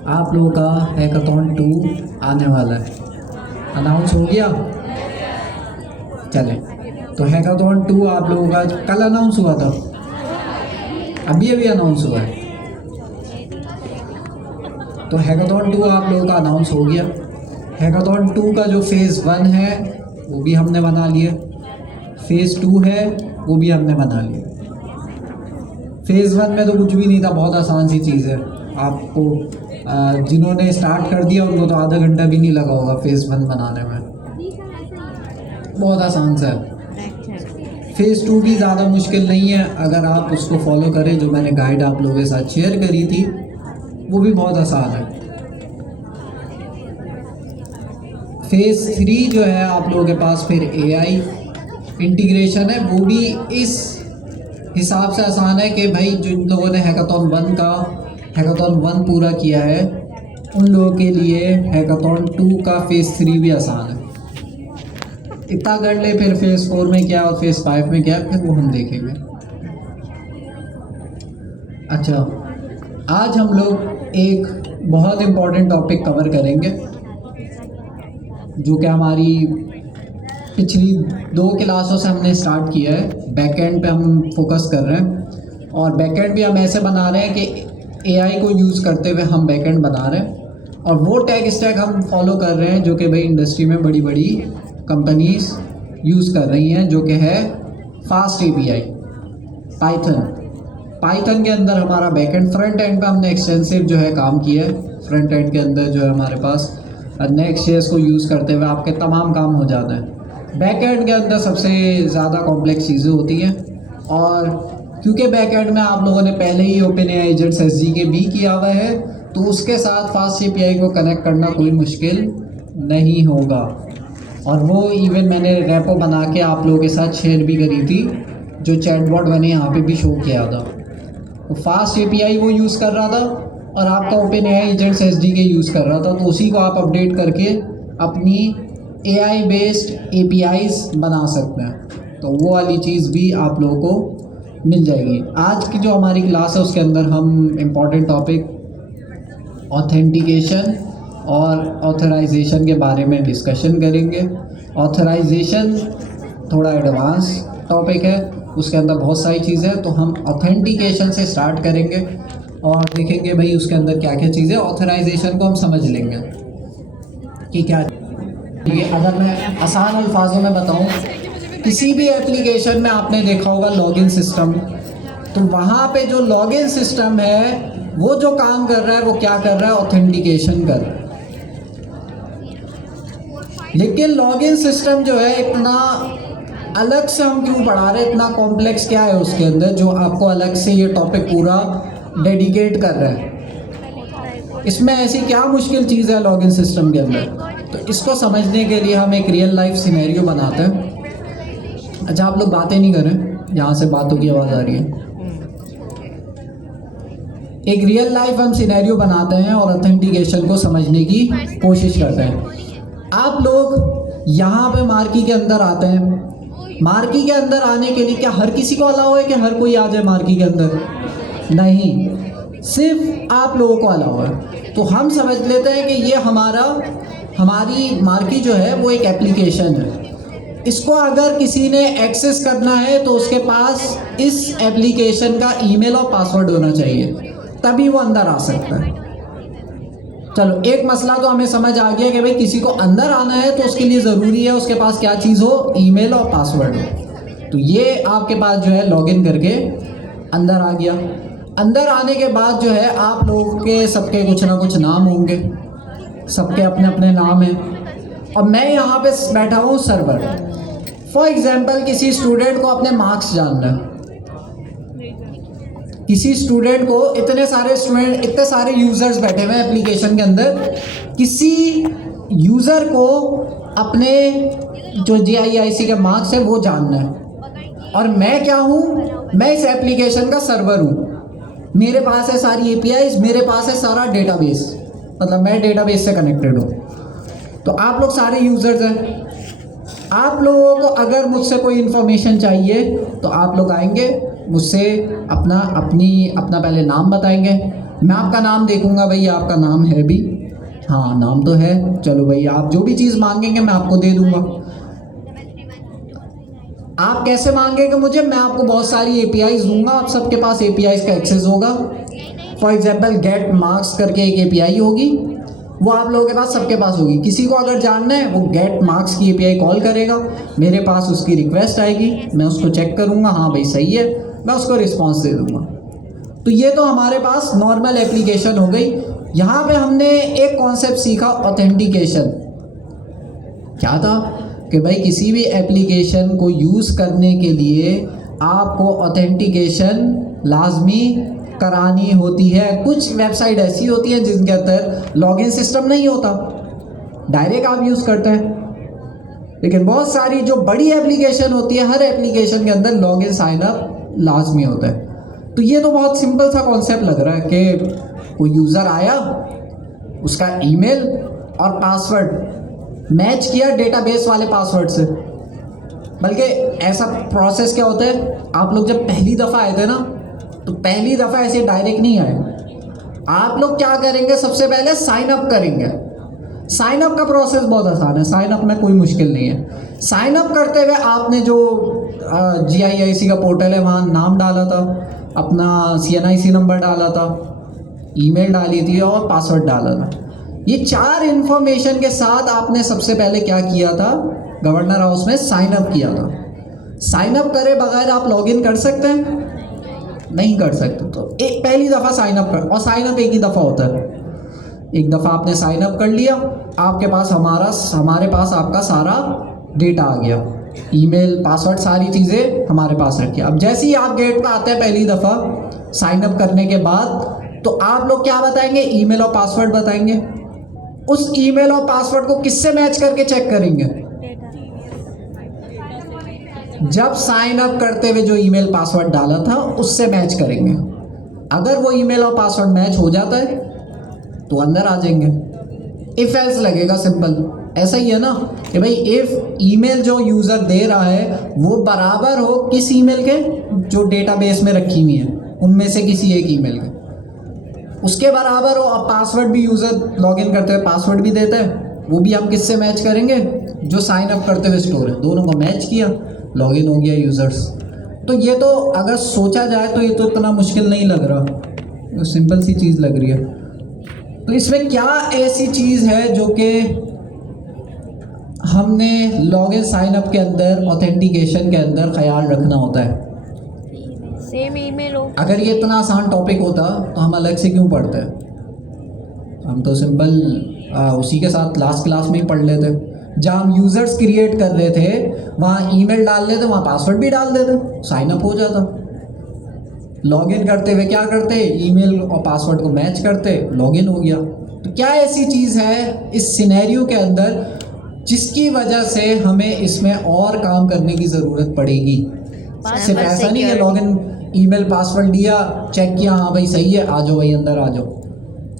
आप लोगों का हैकाथॉन 2 आने वाला है, अनाउंस हो गया। चले, तो हैकाथॉन 2 आप लोगों का कल अनाउंस हुआ था, अभी अभी अनाउंस हुआ है। तो हैकाथॉन 2 आप लोगों का अनाउंस हो गया। हैकाथॉन 2 का जो फ़ेज़ 1 है वो भी हमने बना लिया, फ़ेज़ 2 है वो भी हमने बना लिया। फ़ेज़ 1 में तो कुछ भी नहीं था, बहुत आसान सी चीज़ है। आपको जिन्होंने स्टार्ट कर दिया उनको तो आधा घंटा भी नहीं लगा होगा फ़ेज़ 1 बनाने में, बहुत आसान सा है। फ़ेज़ 2 भी ज़्यादा मुश्किल नहीं है, अगर आप उसको फॉलो करें जो मैंने गाइड आप लोगों के साथ शेयर करी थी, वो भी बहुत आसान है। फ़ेज़ 3 जो है आप लोगों के पास फिर AI इंटीग्रेशन है, वो भी इस हिसाब से आसान है कि भाई जिन लोगों ने हैकाथॉन 1 पूरा किया है उन लोगों के लिए हैकाथॉन 2 का फ़ेज़ 3 भी आसान है। इतना कर ले, फिर फ़ेज़ 4 में क्या और फ़ेज़ 5 में क्या, फिर वो हम देखेंगे। अच्छा, आज हम लोग एक बहुत इम्पोर्टेंट टॉपिक कवर करेंगे जो कि हमारी पिछली 2 क्लासों से हमने स्टार्ट किया है। बैकएंड पे हम फोकस कर रहे हैं और बैकएंड भी हम ऐसे बना रहे हैं कि AI को यूज़ करते हुए हम बैकएंड बना रहे हैं और वो टेक स्टैक हम फॉलो कर रहे हैं जो कि भाई इंडस्ट्री में बड़ी बड़ी कंपनीज यूज़ कर रही हैं, जो कि है फास्ट API, पाइथन के अंदर हमारा बैकएंड। फ्रंट एंड पे हमने एक्सटेंसिव जो है काम किया है। फ्रंट एंड के अंदर जो है हमारे पास नेक्स्ट.js को यूज़ करते हुए आपके तमाम काम हो जाते हैं। बैक एंड के अंदर सबसे ज़्यादा कॉम्प्लेक्स चीज़ें होती हैं और क्योंकि बैक एंड में आप लोगों ने पहले ही OpenAI एजेंट्स SDK भी किया हुआ है, तो उसके साथ फास्ट API को कनेक्ट करना कोई मुश्किल नहीं होगा। और वो इवन मैंने रेपो बना के आप लोगों के साथ शेयर भी करी थी, जो चैटबॉट मैंने यहाँ पे भी शो किया था। तो फास्ट API वो यूज़ कर रहा था और आपका OpenAI एजेंट्स SDK यूज़ कर रहा था, तो उसी को आप अपडेट करके अपनी AI बेस्ड APIs बना सकते हैं। तो वो वाली चीज़ भी आप लोगों को मिल जाएगी। आज की जो हमारी क्लास है उसके अंदर हम इम्पॉर्टेंट टॉपिक ऑथेंटिकेशन और ऑथराइजेशन के बारे में डिस्कशन करेंगे। ऑथराइजेशन थोड़ा एडवांस टॉपिक है, उसके अंदर बहुत सारी चीज़ें हैं, तो हम ऑथेंटिकेशन से स्टार्ट करेंगे और देखेंगे भाई उसके अंदर क्या क्या चीज़ें। ऑथराइजेशन को हम समझ लेंगे कि क्या, ये अगर मैं आसान अल्फाजों में बताऊं, किसी भी एप्लीकेशन में आपने देखा होगा लॉगिन सिस्टम, तो वहाँ पे जो लॉगिन सिस्टम है वो जो काम कर रहा है वो क्या कर रहा है, ऑथेंटिकेशन कर रहा है। लेकिन लॉगिन सिस्टम जो है इतना अलग से हम क्यों पढ़ा रहे हैं, इतना कॉम्प्लेक्स क्या है उसके अंदर जो आपको अलग से ये टॉपिक पूरा डेडिकेट कर रहा है। इसमें ऐसी क्या मुश्किल चीज़ है लॉगिन सिस्टम के अंदर, तो इसको समझने के लिए हम एक रियल लाइफ सिनेरियो बनाते हैं। अच्छा, आप लोग बातें नहीं करें, यहाँ से बातों की आवाज़ आ रही है। एक रियल लाइफ हम सिनेरियो बनाते हैं और ऑथेंटिकेशन को समझने की कोशिश करते हैं। आप लोग यहाँ पे मार्की के अंदर आते हैं। मार्की के अंदर आने के लिए क्या हर किसी को अलाउ है कि हर कोई आ जाए मार्की के अंदर? नहीं, सिर्फ आप लोगों को अलाउ है। तो हम समझ लेते हैं कि ये हमारी मार्की जो है वो एक एप्लीकेशन है। इसको अगर किसी ने एक्सेस करना है तो उसके पास इस एप्लीकेशन का ईमेल और पासवर्ड होना चाहिए, तभी वो अंदर आ सकता है। चलो, एक मसला तो हमें समझ आ गया कि भाई किसी को अंदर आना है तो उसके लिए ज़रूरी है उसके पास क्या चीज़ हो, ईमेल और पासवर्ड हो। तो ये आपके पास जो है लॉगिन करके अंदर आ गया। अंदर आने के बाद जो है आप लोगों के सबके कुछ ना कुछ नाम होंगे, सबके अपने अपने नाम हैं और मैं यहाँ पे बैठा हूँ सर्वर। फॉर एग्जांपल किसी स्टूडेंट को अपने मार्क्स जानना है, किसी स्टूडेंट को इतने सारे यूज़र्स बैठे हुए हैं एप्लीकेशन के अंदर, किसी यूज़र को अपने जो JIIC के मार्क्स है वो जानना है। और मैं क्या हूँ, मैं इस एप्लीकेशन का सर्वर हूँ। मेरे पास है सारी APIs, मेरे पास है सारा डेटाबेस, मतलब मैं डेटाबेस से कनेक्टेड हूँ। तो आप लोग सारे यूज़र्स हैं। आप लोगों को अगर मुझसे कोई इन्फॉर्मेशन चाहिए तो आप लोग आएंगे मुझसे, अपना पहले नाम बताएंगे, मैं आपका नाम देखूंगा भाई, आपका नाम है भी, हाँ नाम तो है, चलो भाई आप जो भी चीज़ मांगेंगे मैं आपको दे दूंगा। आप कैसे मांगेंगे मुझे, मैं आपको बहुत सारी एपीआईज दूंगा, आप सबके पास एपीआईज का एक्सेस होगा। फॉर एग्जाम्पल गेट मार्क्स करके एक एपीआई होगी, वो आप लोगों के पास सबके पास होगी। किसी को अगर जानना है वो गेट मार्क्स की एपीआई कॉल करेगा, मेरे पास उसकी रिक्वेस्ट आएगी, मैं उसको चेक करूँगा, हाँ भाई सही है, मैं उसको रिस्पॉन्स दे दूँगा। तो ये तो हमारे पास नॉर्मल एप्लीकेशन हो गई। यहाँ पे हमने एक कॉन्सेप्ट सीखा, ऑथेंटिकेशन। क्या था कि भाई किसी भी एप्लीकेशन को यूज़ करने के लिए आपको ऑथेंटिकेशन लाजमी करानी होती है। कुछ वेबसाइट ऐसी होती हैं जिनके अंदर लॉगिन सिस्टम नहीं होता, डायरेक्ट आप यूज़ करते हैं। लेकिन बहुत सारी जो बड़ी एप्लीकेशन होती है, हर एप्लीकेशन के अंदर लॉगिन साइन अप लाजमी होता है। तो ये तो बहुत सिंपल सा कॉन्सेप्ट लग रहा है कि कोई यूज़र आया, उसका ईमेल और पासवर्ड मैच किया डेटाबेस वाले पासवर्ड से। बल्कि ऐसा प्रोसेस क्या होता है, आप लोग जब पहली दफ़ा आए थे ना, तो पहली दफ़ा ऐसे डायरेक्ट नहीं आए। आप लोग क्या करेंगे, सबसे पहले साइन अप करेंगे। साइन अप का प्रोसेस बहुत आसान है, साइन अप में कोई मुश्किल नहीं है। साइन अप करते हुए आपने जो GIIC का पोर्टल है वहाँ नाम डाला था, अपना CNIC नंबर डाला था, ईमेल डाली थी और पासवर्ड डाला था। ये 4 इन्फॉर्मेशन के साथ आपने सबसे पहले क्या किया था, गवर्नर हाउस में साइन अप किया था। साइन अप करे बगैर आप लॉगिन कर सकते हैं? नहीं कर सकते। तो एक पहली दफ़ा साइन अप कर, और साइन अप एक ही दफ़ा होता है। एक दफ़ा आपने साइन अप कर लिया, आपके पास हमारे पास आपका सारा डेटा आ गया, ईमेल पासवर्ड सारी चीज़ें हमारे पास रखी। अब जैसे ही आप गेट पर आते हैं पहली दफ़ा साइन अप करने के बाद, तो आप लोग क्या बताएंगे, ईमेल और पासवर्ड बताएंगे। उस ईमेल और पासवर्ड को किससे मैच करके चेक करेंगे? जब साइन अप करते हुए जो ईमेल पासवर्ड डाला था उससे मैच करेंगे। अगर वो ईमेल और पासवर्ड मैच हो जाता है तो अंदर आ जाएंगे। इफ एल्स लगेगा, सिंपल ऐसा ही है ना कि भाई इफ ईमेल जो यूज़र दे रहा है वो बराबर हो किस ईमेल के, जो डेटाबेस में रखी हुई है उनमें से किसी एक ईमेल के, उसके बराबर हो। अब पासवर्ड भी यूज़र लॉगिन करते हुए पासवर्ड भी देता है, वो भी हम किससे मैच करेंगे, जो साइन अप करते हुए स्टोर है। दोनों को मैच किया, लॉगिन हो गया यूज़र्स। तो ये तो अगर सोचा जाए तो ये तो इतना मुश्किल नहीं लग रहा, तो सिंपल सी चीज़ लग रही है। तो इसमें क्या ऐसी चीज़ है जो कि हमने लॉगिन साइन अप के अंदर, ऑथेंटिकेशन के अंदर ख्याल रखना होता है? सेम ईमेल हो। अगर ये इतना आसान टॉपिक होता तो हम अलग से क्यों पढ़ते हैं? हम तो सिंपल उसी के साथ लास्ट क्लास में ही पढ़ लेते। जहाँ हम यूज़र्स क्रिएट कर रहे थे वहाँ ईमेल डाल लेते, वहाँ पासवर्ड भी डाल देते, साइन अप हो जाता। लॉगिन करते हुए क्या करते, ईमेल और पासवर्ड को मैच करते, लॉगिन हो गया। तो क्या ऐसी चीज़ है इस सिनेरियो के अंदर जिसकी वजह से हमें इसमें और काम करने की ज़रूरत पड़ेगी? सिर्फ ऐसा नहीं है लॉगिन, ईमेल पासवर्ड दिया, चेक किया, हाँ भाई सही है, आ जाओ भाई अंदर आ जाओ,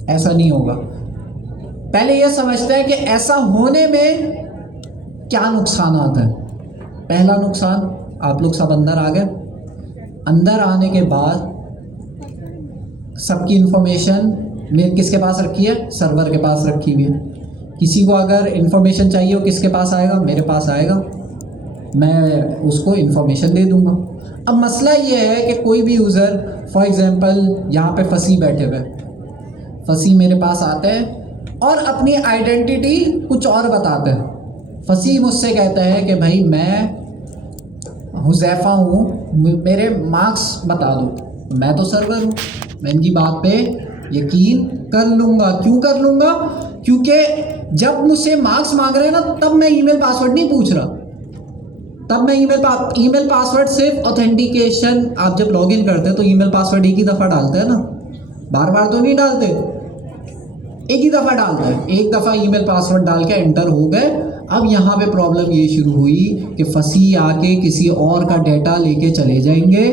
ऐसा नहीं होगा। पहले ये समझते हैं कि ऐसा होने में क्या नुकसान आता है। पहला नुकसान, आप लोग सब अंदर आ गए, अंदर आने के बाद सबकी इंफॉर्मेशन मेरे किसके पास रखी है, सर्वर के पास रखी हुई है। किसी को अगर इंफॉर्मेशन चाहिए हो किसके पास आएगा, मेरे पास आएगा, मैं उसको इन्फॉर्मेशन दे दूंगा। अब मसला ये है कि कोई भी यूज़र, फॉर एग्जांपल यहाँ पे फसी बैठे हुए, फसी मेरे पास आते हैं और अपनी आइडेंटिटी कुछ और बताते हैं। फसी मुझसे कहता है कि भाई मैं हुज़ैफ़ा हूँ, मेरे मार्क्स बता दो। मैं तो सर्वर हूँ, मैं इनकी बात पे यकीन कर लूँगा। क्यों कर लूँगा? क्योंकि जब मुझसे मार्क्स मांग रहे हैं ना, तब मैं ईमेल पासवर्ड नहीं पूछ रहा, तब मैं ईमेल पासवर्ड सिर्फ ऑथेंटिकेशन, आप जब लॉगिन करते हैं तो ईमेल पासवर्ड एक ही दफ़ा डालते हैं ना, बार बार तो नहीं डालते, एक ही दफ़ा डालते हैं। एक दफ़ा ईमेल पासवर्ड डाल के एंटर हो गए। अब यहाँ पे प्रॉब्लम ये शुरू हुई कि फसी आके किसी और का डेटा लेके चले जाएंगे।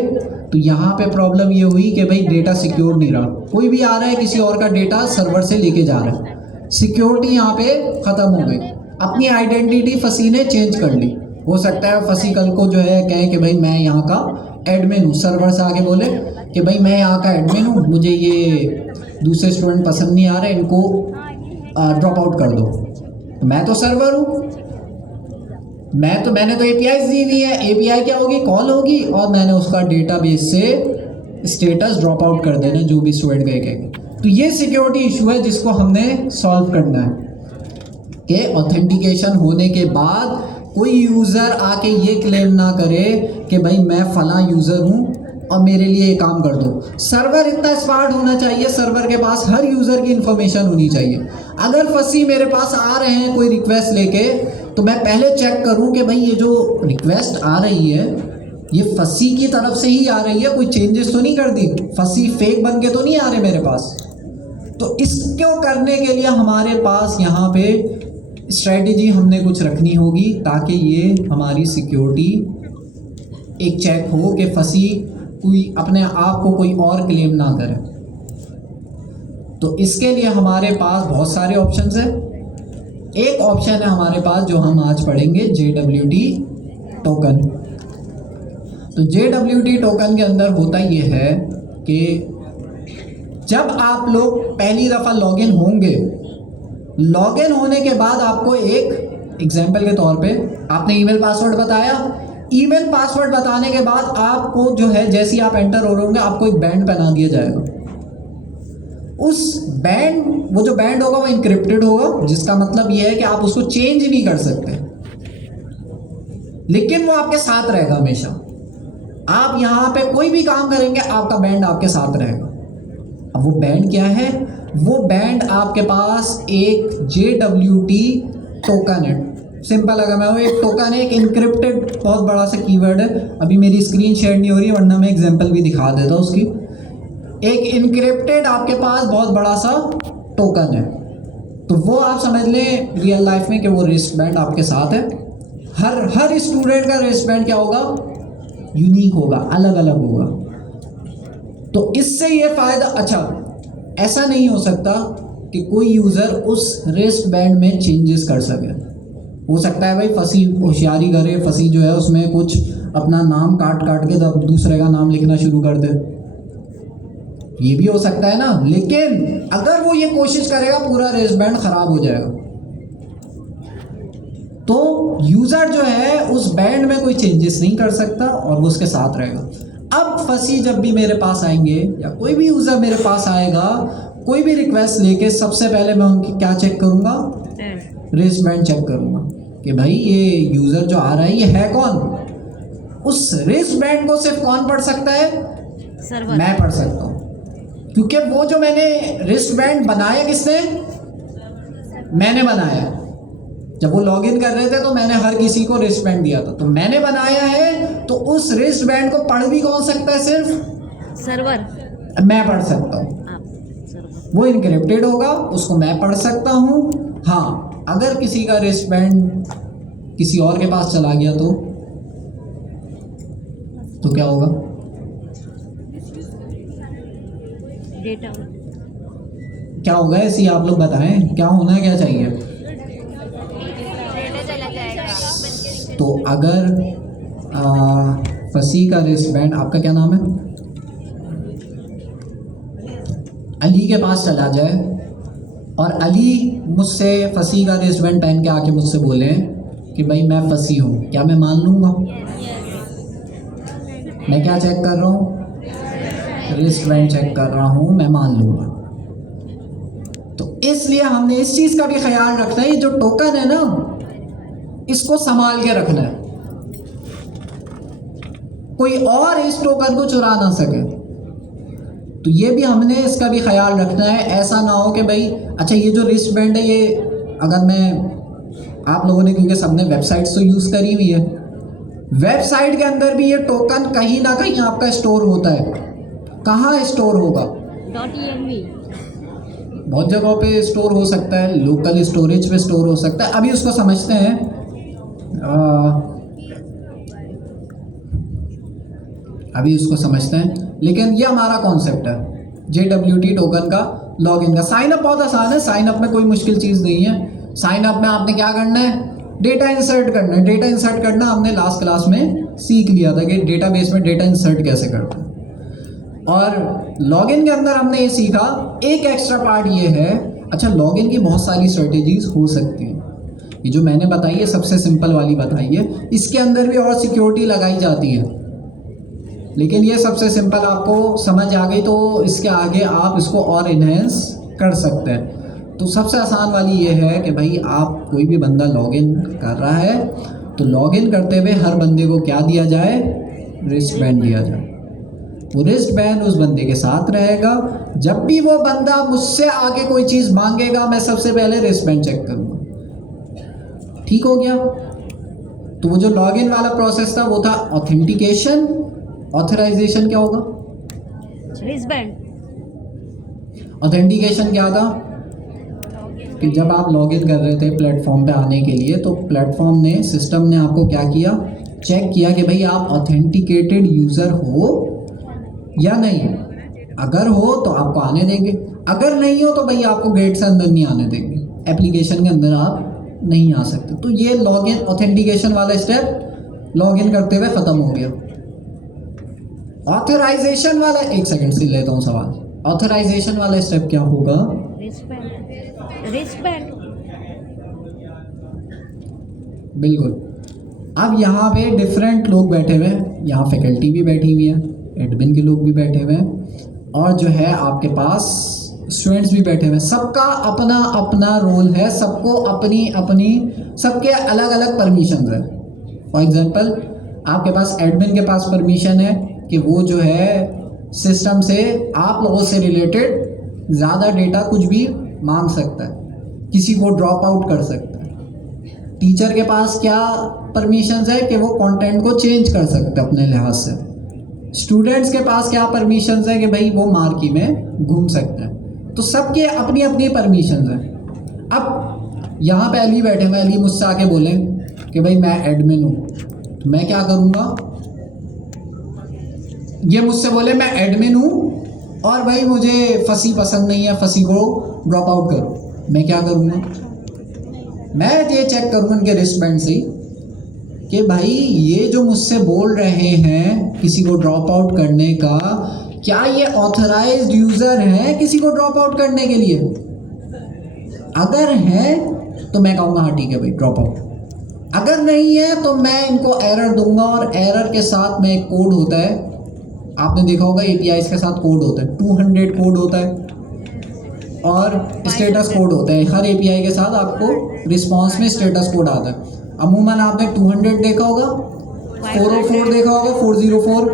तो यहाँ पे प्रॉब्लम ये हुई कि भाई डेटा सिक्योर नहीं रहा, कोई भी आ रहा है किसी और का डेटा सर्वर से लेके जा रहा है, सिक्योरिटी यहाँ पे ख़त्म हो गई। अपनी आइडेंटिटी फसी ने चेंज कर ली। हो सकता है फसी कल को जो है कहे कि भाई मैं यहाँ का एडमिन हूँ, सर्वर से आके बोले कि भाई मैं यहाँ का एडमिन हूँ, मुझे ये दूसरे स्टूडेंट पसंद नहीं आ रहे, इनको ड्रॉप आउट कर दो। तो मैं तो सर्वर हूँ, मैंने तो एपीआई दी हुई है, एपीआई क्या होगी, कॉल होगी, और मैंने उसका डेटाबेस से स्टेटस ड्रॉप आउट कर देना जो भी स्टूडेंट कहेगा। तो ये सिक्योरिटी इशू है जिसको हमने सॉल्व करना है कि ऑथेंटिकेशन होने के बाद कोई यूज़र आके ये क्लेम ना करे कि भाई मैं फला यूज़र हूँ और मेरे लिए ये काम कर दो। सर्वर इतना स्मार्ट होना चाहिए, सर्वर के पास हर यूज़र की इन्फॉर्मेशन होनी चाहिए। अगर फंसी मेरे पास आ रहे हैं कोई रिक्वेस्ट लेके, तो मैं पहले चेक करूं कि भाई ये जो रिक्वेस्ट आ रही है ये फंसी की तरफ से ही आ रही है, कोई चेंजेस तो नहीं कर दी, फंसी फेक बन के तो नहीं आ रहे मेरे पास। तो इसको करने के लिए हमारे पास यहाँ पे स्ट्रेटजी हमने कुछ रखनी होगी ताकि ये हमारी सिक्योरिटी एक चेक हो कि फंसी कोई अपने आप को कोई और क्लेम ना करे। तो इसके लिए हमारे पास बहुत सारे ऑप्शंस हैं। एक ऑप्शन है हमारे पास जो हम आज पढ़ेंगे, JWT टोकन। तो JWT टोकन के अंदर होता ये है कि जब आप लोग पहली दफ़ा लॉगिन होंगे, लॉगिन होने के बाद आपको एक एग्जाम्पल के तौर पे आपने ईमेल पासवर्ड बताया, ईमेल पासवर्ड बताने के बाद आपको जो है जैसे ही आप एंटर हो रहे होंगे आपको एक बैंड पहना दिया जाएगा। उस बैंड, वो जो बैंड होगा वो इंक्रिप्टेड होगा, जिसका मतलब ये है कि आप उसको चेंज नहीं कर सकते, लेकिन वो आपके साथ रहेगा हमेशा। आप यहाँ पे कोई भी काम करेंगे आपका बैंड आपके साथ रहेगा। अब वो बैंड क्या है, वो बैंड आपके पास एक JWT टोकन है। सिंपल अगर मैं वो एक टोकन है, एक इनक्रिप्टेड बहुत बड़ा सा कीवर्ड है। अभी मेरी स्क्रीन शेयर नहीं हो रही वरना मैं एग्जांपल भी दिखा देता हूँ उसकी। एक इनक्रिप्टेड आपके पास बहुत बड़ा सा टोकन है, तो वो आप समझ लें रियल लाइफ में कि वो रिस्ट बैंड आपके साथ है। हर स्टूडेंट का रिस्ट बैंड क्या होगा, यूनिक होगा, अलग अलग होगा। तो इससे ये फ़ायदा, अच्छा ऐसा नहीं हो सकता कि कोई यूज़र उस रिस्ट बैंड में चेंजेस कर सके। हो सकता है भाई फंसी होशियारी करे, फंसी जो है उसमें कुछ अपना नाम काट के दूसरे का नाम लिखना शुरू कर दे, ये भी हो सकता है ना। लेकिन अगर वो ये कोशिश करेगा पूरा रिस्ट बैंड खराब हो जाएगा। तो यूज़र जो है उस बैंड में कोई चेंजेस नहीं कर सकता और वो उसके साथ रहेगा। अब फंसी जब भी मेरे पास आएंगे या कोई भी यूज़र मेरे पास आएगा कोई भी रिक्वेस्ट लेके, सबसे पहले मैं उनकी क्या चेक करूँगा, रिस्ट बैंड चेक करूँगा कि भाई ये यूज़र जो आ रहा है ये है कौन। उस रिस्ट बैंड को सिर्फ कौन पढ़ सकता है, सर्वर। मैं पढ़ सकता हूँ, क्योंकि वो जो मैंने रिस्ट बैंड बनाया किसने, मैंने बनाया। जब वो लॉगिन कर रहे थे तो मैंने हर किसी को रिस्ट बैंड दिया था, तो मैंने बनाया है। तो उस रिस्ट बैंड को पढ़ भी कौन सकता है, सिर्फ सर्वर, मैं पढ़ सकता हूँ। वो इनक्रिप्टेड होगा, उसको मैं पढ़ सकता हूँ। हाँ, अगर किसी का रिस्ट बैंड किसी और के पास चला गया तो क्या होगा, डेटा क्या होगा, ऐसे ही आप लोग बताएं क्या होना है, क्या चाहिए। चला जाएगा। तो अगर फसी का रिस्ट बैंड, आपका क्या नाम है, अली के पास चला जाए और अली मुझसे फसी का रिस्ट बैंड पहन के आके मुझसे बोले कि भाई मैं फसी हूँ, क्या मैं मान लूँगा? मैं क्या चेक कर रहा हूँ, रिस्ट बैंड चेक कर रहा हूँ, मैं मान लूँगा। तो इसलिए हमने इस चीज़ का भी ख्याल रखना है, ये जो टोकन है ना इसको संभाल के रखना है, कोई और इस टोकन को चुरा ना सके। तो ये भी हमने इसका भी ख्याल रखना है। ऐसा ना हो कि भाई अच्छा ये जो रिस्ट बैंड है ये, अगर मैं, आप लोगों ने क्योंकि सबने वेबसाइट्स तो यूज़ करी हुई है, वेबसाइट के अंदर भी ये टोकन कहीं ना कहीं आपका स्टोर होता है। कहाँ स्टोर होगा, .env, बहुत जगहों पे स्टोर हो सकता है, लोकल स्टोरेज पे स्टोर हो सकता है। अभी उसको समझते हैं। अभी उसको समझते हैं, लेकिन ये हमारा कॉन्सेप्ट है JWT टोकन का लॉगिन का। साइन अप बहुत आसान है, साइन अप में कोई मुश्किल चीज़ नहीं है। साइन अप में आपने क्या करना है, डेटा इंसर्ट करना है। डेटा इंसर्ट करना हमने लास्ट क्लास में सीख लिया था कि डेटाबेस में डेटा इंसर्ट कैसे करते हैं। और लॉगिन के अंदर हमने ये सीखा, एक एक्स्ट्रा पार्ट ये है, अच्छा लॉगिन की बहुत सारी स्ट्रेटेजीज हो सकती हैं, ये जो मैंने बताई है सबसे सिंपल वाली बताई है, इसके अंदर भी और सिक्योरिटी लगाई जाती है, लेकिन ये सबसे सिंपल आपको समझ आ गई तो इसके आगे आप इसको और इन्हेंस कर सकते हैं। तो सबसे आसान वाली ये है कि भाई आप कोई भी बंदा लॉगिन कर रहा है तो लॉगिन करते हुए हर बंदे को क्या दिया जाए, रिस्ट बैंड दिया जाए। वो रिस्ट बैंड उस बंदे के साथ रहेगा, जब भी वो बंदा मुझसे आगे कोई चीज़ मांगेगा मैं सबसे पहले रिस्ट बैंड चेक करूँगा। ठीक हो गया। तो वो जो लॉगिन वाला प्रोसेस था वो था ऑथेंटिकेशन। ऑथराइजेशन क्या होगा, रिस्टबैंड। ऑथेंटिकेशन क्या था कि जब आप लॉगिन कर रहे थे प्लेटफॉर्म पे आने के लिए तो प्लेटफॉर्म ने, सिस्टम ने आपको क्या किया, चेक किया कि भाई आप ऑथेंटिकेटेड यूज़र हो या नहीं। अगर हो तो आपको आने देंगे, अगर नहीं हो तो भाई आपको गेट से अंदर नहीं आने देंगे, एप्लीकेशन के अंदर आप नहीं आ सकते। तो ये लॉगिन ऑथेंटिकेशन वाला स्टेप लॉगिन करते हुए ख़त्म हो गया। ऑथराइजेशन वाला, एक सेकंड से लेता हूँ सवाल, ऑथराइजेशन वाला स्टेप क्या होगा, रिस्टबैंड। बिल्कुल। अब यहाँ पे डिफरेंट लोग बैठे हुए हैं, यहाँ फैकल्टी भी बैठी हुई है, एडमिन के लोग भी बैठे हुए हैं, और जो है आपके पास स्टूडेंट्स भी बैठे हुए हैं। सबका अपना अपना रोल है, सबको अपनी अपनी, सबके अलग अलग परमिशन है। फॉर एग्जांपल आपके पास एडमिन के पास परमिशन है कि वो जो है सिस्टम से आप लोगों से रिलेटेड ज़्यादा डेटा कुछ भी मांग सकता है, किसी को ड्रॉप आउट कर सकता है। टीचर के पास क्या परमिशंस है कि वो कंटेंट को चेंज कर सकते हैं अपने लिहाज से। स्टूडेंट्स के पास क्या परमिशंस है कि भाई वो मार्की में घूम सकते हैं। तो सबके अपनी अपनी परमिशंस हैं। अब यहाँ पे अली बैठे हुए, अली मुझसे आके बोले कि भाई मैं एडमिन हूँ, तो मैं क्या करूँगा, ये मुझसे बोले मैं एडमिन हूँ और भाई मुझे फंसी पसंद नहीं है, फंसी को ड्रॉप आउट करो, मैं क्या करूँगा, मैं ये चेक करूँगा उनके रिस्ट बैंड से कि भाई ये जो मुझसे बोल रहे हैं किसी को ड्रॉप आउट करने का, क्या ये ऑथराइज्ड यूज़र हैं किसी को ड्रॉप आउट करने के लिए। अगर हैं तो मैं कहूँगा हाँ ठीक है भाई ड्रॉप आउट, अगर नहीं है तो मैं इनको एरर दूंगा, और एरर के साथ में एक कोड होता है, आपने देखा होगा एपीआईज़ के साथ कोड होता है, 200 कोड होता है और स्टेटस कोड होता है। हर एपीआई के साथ आपको रिस्पॉन्स में स्टेटस कोड आता है। अमूमन आपने 200 देखा होगा, 404 देखा होगा, 404,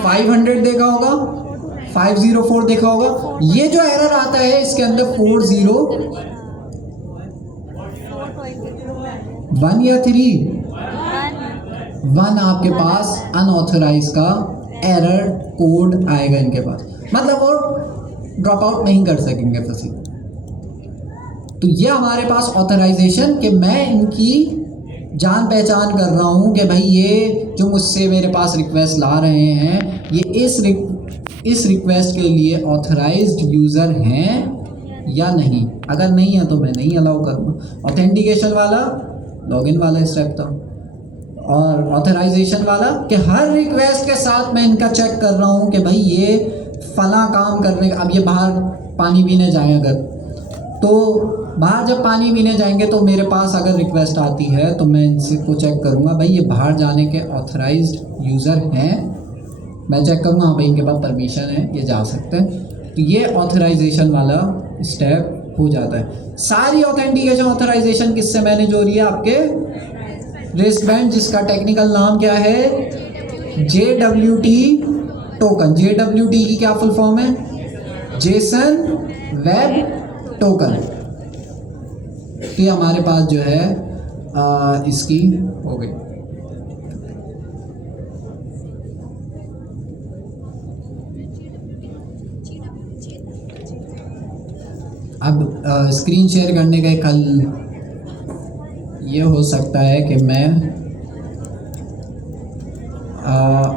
500 देखा होगा, 504 देखा होगा। ये जो एरर आता है इसके अंदर 401 या 3 आपके पास अनऑथराइज का एरर कोड आएगा इनके पास, मतलब वो ड्रॉप आउट नहीं कर सकेंगे फंसी। तो ये हमारे पास ऑथराइजेशन कि मैं इनकी जान पहचान कर रहा हूँ कि भाई ये जो मुझसे मेरे पास रिक्वेस्ट ला रहे हैं ये इस रिक्वेस्ट के लिए ऑथराइज्ड यूज़र हैं या नहीं। अगर नहीं है तो मैं नहीं अलाउ करूँगा। ऑथेंटिकेशन वाला लॉगिन वाला स्टेप था, और ऑथराइजेशन वाला कि हर रिक्वेस्ट के साथ मैं इनका चेक कर रहा हूँ कि भाई ये फला काम करने का। अब ये बाहर पानी पीने जाए अगर, तो बाहर जब पानी पीने जाएंगे तो मेरे पास अगर रिक्वेस्ट आती है तो मैं इनसे को चेक करूँगा भाई ये बाहर जाने के ऑथराइज्ड यूज़र हैं, मैं चेक करूँगा हाँ भाई इनके पास परमिशन है ये जा सकते हैं। तो ये ऑथराइजेशन वाला स्टेप हो जाता है। सारी ऑथेंटिकेशन ऑथराइजेशन किससे मैनेज हो रही है, आपके रिस्ट बैंड, जिसका टेक्निकल नाम क्या है, JWT टोकन। JWT की क्या फुल फॉर्म है, जेसन वेब टोकन। तो ये हमारे पास जो है इसकी हो गई। अब स्क्रीन शेयर करने का कल ये हो सकता है कि मैं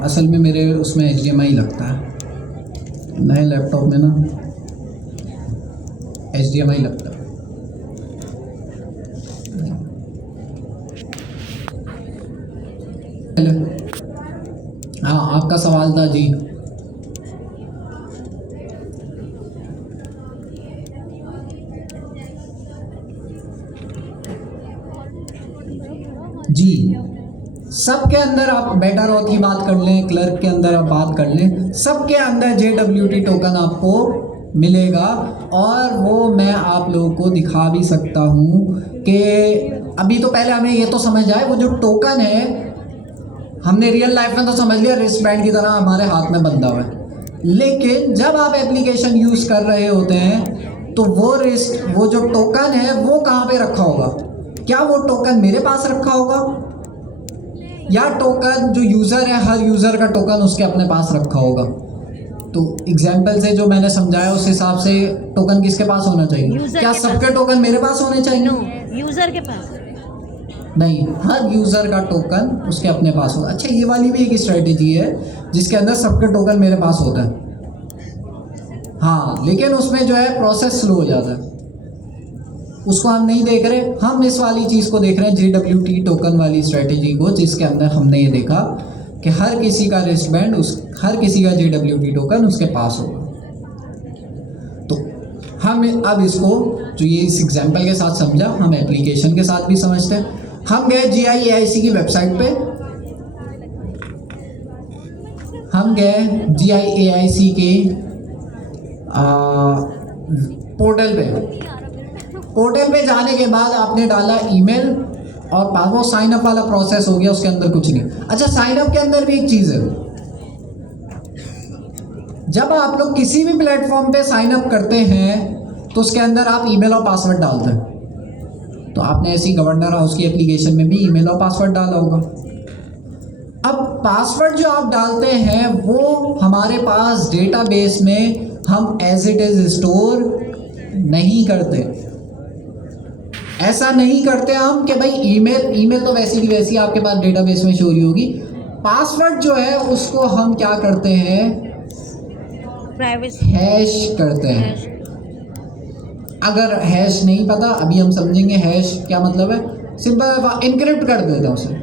असल में मेरे उसमें HDMI लगता है, नए लैपटॉप में ना HDMI लगता है। हाँ आपका सवाल था जी। जी, सबके अंदर आप बेटर ऑथ की बात कर लें, क्लर्क के अंदर आप बात कर लें, सबके अंदर JWT टोकन आपको मिलेगा। और वो मैं आप लोगों को दिखा भी सकता हूँ कि अभी तो पहले हमें ये तो समझ आए, वो जो टोकन है हमने रियल लाइफ में तो समझ लिया रिस्ट बैंड की तरह हमारे हाथ में बंधा हुआ है, लेकिन जब आप एप्लीकेशन यूज़ कर रहे होते हैं तो वो जो टोकन है वो कहाँ पे रखा होगा? क्या वो टोकन मेरे पास रखा होगा, या टोकन जो यूज़र है हर यूज़र का टोकन उसके अपने पास रखा होगा? तो एग्जाम्पल से जो मैंने समझाया उस हिसाब से टोकन किसके पास होना चाहिए? यूजर क्या के सबके पास। टोकन मेरे पास होने चाहिए? नो, यूजर के पास। नहीं, हर यूज़र का टोकन उसके अपने पास होगा। अच्छा, ये वाली भी एक स्ट्रेटेजी है जिसके अंदर सबके टोकन मेरे पास होता है, हाँ, लेकिन उसमें जो है प्रोसेस स्लो हो जाता है, उसको हम नहीं देख रहे। हम इस वाली चीज़ को देख रहे हैं, JWT टोकन वाली स्ट्रेटेजी को, जिसके अंदर हमने ये देखा कि हर किसी का रिस्ट बैंड हर किसी का JWT टोकन उसके पास होगा। तो हम अब इसको जो ये इस एग्जाम्पल के साथ समझा, हम एप्लीकेशन के साथ भी समझते हैं। हम गए GIAIC की वेबसाइट पे, हम गए GIAIC के पोर्टल पे जाने के बाद आपने डाला ईमेल और वो साइन अप वाला प्रोसेस हो गया, उसके अंदर कुछ नहीं। अच्छा, साइन अप के अंदर भी एक चीज़ है, जब आप लोग किसी भी प्लेटफॉर्म पे साइन अप करते हैं तो उसके अंदर आप ईमेल और पासवर्ड डालते हैं। तो आपने ऐसी गवर्नर हाउस की एप्लीकेशन में भी ईमेल और पासवर्ड डाला होगा। अब पासवर्ड जो आप डालते हैं वो हमारे पास डेटाबेस में हम एज इट इज स्टोर नहीं करते। ऐसा नहीं करते हम कि भाई ईमेल तो वैसी की वैसी आपके पास डेटाबेस में शो रही होगी। पासवर्ड जो है उसको हम क्या करते हैं? प्राइवेसी हैश करते हैं। अगर हैश नहीं पता, अभी हम समझेंगे हैश क्या मतलब है। सिंपल इनक्रिप्ट कर देता हूँ उसे।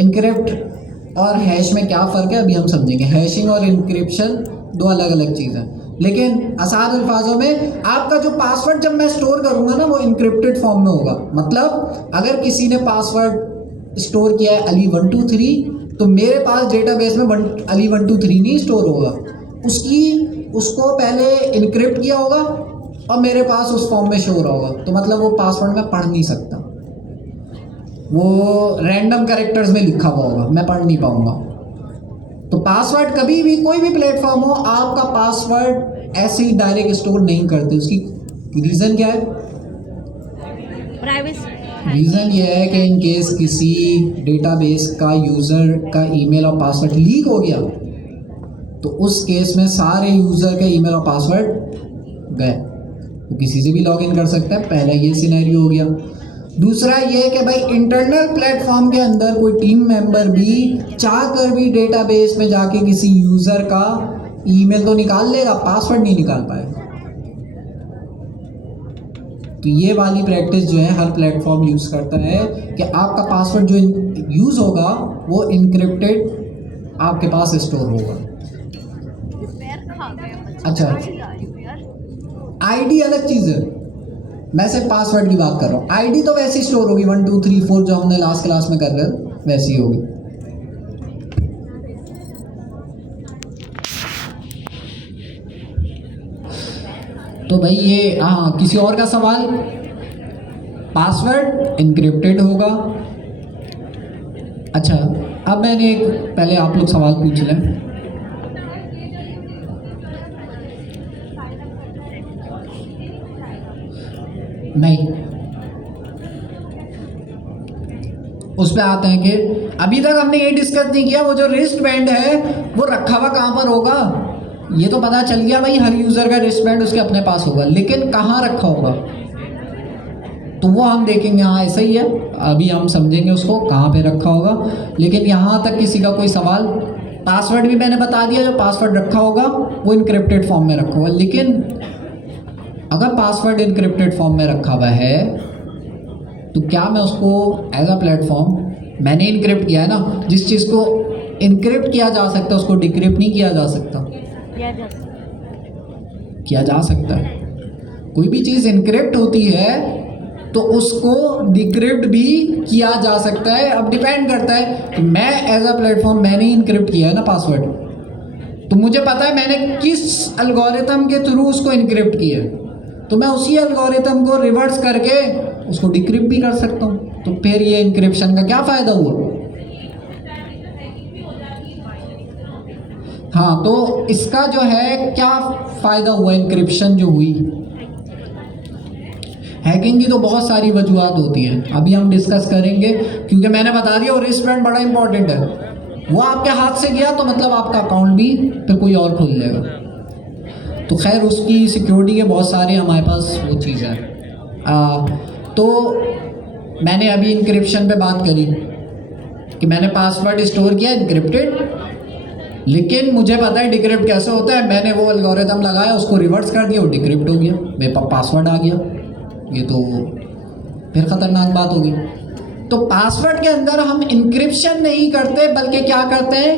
इनक्रिप्ट और हैश में क्या फ़र्क है अभी हम समझेंगे। हैशिंग और इनक्रिप्शन दो अलग अलग चीज़ हैं, लेकिन आसान अल्फाजों में आपका जो पासवर्ड जब मैं स्टोर करूँगा ना वो इनक्रिप्टेड फॉर्म में होगा। मतलब अगर किसी ने पासवर्ड स्टोर किया है अली 123, तो मेरे पास डेटाबेस में अली 123 नहीं स्टोर होगा, उसको पहले इनक्रिप्ट किया होगा और मेरे पास उस फॉर्म में शो हो रहा होगा। तो मतलब वो पासवर्ड मैं पढ़ नहीं सकता, वो रैंडम कैरेक्टर्स में लिखा हुआ होगा, मैं पढ़ नहीं पाऊंगा। तो पासवर्ड कभी भी कोई भी प्लेटफॉर्म हो, आपका पासवर्ड ऐसे ही डायरेक्ट स्टोर नहीं करते। उसकी रीज़न क्या है? प्राइवेसी। रीज़न ये है कि इन केस किसी डेटाबेस का यूज़र का ईमेल और पासवर्ड लीक हो गया तो उस केस में सारे यूज़र के ईमेल और पासवर्ड गए, तो किसी से भी लॉगिन कर सकता है। पहला ये सिनेरियो हो गया। दूसरा ये है कि भाई इंटरनल प्लेटफॉर्म के अंदर कोई टीम मेंबर भी चाहकर भी डेटाबेस में जाके किसी यूज़र का ईमेल तो निकाल लेगा, पासवर्ड नहीं निकाल पाएगा। तो ये वाली प्रैक्टिस जो है हर प्लेटफॉर्म यूज़ करता है कि आपका पासवर्ड जो यूज़ होगा वो इनक्रिप्टेड आपके पास स्टोर होगा। अच्छा, आईडी अलग चीज़ है, मैं सिर्फ पासवर्ड की बात कर रहा हूँ। आईडी तो वैसे ही स्टोर होगी, 1 2 3 4 जो हमने लास्ट क्लास में कर रहे थे वैसी होगी। तो भाई ये हाँ, किसी और का सवाल? पासवर्ड इनक्रिप्टेड होगा। अच्छा, अब मैंने एक पहले आप लोग सवाल पूछ लें। नहीं, उस पर आते हैं कि अभी तक हमने ये डिस्कस नहीं किया वो जो रिस्ट बैंड है वो रखा हुआ कहाँ पर होगा। ये तो पता चल गया भाई हर यूज़र का रिस्ट बैंड उसके अपने पास होगा, लेकिन कहाँ रखा होगा तो वो हम देखेंगे। हाँ ऐसा ही है, अभी हम समझेंगे उसको कहाँ पे रखा होगा। लेकिन यहाँ तक किसी का कोई सवाल? पासवर्ड भी मैंने बता दिया, जो पासवर्ड रखा होगा वो इनक्रिप्टेड फॉर्म में रखा होगा। लेकिन अगर पासवर्ड इनक्रिप्टेड फॉर्म में रखा हुआ है तो क्या मैं उसको एज अ प्लेटफॉर्म मैंने इनक्रिप्ट किया है ना, जिस चीज़ को इनक्रिप्ट किया जा सकता है उसको डिक्रिप्ट नहीं किया जा सकता। किया जा सकता है। कोई भी चीज़ इनक्रिप्ट होती है तो उसको डिक्रिप्ट भी किया जा सकता है। अब डिपेंड करता है कि मैं एज अ प्लेटफॉर्म मैंने इनक्रिप्ट किया है ना पासवर्ड, तो मुझे पता है मैंने किस एल्गोरिथम के थ्रू उसको इनक्रिप्ट किया है, तो मैं उसी एल्गोरिथम को रिवर्स करके उसको डिक्रिप्ट भी कर सकता हूँ। तो फिर ये इनक्रिप्शन का क्या फ़ायदा हुआ? हाँ, तो इसका जो है क्या फ़ायदा हुआ इनक्रिप्शन जो हुई? हैकिंग की तो बहुत सारी वजूहत होती हैं, अभी हम डिस्कस करेंगे, क्योंकि मैंने बता दिया और रिस्क बड़ा इंपॉर्टेंट है। वो आपके हाथ से गया तो मतलब आपका अकाउंट भी फिर कोई और खोल लेगा। तो खैर उसकी सिक्योरिटी के बहुत सारे हमारे पास वो चीज़ है। तो मैंने अभी इनक्रिप्शन पे बात करी कि मैंने पासवर्ड स्टोर किया इनक्रिप्टेड, लेकिन मुझे पता है डिक्रिप्ट कैसे होता है। मैंने वो एल्गोरिथम लगाया, उसको रिवर्स कर दिया, वो डिक्रिप्ट हो गया, मेरे पास पासवर्ड आ गया। ये तो फिर ख़तरनाक बात होगी। तो पासवर्ड के अंदर हम इंक्रिप्शन नहीं करते बल्कि क्या करते हैं?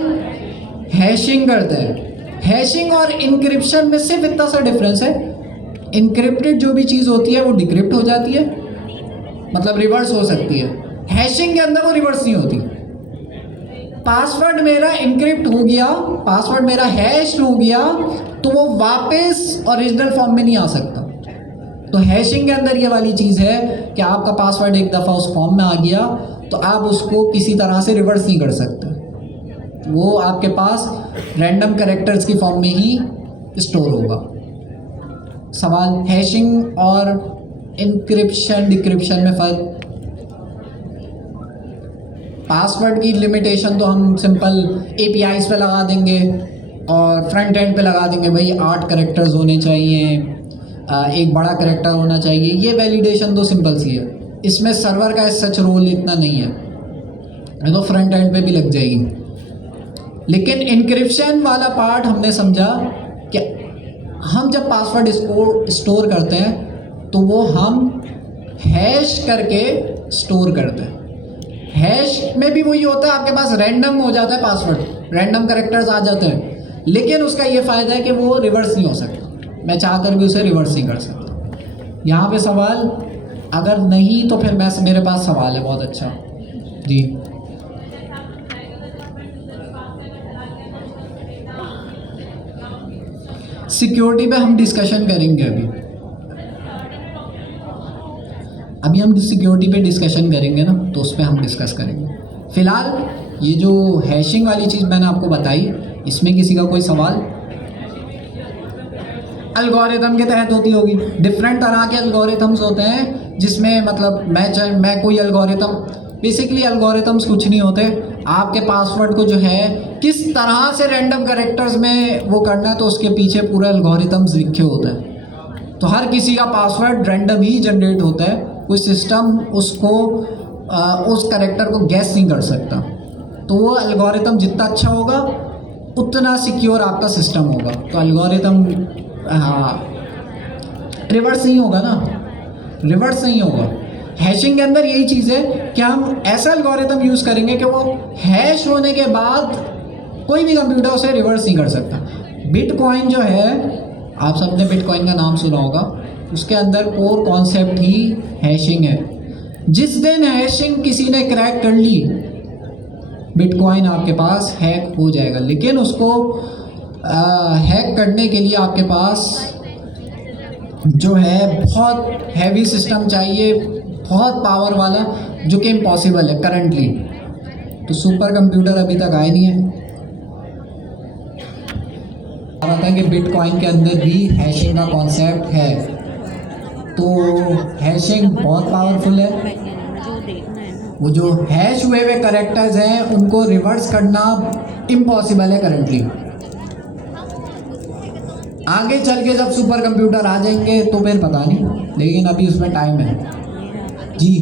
हैशिंग करते हैं। हैशिंग और इंक्रिप्शन में सिर्फ इतना सा डिफरेंस है, इंक्रिप्टेड जो भी चीज़ होती है वो डिक्रिप्ट हो जाती है, मतलब रिवर्स हो सकती है। हैशिंग के अंदर वो रिवर्स नहीं होती। पासवर्ड मेरा इंक्रिप्ट हो गया, पासवर्ड मेरा हैश हो गया, तो वो वापस ओरिजिनल फॉर्म में नहीं आ सकता। तो हैशिंग के अंदर ये वाली चीज़ है कि आपका पासवर्ड एक दफ़ा उस फॉर्म में आ गया तो आप उसको किसी तरह से रिवर्स नहीं कर सकते, वो आपके पास रैंडम कैरेक्टर्स की फॉर्म में ही स्टोर होगा। सवाल हैशिंग और इंक्रिप्शन डिक्रिप्शन में फ़र्क? पासवर्ड की लिमिटेशन तो हम सिंपल APIs पे लगा देंगे और फ्रंट एंड पे लगा देंगे, भाई 8 कैरेक्टर्स होने चाहिए, एक बड़ा कैरेक्टर होना चाहिए। ये वैलिडेशन तो सिंपल सी है, इसमें सर्वर का सच रोल इतना नहीं है, ये तो फ्रंट एंड पे भी लग जाएगी। लेकिन इंक्रिप्शन वाला पार्ट हमने समझा कि हम जब पासवर्ड स्टोर करते हैं तो वो हम हैश करके स्टोर करते हैं। हैश में भी वही होता है, आपके पास रैंडम हो जाता है पासवर्ड, रैंडम कैरेक्टर्स आ जाते हैं, लेकिन उसका ये फ़ायदा है कि वो रिवर्स नहीं हो सकता, मैं चाहकर भी उसे रिवर्स नहीं कर सकता। यहाँ पे सवाल अगर नहीं तो फिर मेरे पास सवाल है बहुत अच्छा जी। सिक्योरिटी पे हम डिस्कशन करेंगे अभी हम सिक्योरिटी पे डिस्कशन करेंगे ना, तो उस पर हम डिस्कस करेंगे। फ़िलहाल ये जो हैशिंग वाली चीज़ मैंने आपको बताई, इसमें किसी का कोई सवाल? एल्गोरिथम के तहत होती होगी, डिफरेंट तरह के एल्गोरिथम्स होते हैं जिसमें मतलब मैं कोई एल्गोरिथम, बेसिकली एल्गोरिथम्स कुछ नहीं होते, आपके पासवर्ड को जो है किस तरह से रैंडम कैरेक्टर्स में वो करना है तो उसके पीछे पूरा एल्गोरिथम्स लिखे होते हैं। तो हर किसी का पासवर्ड रैंडम ही जनरेट होता है, कोई सिस्टम उसको उस कैरेक्टर को गैस नहीं कर सकता। तो वो एल्गोरिथम जितना अच्छा होगा उतना सिक्योर आपका सिस्टम होगा। तो एल्गोरिथम रिवर्स नहीं होगा ना, रिवर्स नहीं होगा। हैशिंग के अंदर यही चीज़ है कि हम ऐसा एल्गोरिथम यूज़ करेंगे कि वो हैश होने के बाद कोई भी कंप्यूटर उसे रिवर्स नहीं कर सकता। बिटकॉइन जो है, आप सबने बिटकॉइन का नाम सुना होगा, उसके अंदर कोर कॉन्सेप्ट ही हैशिंग है। जिस दिन हैशिंग किसी ने क्रैक कर ली, बिटकॉइन आपके पास हैक हो जाएगा। लेकिन उसको हैक करने के लिए आपके पास जो है बहुत हैवी सिस्टम चाहिए, बहुत पावर वाला, जो कि इम्पॉसिबल है करंटली। तो सुपर कंप्यूटर अभी तक आए नहीं है। रहा था कि बिटकॉइन के अंदर भी हैशिंग का कॉन्सेप्ट है, तो हैशिंग बहुत पावरफुल है। जो देखना है ना, वो जो हैश हुए हुए कैरेक्टर्स हैं उनको रिवर्स करना इम्पॉसिबल है करंटली। आगे चल के जब सुपर कंप्यूटर आ जाएंगे तो फिर पता नहीं, लेकिन अभी उसमें टाइम है जी।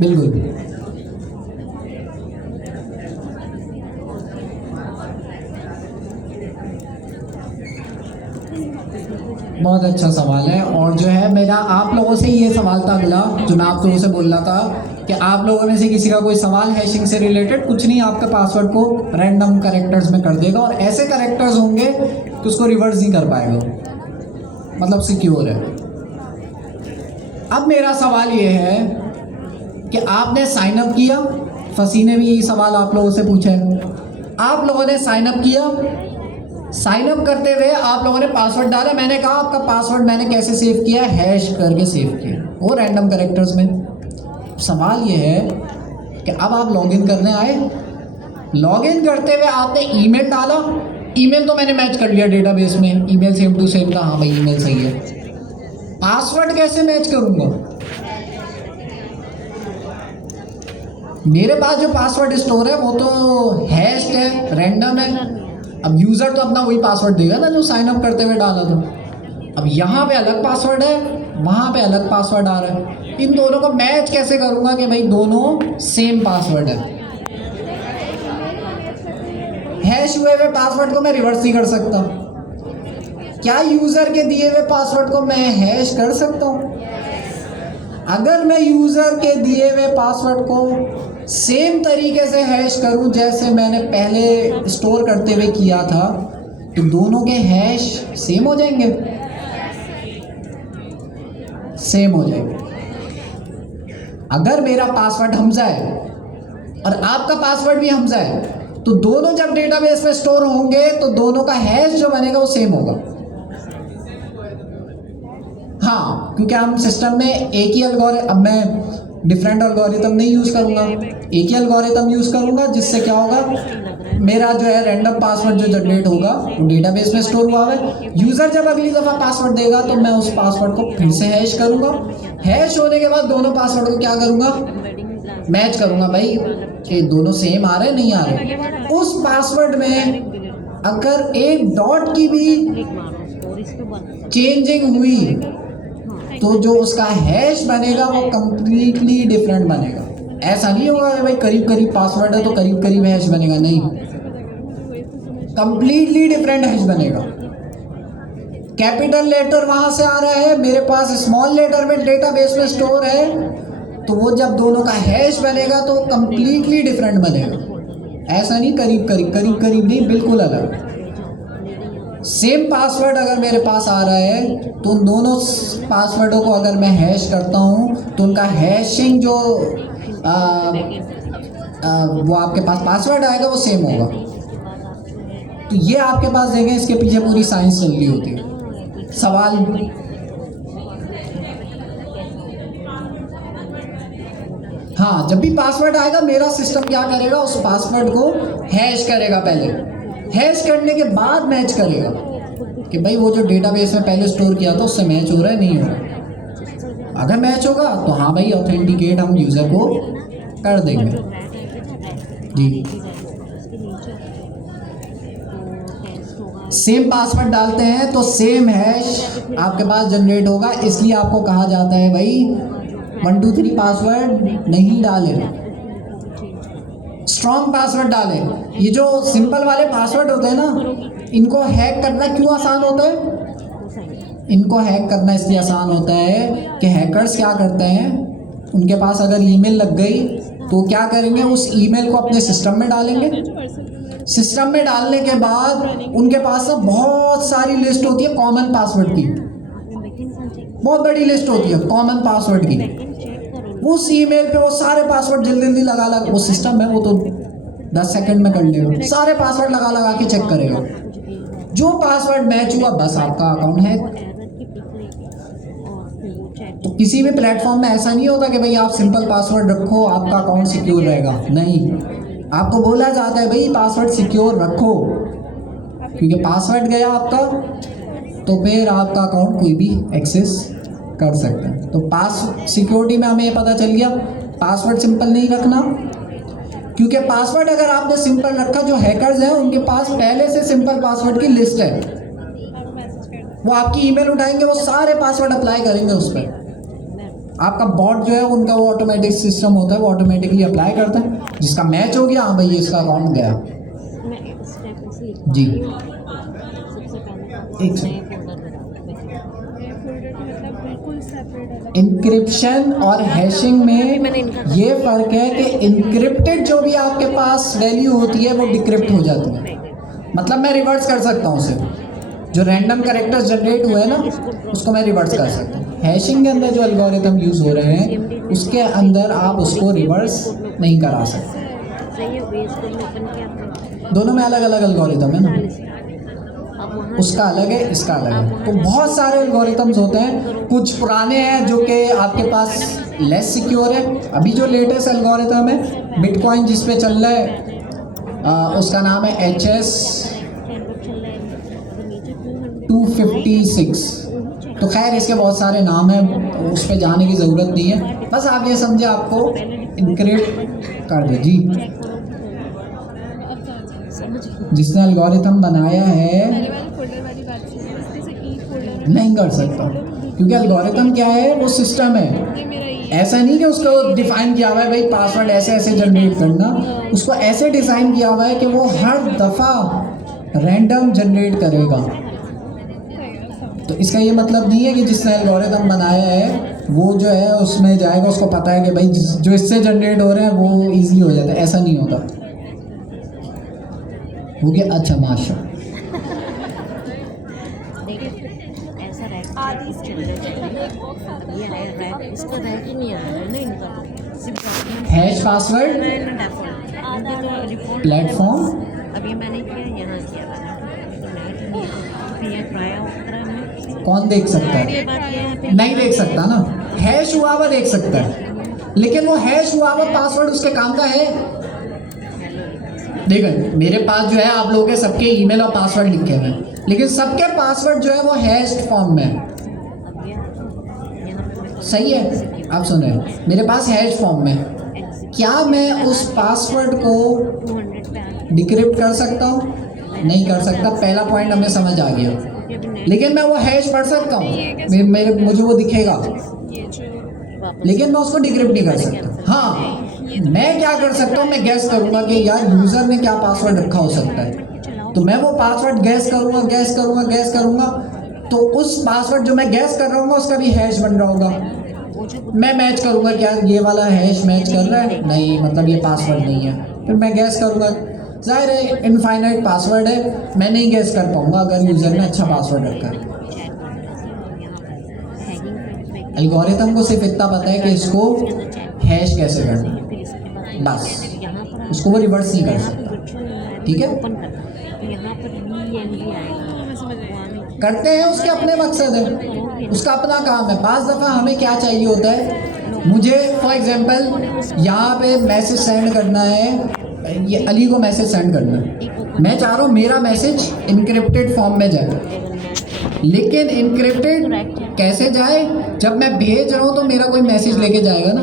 बिल्कुल, बहुत अच्छा सवाल है। और जो है मेरा आप लोगों से ये सवाल था अगला, जो मैं आप लोगों से बोल रहा था कि आप लोगों में से किसी का कोई सवाल हैशिंग से रिलेटेड, कुछ नहीं, आपका पासवर्ड को रैंडम कैरेक्टर्स में कर देगा और ऐसे कैरेक्टर्स होंगे कि उसको रिवर्स नहीं कर पाएगा, मतलब सिक्योर है। अब मेरा सवाल ये है कि आपने साइन अप किया, फसी ने भी यही सवाल आप लोगों से पूछा है। आप लोगों ने साइन अप किया, साइन अप करते हुए आप लोगों ने पासवर्ड डाला। मैंने कहा आपका पासवर्ड मैंने कैसे सेव किया, हैश करके सेव किया, वो रैंडम कैरेक्टर्स में। सवाल ये है कि अब आप लॉगिन करने आए, लॉगिन करते हुए आपने ईमेल डाला, ईमेल तो मैंने मैच कर लिया डेटाबेस में, ईमेल सेम टू सेम था, हाँ भाई ईमेल सही है। पासवर्ड कैसे मैच करूंगा? मेरे पास जो पासवर्ड स्टोर है वो तो हैश्ड है, रैंडम है। अब यूज़र तो अपना वही पासवर्ड देगा ना जो साइन अप करते हुए डाला था। अब यहाँ पे अलग पासवर्ड है, वहाँ पे अलग पासवर्ड आ रहा है, इन दोनों को मैच कैसे करूँगा कि भाई दोनों सेम पासवर्ड है? हैश हुए हुए पासवर्ड को मैं रिवर्स नहीं कर सकता। क्या यूज़र के दिए हुए पासवर्ड को मैं हैश कर सकता हूँ? अगर मैं यूज़र के दिए हुए पासवर्ड को सेम तरीके से हैश करूं जैसे मैंने पहले स्टोर करते हुए किया था, तो दोनों के हैश सेम हो जाएंगे, सेम हो जाएंगे। अगर मेरा पासवर्ड हमजा है और आपका पासवर्ड भी हमजा है, तो दोनों जब डेटाबेस में स्टोर होंगे तो दोनों का हैश जो बनेगा वो सेम होगा। हाँ, क्योंकि हम सिस्टम में एक ही एल्गोरिथम, अब मैं डिफरेंट एल्गोरिथम नहीं यूज़ करूँगा, एक ही एल्गोरिथम यूज़ करूँगा, जिससे क्या होगा, मेरा जो है रैंडम पासवर्ड जो जनरेट होगा वो डेटाबेस में स्टोर हुआ है। यूज़र जब अगली दफ़ा पासवर्ड देगा तो मैं उस पासवर्ड को फिर से हैश करूँगा। हैश होने के बाद दोनों पासवर्ड को क्या करूँगा, मैच करूँगा भाई कि दोनों सेम आ रहे हैं नहीं आ रहे। उस पासवर्ड में अगर एक डॉट की भी चेंजिंग हुई तो जो उसका हैश बनेगा वो कंप्लीटली डिफरेंट बनेगा। ऐसा नहीं होगा कि भाई करीब करीब पासवर्ड है तो करीब करीब हैश बनेगा, नहीं, कंप्लीटली डिफरेंट हैश बनेगा। कैपिटल लेटर वहां से आ रहा है, मेरे पास स्मॉल लेटर में डेटाबेस में स्टोर है, तो वो जब दोनों का हैश बनेगा तो कंप्लीटली डिफरेंट बनेगा। ऐसा नहीं करीब करीब, करीब करीब नहीं, बिल्कुल अलग। सेम पासवर्ड अगर मेरे पास आ रहा है तो उन दोनों पासवर्डों को अगर मैं हैश करता हूँ तो उनका हैशिंग जो वो आपके पास पासवर्ड आएगा वो सेम होगा। तो ये आपके पास देंगे, इसके पीछे पूरी साइंस चल रही होती है। सवाल हाँ, जब भी पासवर्ड आएगा मेरा सिस्टम क्या करेगा, उस पासवर्ड को हैश करेगा, पहले हैश करने के बाद मैच करेगा कि भाई वो जो डेटाबेस में पहले स्टोर किया था उससे मैच हो रहा है नहीं हो रहा। अगर मैच होगा तो हाँ भाई ऑथेंटिकेट हम यूज़र को कर देंगे। जी, सेम पासवर्ड डालते हैं तो सेम हैश आपके पास जनरेट होगा, इसलिए आपको कहा जाता है भाई 1 2 3 पासवर्ड नहीं डालें, स्ट्रॉन्ग पासवर्ड डालें। ये जो सिंपल वाले पासवर्ड होते हैं ना, इनको हैक करना क्यों आसान होता है? इनको हैक करना इसलिए आसान होता है कि हैकर्स क्या करते हैं, उनके पास अगर ईमेल लग गई तो क्या करेंगे, उस ईमेल को अपने सिस्टम में डालेंगे। सिस्टम में डालने के बाद उनके पास ना बहुत सारी लिस्ट होती है कॉमन पासवर्ड की, बहुत बड़ी लिस्ट होती है कॉमन पासवर्ड की। उस ईमेल पे वो सारे पासवर्ड जल्दी जल्दी लगा वो सिस्टम है वो तो 10 सेकंड में कर लेगा, सारे पासवर्ड लगा लगा के चेक करेगा। जो पासवर्ड मैच हुआ बस आपका अकाउंट है। तो किसी भी प्लेटफॉर्म में ऐसा नहीं होता कि भाई आप सिंपल पासवर्ड रखो आपका अकाउंट सिक्योर रहेगा, नहीं, आपको बोला जाता है भाई पासवर्ड सिक्योर रखो, क्योंकि पासवर्ड गया आपका तो फिर आपका अकाउंट कोई भी एक्सेस कर सकते हैं। तो सिक्योरिटी में हमें ये पता चल गया पासवर्ड सिंपल नहीं रखना, क्योंकि पासवर्ड अगर आपने सिंपल रखा, जो हैकर्स हैं उनके पास पहले से सिंपल पासवर्ड की लिस्ट है, वो आपकी ईमेल उठाएंगे, वो सारे पासवर्ड अप्लाई करेंगे उस पर। आपका बॉट जो है उनका वो ऑटोमेटिक सिस्टम होता है, वो ऑटोमेटिकली अप्लाई करता है, जिसका मैच हो गया हाँ भाई इसका अकाउंट गया। जी, एक सेकंड, इंक्रिप्शन और हैशिंग में ये फ़र्क है कि इंक्रिप्टेड जो भी आपके पास वैल्यू होती है वो डिक्रिप्ट हो जाती है। मतलब मैं रिवर्स कर सकता हूँ उसे, जो रैंडम कैरेक्टर्स जनरेट हुए हैं ना उसको मैं रिवर्स कर सकता हूँ। हैशिंग के अंदर जो एल्गोरिथम यूज़ हो रहे हैं उसके अंदर आप उसको रिवर्स नहीं करा सकते। सही है, बेस को ओपन किया दोनों में अलग अलग एल्गोरिथम है ना, अब वहाँ उसका अलग है इसका अलग है। तो बहुत सारे एल्गोरिथम्स होते हैं, कुछ पुराने हैं जो कि आपके पास लेस सिक्योर है। अभी जो लेटेस्ट एल्गोरिथम है बिटकॉइन जिस पे चल रहा है उसका नाम है HS 256। तो खैर इसके बहुत सारे नाम हैं, उस पर जाने की ज़रूरत नहीं है। बस आप ये समझे आपको इनक्रिप्ट कर दे जी। जिसने एल्गोरिथम बनाया है नहीं कर सकता, क्योंकि एल्गोरिथम क्या है, वो सिस्टम है। ऐसा नहीं कि उसको डिफाइन किया हुआ है भाई पासवर्ड ऐसे ऐसे जनरेट करना, उसको ऐसे डिज़ाइन किया हुआ है कि वो हर दफ़ा रैंडम जनरेट करेगा। तो इसका ये मतलब नहीं है कि जिसने एल्गोरिथम बनाया है वो जो है उसमें जाएगा, उसको पता है कि भाई जो इससे जनरेट हो रहे हैं वो ईजी हो जाता है। ऐसा नहीं होता। हो गया अच्छा माशा। ऐसा इसका रैंक ही नहीं आ रहा है ना इनका, सिर्फ हैश पासवर्ड प्लेटफॉर्म। अब ये मैंने किया, यहाँ किया मैंने, फिर ये ट्राई आउट करा मैंने। कौन देख सकता है? नहीं देख सकता ना। हैश हुआ हुआ देख सकता है, लेकिन वो हैश हुआ हुआ पासवर्ड उसके काम का है। देखो मेरे पास जो है आप लोगों के सबके ईमेल और पासवर्ड लिखे हुए हैं, लेकिन सबके पासवर्ड जो है वो हैश्ड फॉर्म में है। सही है, आप सुन रहे हैं, मेरे पास हैश फॉर्म में। क्या मैं उस पासवर्ड को डिक्रिप्ट कर सकता हूँ? नहीं कर सकता। पहला पॉइंट हमें समझ आ गया। लेकिन मैं वो हैश पढ़ सकता हूँ, मेरे मुझे वो दिखेगा, लेकिन मैं उसको डिक्रिप्ट नहीं कर सकता। हाँ, मैं क्या कर सकता हूँ, मैं गैस करूँगा कि यार यूज़र ने क्या पासवर्ड रखा हो सकता है। तो मैं वो पासवर्ड गैस करूँगा, तो उस पासवर्ड जो मैं गैस कर रहा हूँ उसका भी हैश बन रहा होगा। मैं मैच करूँगा क्या ये वाला हैश मैच कर रहा है, नहीं मतलब ये पासवर्ड नहीं है। फिर मैं गैस करूँगा, जाहिर है इनफाइनाइट पासवर्ड है, मैं नहीं गैस कर पाऊँगा अगर यूज़र ने अच्छा पासवर्ड रखा है। एल्गोरिथम को सिर्फ इतना पता है कि इसको हैश कैसे करना है, बस उसको वो रिवर्स नहीं कर सकता। ठीक है, करते हैं, उसके अपने मकसद है, उसका अपना काम है। 5 दफ़ा हमें क्या चाहिए होता है, मुझे फॉर एग्जांपल यहाँ पे मैसेज सेंड करना है, ये अली को मैसेज सेंड करना है, मैं चाह रहा हूँ मेरा मैसेज इनक्रिप्टेड फॉर्म में जाए। लेकिन इनक्रिप्टेड कैसे जाए, जब मैं भेज रहा हूँ तो मेरा कोई मैसेज लेके जाएगा ना,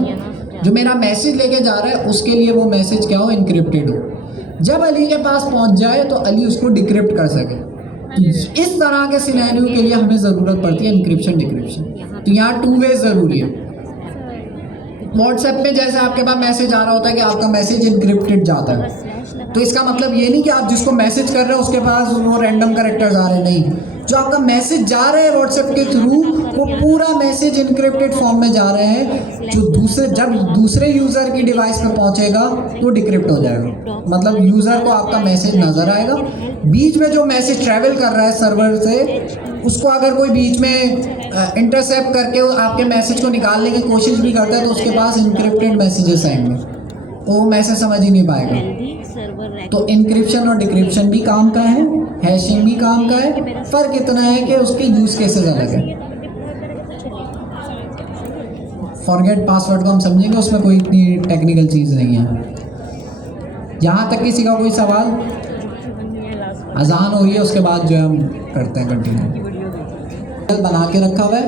जो मेरा मैसेज लेके जा रहा है उसके लिए वो मैसेज क्या हो, इनक्रिप्टेड हो। जब अली के पास पहुँच जाए तो अली उसको डिक्रिप्ट कर सके। तो इस तरह के सिनेरियो के लिए हमें ज़रूरत पड़ती है इनक्रिप्शन डिक्रिप्शन। तो यहाँ 2 वे ज़रूरी है। व्हाट्सएप पे जैसे आपके पास मैसेज आ रहा होता है कि आपका मैसेज इनक्रिप्टेड जाता है, तो इसका मतलब ये नहीं कि आप जिसको मैसेज कर रहे हो उसके पास वो रैंडम कैरेक्टर्स आ रहे हैं, नहीं। जो आपका मैसेज जा रहा है व्हाट्सएप के थ्रू वो पूरा मैसेज इनक्रिप्टेड फॉर्म में जा रहे हैं, जो जब दूसरे यूज़र की डिवाइस पे पहुंचेगा तो डिक्रिप्ट हो जाएगा। मतलब यूज़र को आपका मैसेज नज़र आएगा, बीच में जो मैसेज ट्रैवल कर रहा है सर्वर से उसको अगर कोई बीच में इंटरसेप्ट करके आपके मैसेज को निकालने की कोशिश भी करता है तो उसके पास इनक्रिप्टेड मैसेजेस आएंगे, तो वो मैसेज समझ ही नहीं पाएगा। तो इनक्रिप्शन और डिक्रिप्शन भी काम का है, हैशिंग भी काम का है, फ़र्क इतना है कि उसके यूज़ केसेस अलग है। फॉरगेट पासवर्ड को हम समझेंगे, उसमें कोई इतनी टेक्निकल चीज़ नहीं है। यहाँ तक किसी का कोई सवाल? अजान हो रही है, उसके बाद जो है हम करते हैं कंटिन्यू। बना के रखा हुआ है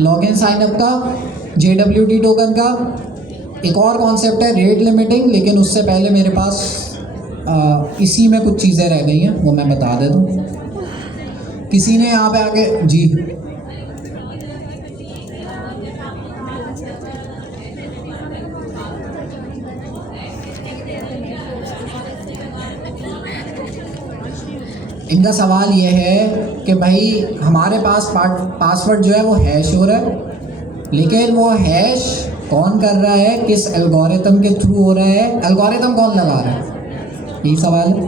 लॉगिन साइनअप का, JWT टोकन का। एक और कॉन्सेप्ट है रेट लिमिटिंग, लेकिन उससे पहले मेरे पास इसी में कुछ चीज़ें रह गई हैं, वो मैं बता देता हूँ। किसी ने यहाँ पे आके जी इनका सवाल ये है कि भाई हमारे पास पासवर्ड जो है वो हैश हो रहा है, लेकिन वो हैश कौन कर रहा है, किस एल्गोरिथम के थ्रू हो रहा है, एल्गोरिथम कौन लगा रहा है, यही सवाल है।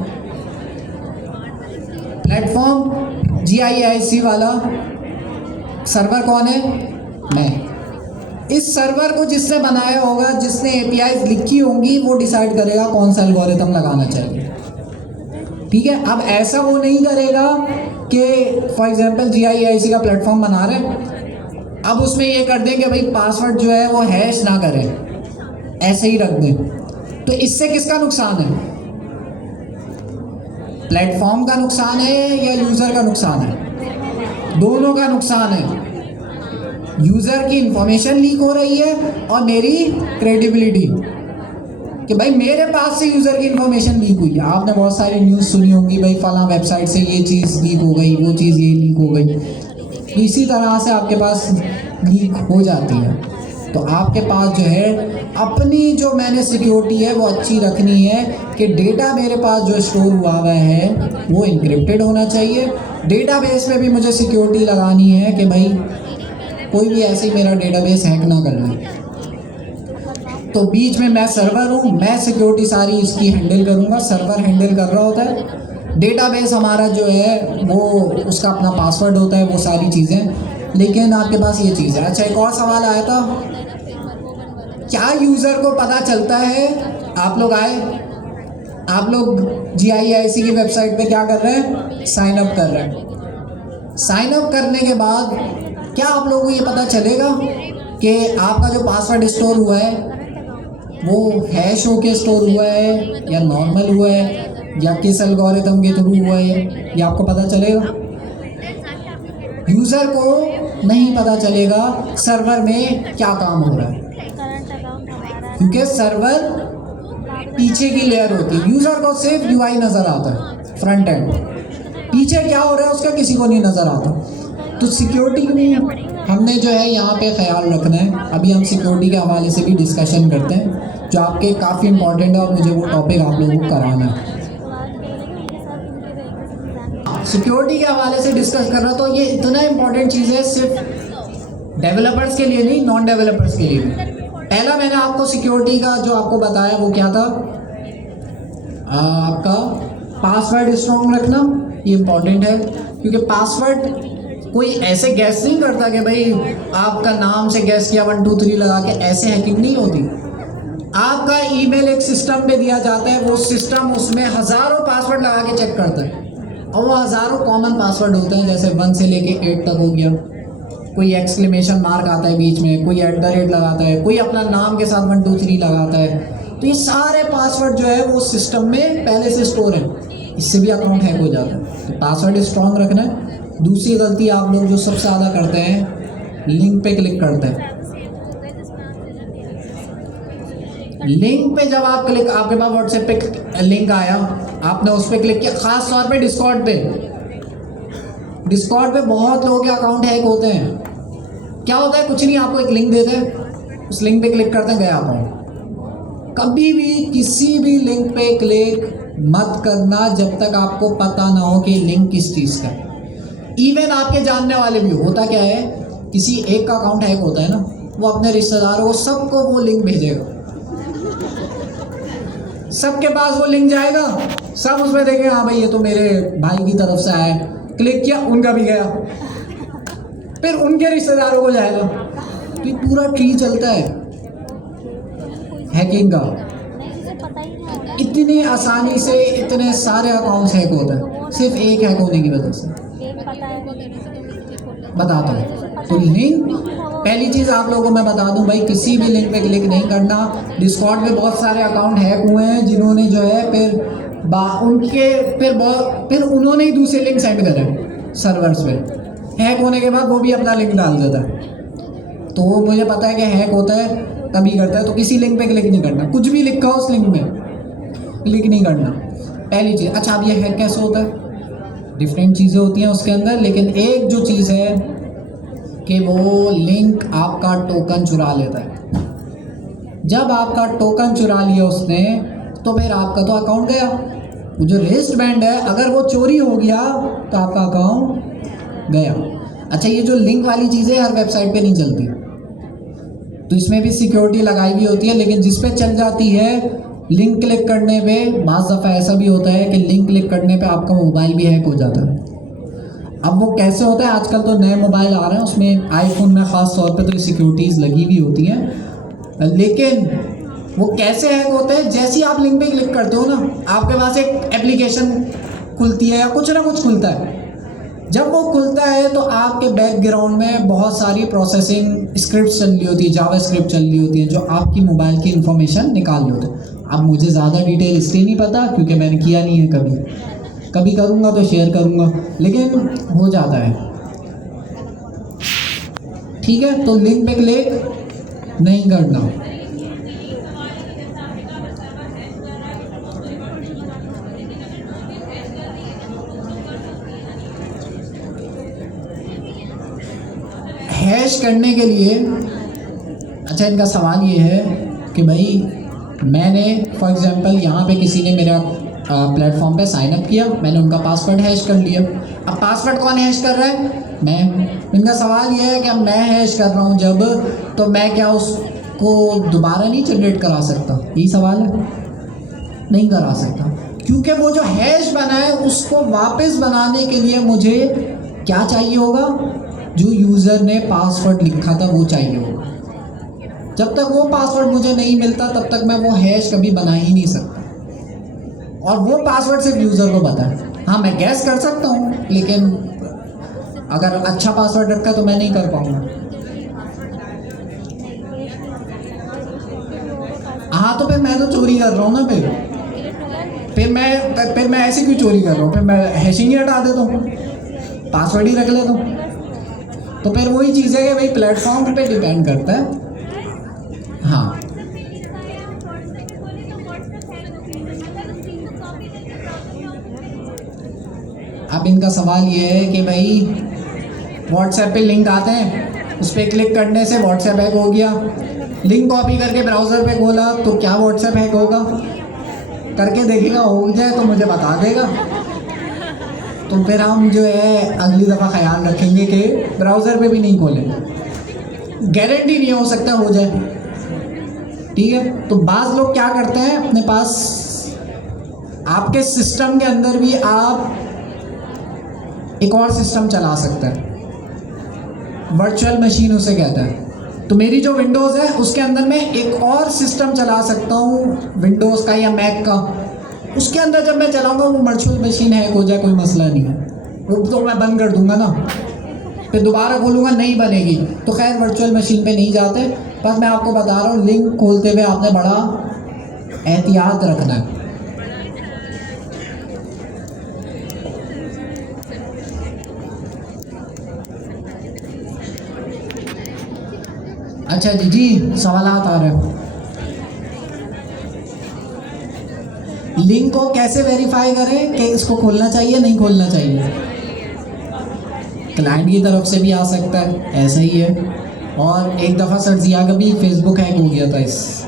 प्लेटफॉर्म GIIC वाला सर्वर कौन है? मैं। इस सर्वर को जिसने बनाया होगा, जिसने APIs लिखी होंगी, वो डिसाइड करेगा कौन सा एल्गोरिथम लगाना चाहिए। ठीक है, अब ऐसा वो नहीं करेगा कि फॉर एग्जांपल GIIC का प्लेटफॉर्म बना रहे हैं, अब उसमें ये कर दें कि भाई पासवर्ड जो है वो हैश ना करें, ऐसे ही रख दें। तो इससे किसका नुकसान है? प्लेटफॉर्म का नुकसान है या यूज़र का नुकसान है? दोनों का नुकसान है। यूज़र की इंफॉर्मेशन लीक हो रही है और मेरी क्रेडिबिलिटी, कि भाई मेरे पास से यूज़र की इंफॉर्मेशन लीक हुई है। आपने बहुत सारी न्यूज़ सुनी होंगी, भाई फलां वेबसाइट से ये चीज़ लीक हो गई, वो चीज़ ये लीक हो गई। इसी तरह से आपके पास लीक हो जाती है। तो आपके पास जो है अपनी जो मैंने सिक्योरिटी है वो अच्छी रखनी है कि डेटा मेरे पास जो स्टोर हुआ है वो इनक्रिप्टेड होना चाहिए। डेटाबेस में भी मुझे सिक्योरिटी लगानी है कि भाई कोई भी ऐसे ही मेरा डेटाबेस हैक ना कर ले। तो बीच में मैं सर्वर हूँ, मैं सिक्योरिटी सारी इसकी हैंडल करूँगा, सर्वर हैंडल कर रहा होता है। डेटाबेस हमारा जो है वो उसका अपना पासवर्ड होता है, वो सारी चीज़ें। लेकिन आपके पास ये चीज़ है। अच्छा, एक और सवाल आया था, क्या यूज़र को पता चलता है? आप लोग आए, आप लोग GIIC की वेबसाइट पे क्या कर रहे हैं? साइन अप कर रहे हैं। साइन अप करने के बाद क्या आप लोगों को ये पता चलेगा कि आपका जो पासवर्ड स्टोर हुआ है वो हैश होके स्टोर हुआ है या नॉर्मल हुआ है या किस एल्गोरिथम के थ्रू हुआ है? ये आपको पता चलेगा? यूज़र को नहीं पता चलेगा सर्वर में क्या काम हो रहा है, क्योंकि सर्वर पीछे की लेयर होती है। यूज़र को सिर्फ UI नज़र आता है, फ्रंट एंड, पीछे क्या हो रहा है उसका किसी को नहीं नज़र आता। तो सिक्योरिटी में हमने जो है यहाँ पे ख्याल रखना है। अभी हम सिक्योरिटी के हवाले से भी डिस्कशन करते हैं, जो आपके काफ़ी इंपॉर्टेंट है और मुझे वो टॉपिक आप लोगों को कराना है। सिक्योरिटी के हवाले से डिस्कस कर रहा, तो ये इतना इम्पोर्टेंट चीज़ है, सिर्फ डेवलपर्स के लिए नहीं, नॉन डेवलपर्स के लिए भी। पहला मैंने आपको सिक्योरिटी का जो आपको बताया वो क्या था, आपका पासवर्ड स्ट्रॉन्ग रखना, ये इम्पोर्टेंट है। क्योंकि पासवर्ड कोई ऐसे गैस नहीं करता कि भाई आपका नाम से गैस किया 1 2 3 लगा के, ऐसे हैकिंग नहीं होती। आपका ईमेल एक सिस्टम पे दिया जाता है, वो सिस्टम उसमें हज़ारों पासवर्ड लगा के चेक करता है, और वो हज़ारों कॉमन पासवर्ड होते हैं, जैसे 1 से लेके 8 तक हो गया। कोई एक्सक्लेमेशन मार्क आता है बीच में, कोई @ लगाता है, कोई अपना नाम के साथ 1 2 3 लगाता है। तो ये सारे पासवर्ड जो है वो सिस्टम में पहले से स्टोर है, इससे भी अकाउंट हैक हो जाता है। तो पासवर्ड स्ट्रॉन्ग रखना है। दूसरी गलती आप लोग जो सबसे ज़्यादा करते हैं, लिंक पे क्लिक करते हैं। लिंक पे जब आप क्लिक, आपके पास व्हाट्सएप पे लिंक आया, आपने उस पर क्लिक किया, ख़ास तौर पे डिस्कॉर्ड पे बहुत लोगों के अकाउंट हैक होते हैं। क्या होता है? कुछ नहीं, आपको एक लिंक देते हैं, उस लिंक पे क्लिक करते हैं, गया अकाउंट। कभी भी किसी भी लिंक पे क्लिक मत करना जब तक आपको पता ना हो कि लिंक किस चीज़ का है। इवन आपके जानने वाले भी, होता क्या है, किसी एक का अकाउंट हैक होता है ना, वो अपने रिश्तेदारों को सबको वो लिंक भेजेगा, सबके पास वो लिंक जाएगा, सब उसमें देखेंगे हाँ भाई ये तो मेरे भाई की तरफ से आया, क्लिक किया, उनका भी गया, फिर उनके रिश्तेदारों को जाएगा। तो ये पूरा ट्री चलता है हैकिंग का। इतनी आसानी से इतने सारे अकाउंट्स हैक होते हैं सिर्फ एक हैक होने की वजह से। बताता हूँ। तो लिंक, पहली चीज़ आप लोगों को मैं बता दूं भाई, किसी भी लिंक पे क्लिक नहीं करना। डिस्कॉर्ड पे बहुत सारे अकाउंट हैक हुए हैं जिन्होंने जो है फिर उन्होंने ही दूसरे लिंक सेंड करे सर्वर्स पे। हैक होने के बाद वो भी अपना लिंक डाल देता है। तो वो मुझे पता है कि हैक होता है तभी करता है। तो किसी लिंक पे क्लिक नहीं करना, कुछ भी लिखा हो उस लिंक में क्लिक नहीं करना, पहली चीज़। अच्छा, अब ये हैक कैसे होता है? डिफरेंट चीज़ें होती हैं उसके अंदर, लेकिन एक जो चीज़ है कि वो लिंक आपका टोकन चुरा लेता है। जब आपका टोकन चुरा लिया उसने, तो फिर आपका तो अकाउंट गया, वो जो रेस्ट बैंड है अगर वो चोरी हो गया तो आपका अकाउंट गया। अच्छा, ये जो लिंक वाली चीज़ें हर वेबसाइट पे नहीं चलती, तो इसमें भी सिक्योरिटी लगाई हुई होती है, लेकिन जिस पे चल जाती है लिंक क्लिक करने पे, बाज़ दफ़ा ऐसा भी होता है कि लिंक क्लिक करने पे आपका मोबाइल भी हैक हो जाता है। अब वो कैसे होता है, आजकल तो नए मोबाइल आ रहे हैं, उसमें आईफोन में ख़ास तौर पे तो ये सिक्योरिटीज़ लगी हुई होती हैं, लेकिन वो कैसे हैक होते हैं, जैसे ही आप लिंक पे क्लिक करते हो ना, आपके पास एक एप्लीकेशन खुलती है या कुछ ना कुछ खुलता है। जब वो खुलता है तो आपके बैकग्राउंड में बहुत सारी प्रोसेसिंग स्क्रिप्ट चल रही होती है, जावा स्क्रिप्ट चल रही होती है, जो आपकी मोबाइल की इन्फॉर्मेशन निकाल रही होती है। अब मुझे ज़्यादा डिटेल इसलिए नहीं पता क्योंकि मैंने किया नहीं है, कभी करूँगा तो शेयर करूँगा, लेकिन हो जाता है। ठीक है, तो लिंक पे क्लिक नहीं करना। हैश करने के लिए, अच्छा, इनका सवाल ये है कि भाई मैंने फॉर एग्जांपल यहाँ पे किसी ने मेरा प्लेटफॉर्म पे साइन अप किया, मैंने उनका पासवर्ड हैश कर लिया। अब पासवर्ड कौन हैश कर रहा है? मैं। इनका सवाल ये है कि अब मैं हैश कर रहा हूँ जब, तो मैं क्या उसको दोबारा नहीं जनरेट करा सकता? यही सवाल है। नहीं करा सकता, क्योंकि वो जो हैश बना है उसको वापस बनाने के लिए मुझे क्या चाहिए होगा? जो यूज़र ने पासवर्ड लिखा था वो चाहिए होगा। जब तक वो पासवर्ड मुझे नहीं मिलता तब तक मैं वो हैश कभी बना ही नहीं सकता, और वो पासवर्ड सिर्फ यूज़र को पता है। हाँ, मैं गैस कर सकता हूँ, लेकिन अगर अच्छा पासवर्ड रखा तो मैं नहीं कर पाऊँगा। हाँ, तो फिर मैं तो चोरी कर रहा हूँ ना, फिर मैं ऐसे क्यों चोरी कर रहा हूँ? फिर मैं हैशिंग ही हटा देता हूँ, पासवर्ड ही रख लेता हूँ। तो फिर वही चीज़ है कि भाई प्लेटफॉर्म पे डिपेंड करता है। हाँ, अब इनका सवाल ये है कि भाई व्हाट्सएप पे लिंक आते हैं, उस पर क्लिक करने से व्हाट्सएप हैक हो गया, लिंक कॉपी करके ब्राउज़र पे खोला तो क्या व्हाट्सएप हैक होगा? करके देखेगा, हो जाए तो मुझे बता देगा, तो फिर हम जो है अगली दफ़ा ख्याल रखेंगे कि ब्राउज़र पे भी नहीं खोलेंगे। गारंटी नहीं हो सकता हो जाए। ठीक है, तो बाज़ लोग क्या करते हैं, अपने पास आपके सिस्टम के अंदर भी आप एक और सिस्टम चला सकते हैं, वर्चुअल मशीन उसे कहते हैं। तो मेरी जो विंडोज़ है उसके अंदर मैं एक और सिस्टम चला सकता हूँ, विंडोज़ का या मैक का। उसके अंदर जब मैं चलाऊँगा वो वर्चुअल मशीन हैक हो जाए, कोई मसला नहीं है, वो तो मैं बंद कर दूँगा ना, फिर दोबारा खोलूँगा नहीं बनेगी। तो खैर वर्चुअल मशीन पे नहीं जाते, बस मैं आपको बता रहा हूँ लिंक खोलते हुए आपने बड़ा एहतियात रखना है। अच्छा जी, सवालात आ रहे हैं। लिंक को कैसे वेरीफाई करें कि इसको खोलना चाहिए नहीं खोलना चाहिए? क्लाइंट की तरफ से भी आ सकता है, ऐसा ही है। और एक दफ़ा सरजिया का भी फेसबुक हैक हो गया था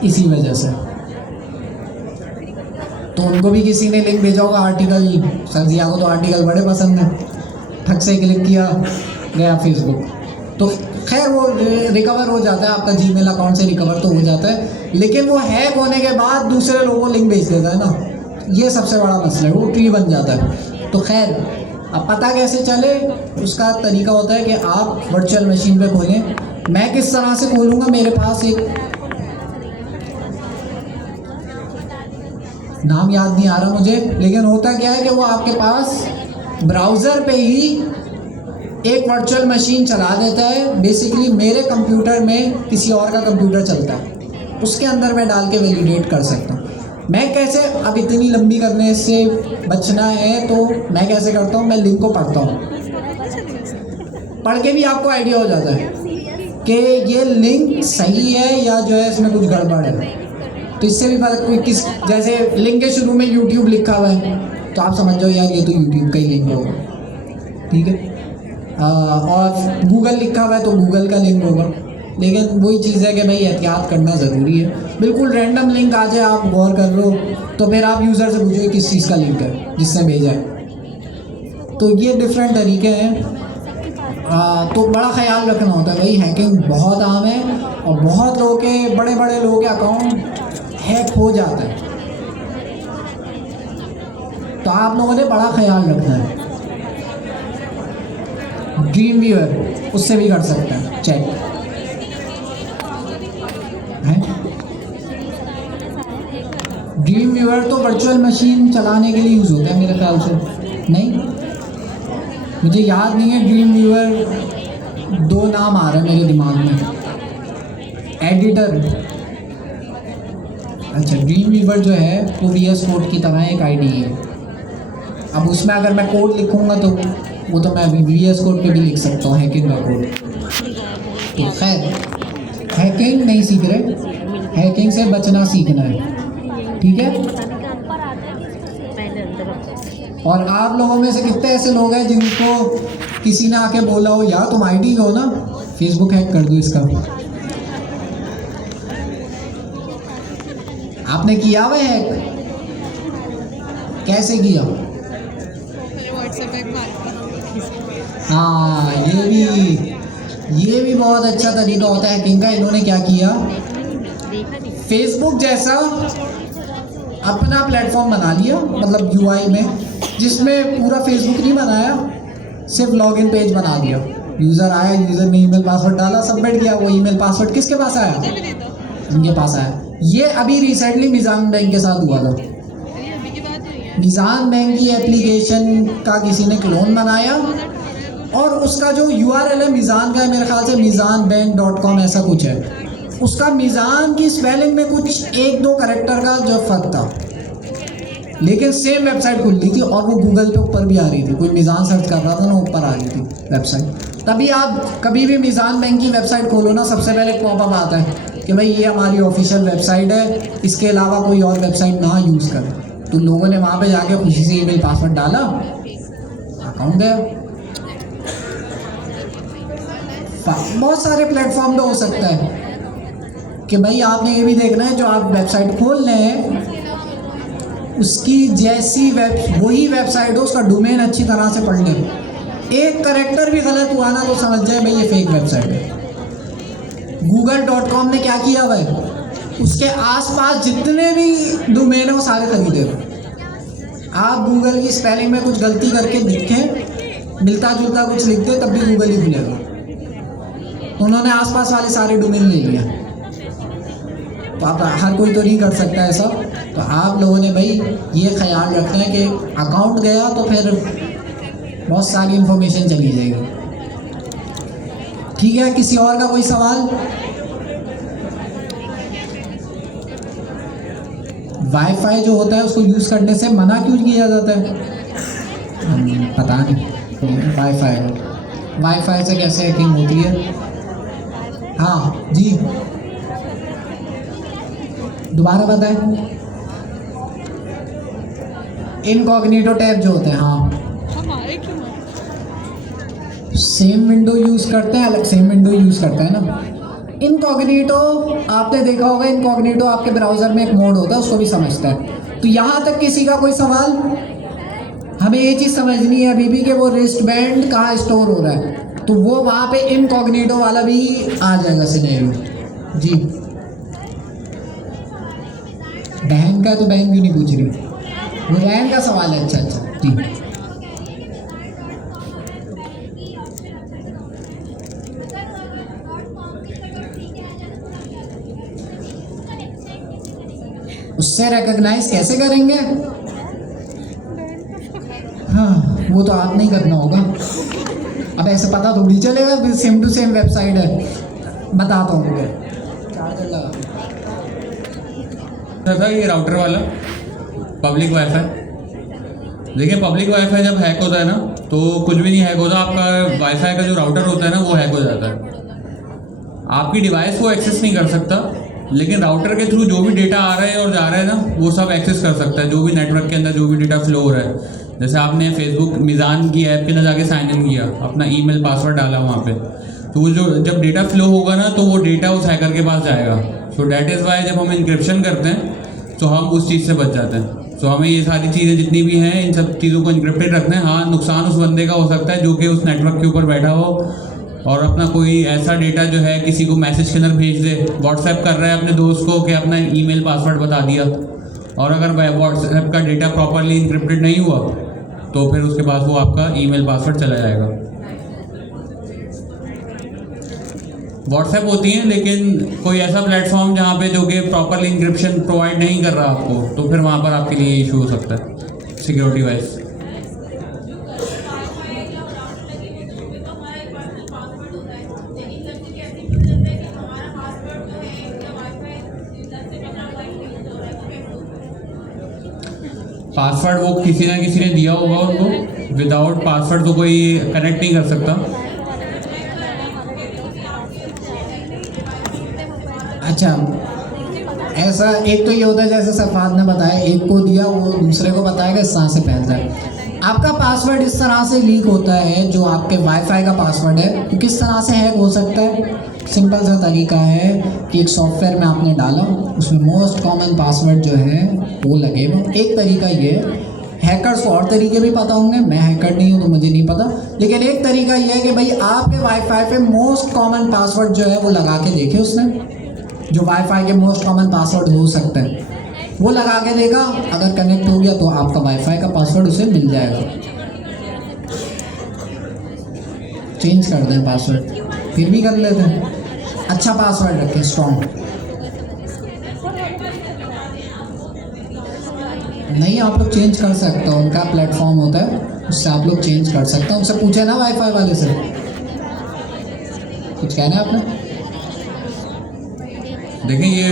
इसी वजह से, तो उनको भी किसी ने लिंक भेजा होगा आर्टिकल, सरजिया को तो आर्टिकल बड़े पसंद है, ठग से क्लिक किया, गया फेसबुक। तो खैर वो रिकवर हो जाता है, आपका जीमेल अकाउंट से रिकवर तो हो जाता है, लेकिन वो हैक होने के बाद दूसरे लोगों को लिंक भेज देता है ना, ये सबसे बड़ा मसला है, वो ट्री बन जाता है। तो खैर अब पता कैसे चले, उसका तरीका होता है कि आप वर्चुअल मशीन पे खोलें। मैं किस तरह से खोलूँगा, मेरे पास एक नाम याद नहीं आ रहा मुझे, लेकिन होता क्या है कि वो आपके पास ब्राउज़र पे ही एक वर्चुअल मशीन चला देता है। बेसिकली मेरे कंप्यूटर में किसी और का कंप्यूटर चलता है, उसके अंदर मैं डाल के वैलिडेट कर सकता हूँ। मैं कैसे, अब इतनी लंबी करने से बचना है तो मैं कैसे करता हूँ, मैं लिंक को पढ़ता हूँ, पढ़ के भी आपको आइडिया हो जाता है कि ये लिंक सही है या जो है इसमें कुछ गड़बड़ है। तो इससे भी पता कोई किस, जैसे लिंक के शुरू में YouTube लिखा हुआ है तो आप समझ जाओ यार ये तो YouTube का ही लिंक होगा, ठीक है। और गूगल लिखा हुआ है तो गूगल का लिंक होगा। लेकिन वही चीज़ है कि भाई एहतियात करना ज़रूरी है। बिल्कुल रैंडम लिंक आ जाए, आप गौर कर लो तो फिर आप यूज़र से पूछो किस चीज़ का लिंक है जिसने भेजा है। तो ये डिफरेंट तरीके हैं। तो बड़ा ख्याल रखना होता है भाई, हैकिंग बहुत आम है और बहुत लोगों के, बड़े बड़े लोगों के अकाउंट हैक हो जाते हैं। तो आप लोगों ने बड़ा ख्याल रखना है। ड्रीम व्यूअर उससे भी कर सकते हैं चेक है। ड्रीम व्यूअर तो वर्चुअल मशीन चलाने के लिए यूज़ होता है मेरे ख्याल से, नहीं मुझे याद नहीं है। ड्रीम व्यूअर 2 नाम आ रहे हैं मेरे दिमाग में, एडिटर। अच्छा, ड्रीम व्यूअर जो है वो VS कोड की तरह एक आईडी है। अब उसमें अगर मैं कोड लिखूंगा तो वो तो मैं VS कोड पे भी लिख सकता हूँ, हैकिंग का कोड। तो खैर हैकिंग नहीं सीख रहे, हैकिंग से बचना सीखना है, ठीक है। और आप लोगों में से कितने ऐसे लोग हैं जिनको किसी ने आके बोला हो यार तुम आईडी हो ना, फेसबुक हैक कर दो इसका। आपने किया हुआ हैक? कैसे किया? हाँ, ये भी बहुत अच्छा तरीका होता है हैकिंग का। इन्होंने क्या किया, फेसबुक जैसा अपना प्लेटफॉर्म बना लिया, मतलब UI में, जिसमें पूरा फेसबुक नहीं बनाया, सिर्फ लॉगिन पेज बना दिया। यूज़र आया, यूज़र ने ईमेल पासवर्ड डाला, सबमिट किया। वो ईमेल पासवर्ड किसके पास आया? इनके पास आया। ये अभी रिसेंटली मिज़ान बैंक के साथ हुआ था। मिज़ान बैंक की एप्लीकेशन का किसी ने क्लोन बनाया और उसका जो URL है मिज़ान का है, मेरे ख्याल से mizanbank.com ऐसा कुछ है। उसका मिज़ान की स्पेलिंग में कुछ 1-2 कैरेक्टर का जो फर्क था, लेकिन सेम वेबसाइट खुल रही थी और वो गूगल पे ऊपर भी आ रही थी। कोई मिज़ान सर्च कर रहा था ना, ऊपर आ रही थी वेबसाइट। तभी आप कभी भी मिज़ान बैंक की वेबसाइट खोलो ना, सबसे पहले एक पॉपअप आता है कि भाई ये हमारी ऑफिशियल वेबसाइट है, इसके अलावा कोई और वेबसाइट ना यूज़ कर। तो लोगों ने वहाँ पे जाके खुशी से ईमेल पासवर्ड डाला, अकाउंट गया। बहुत सारे प्लेटफॉर्म पे हो सकता है कि भाई आपने ये भी देखना है, जो आप वेबसाइट खोल रहे हैं उसकी जैसी वही वेबसाइट हो, उसका डोमेन अच्छी तरह से पढ़ लें। एक करेक्टर भी गलत हुआ ना तो समझ जाए भाई ये फेक वेबसाइट है। google.com ने क्या किया हुआ है, उसके आसपास जितने भी डोमेन है वो सारे खरीदे हुए। आप गूगल की स्पेलिंग में कुछ गलती करके लिखें, मिलता जुलता कुछ लिख दे, तब भी गूगल ही खुलेगा। उन्होंने आसपास वाले सारे डोमेन ले लिया। तो आप, हर कोई तो नहीं कर सकता ऐसा। तो आप लोगों ने भाई ये ख्याल रखना है कि अकाउंट गया तो फिर बहुत सारी इन्फॉर्मेशन चली जाएगी, ठीक है। किसी और का कोई सवाल? वाईफाई जो होता है उसको यूज़ करने से मना क्यों किया जाता है? पता नहीं। वाईफाई से कैसे हैकिंग होती है? हाँ जी, दोबारा बताएं। इनकॉग्निटो टैब जो होते हैं, हाँ सेम विंडो यूज़ करते हैं, अलग सेम विंडो यूज़ करते हैं ना। इनकॉग्निटो आपने देखा होगा, इनकॉग्निटो आपके ब्राउज़र में एक मोड होता है, उसको भी समझता है। तो यहाँ तक किसी का कोई सवाल? हमें ये चीज़ समझनी है अभी भी कि वो रिस्ट बैंड कहाँ स्टोर हो रहा है, तो वो वहाँ पे इनकॉग्निटो वाला भी आ जाएगा सिनेरियो। जी, बहन का तो बहन क्यों नहीं पूछ रही, वो रैन का सवाल है। अच्छा जी, उससे रिकॉग्नाइज कैसे करेंगे? हाँ, वो तो आपने ही करना होगा। अब ऐसे पता थोड़ी चलेगा, सेम टू सेम वेबसाइट है। बताता हूँ मुझे चार्जर लगा था ये राउटर वाला पब्लिक वाईफाई। देखिए, पब्लिक वाईफाई जब हैक होता है ना तो कुछ भी नहीं हैक होता, आपका वाईफाई का जो राउटर होता है ना वो हैक हो जाता है। आपकी डिवाइस को एक्सेस नहीं कर सकता, लेकिन राउटर के थ्रू जो भी डेटा आ रहा है और जा रहा है ना वो सब एक्सेस कर सकता है। जो भी नेटवर्क के अंदर जो भी डेटा फ्लो हो रहा है, जैसे आपने फेसबुक मिज़ान की ऐप के अंदर जाके साइन इन किया, अपना ईमेल पासवर्ड डाला वहाँ पे, तो वो जो जब डेटा फ्लो होगा ना तो वो डेटा उस हैकर के पास जाएगा। सो डैट इज़ वाई जब हम इंक्रिप्शन करते हैं तो हम उस चीज़ से बच जाते हैं। सो हमें ये सारी चीज़ें जितनी भी हैं इन सब चीज़ों को इंक्रिप्टेड रखना है। हाँ, नुकसान उस बंदे का हो सकता है जो कि उस नेटवर्क के ऊपर बैठा हो और अपना कोई ऐसा डेटा जो है किसी को मैसेज के अंदर भेज दे, व्हाट्सएप कर रहा है अपने दोस्त को कि अपना ईमेल पासवर्ड बता दिया, और अगर व्हाट्सएप का डेटा प्रॉपरली इंक्रिप्टेड नहीं हुआ तो फिर उसके पास वो आपका ईमेल पासवर्ड चला जाएगा। व्हाट्सएप होती है लेकिन कोई ऐसा प्लेटफॉर्म जहाँ पे जो कि प्रॉपरली इंक्रिप्शन प्रोवाइड नहीं कर रहा आपको, तो फिर वहाँ पर आपके लिए इशू हो सकता है सिक्योरिटी वाइज। पासवर्ड वो किसी ना किसी ने दिया होगा उनको, विदाउट पासवर्ड तो कोई कनेक्ट नहीं कर सकता। अच्छा, ऐसा एक तो ये होता है जैसे सफाद ने बताया, एक को दिया वो दूसरे को बताएगा, इस तरह से फैल जाए। आपका पासवर्ड इस तरह से लीक होता है, जो आपके वाईफाई का पासवर्ड है, तो किस तरह से हैक हो सकता है? सिंपल सा तरीका है कि एक सॉफ्टवेयर में आपने डाला, उसमें मोस्ट कॉमन पासवर्ड जो है वो लगेगा। एक तरीका ये है, हैकर्स को और तरीके भी पता होंगे, मैं हैकर नहीं हूँ तो मुझे नहीं पता, लेकिन एक तरीका ये है कि भाई आपके वाईफाई पे मोस्ट कॉमन पासवर्ड जो है वो लगा के देखे उसने, जो वाईफाई के मोस्ट कॉमन पासवर्ड हो सकते हैं वो लगा के देगा। अगर कनेक्ट हो गया तो आपका वाईफाई का पासवर्ड उसे मिल जाएगा। चेंज कर दें पासवर्ड, फिर भी कर लेते हैं, अच्छा पासवर्ड रखें स्ट्रॉन्ग। नहीं, आप लोग चेंज कर सकते हो, उनका प्लेटफॉर्म होता है उससे आप लोग चेंज कर सकते हो। उनसे पूछे ना वाईफाई वाले से, कुछ कहना है आपने? देखिए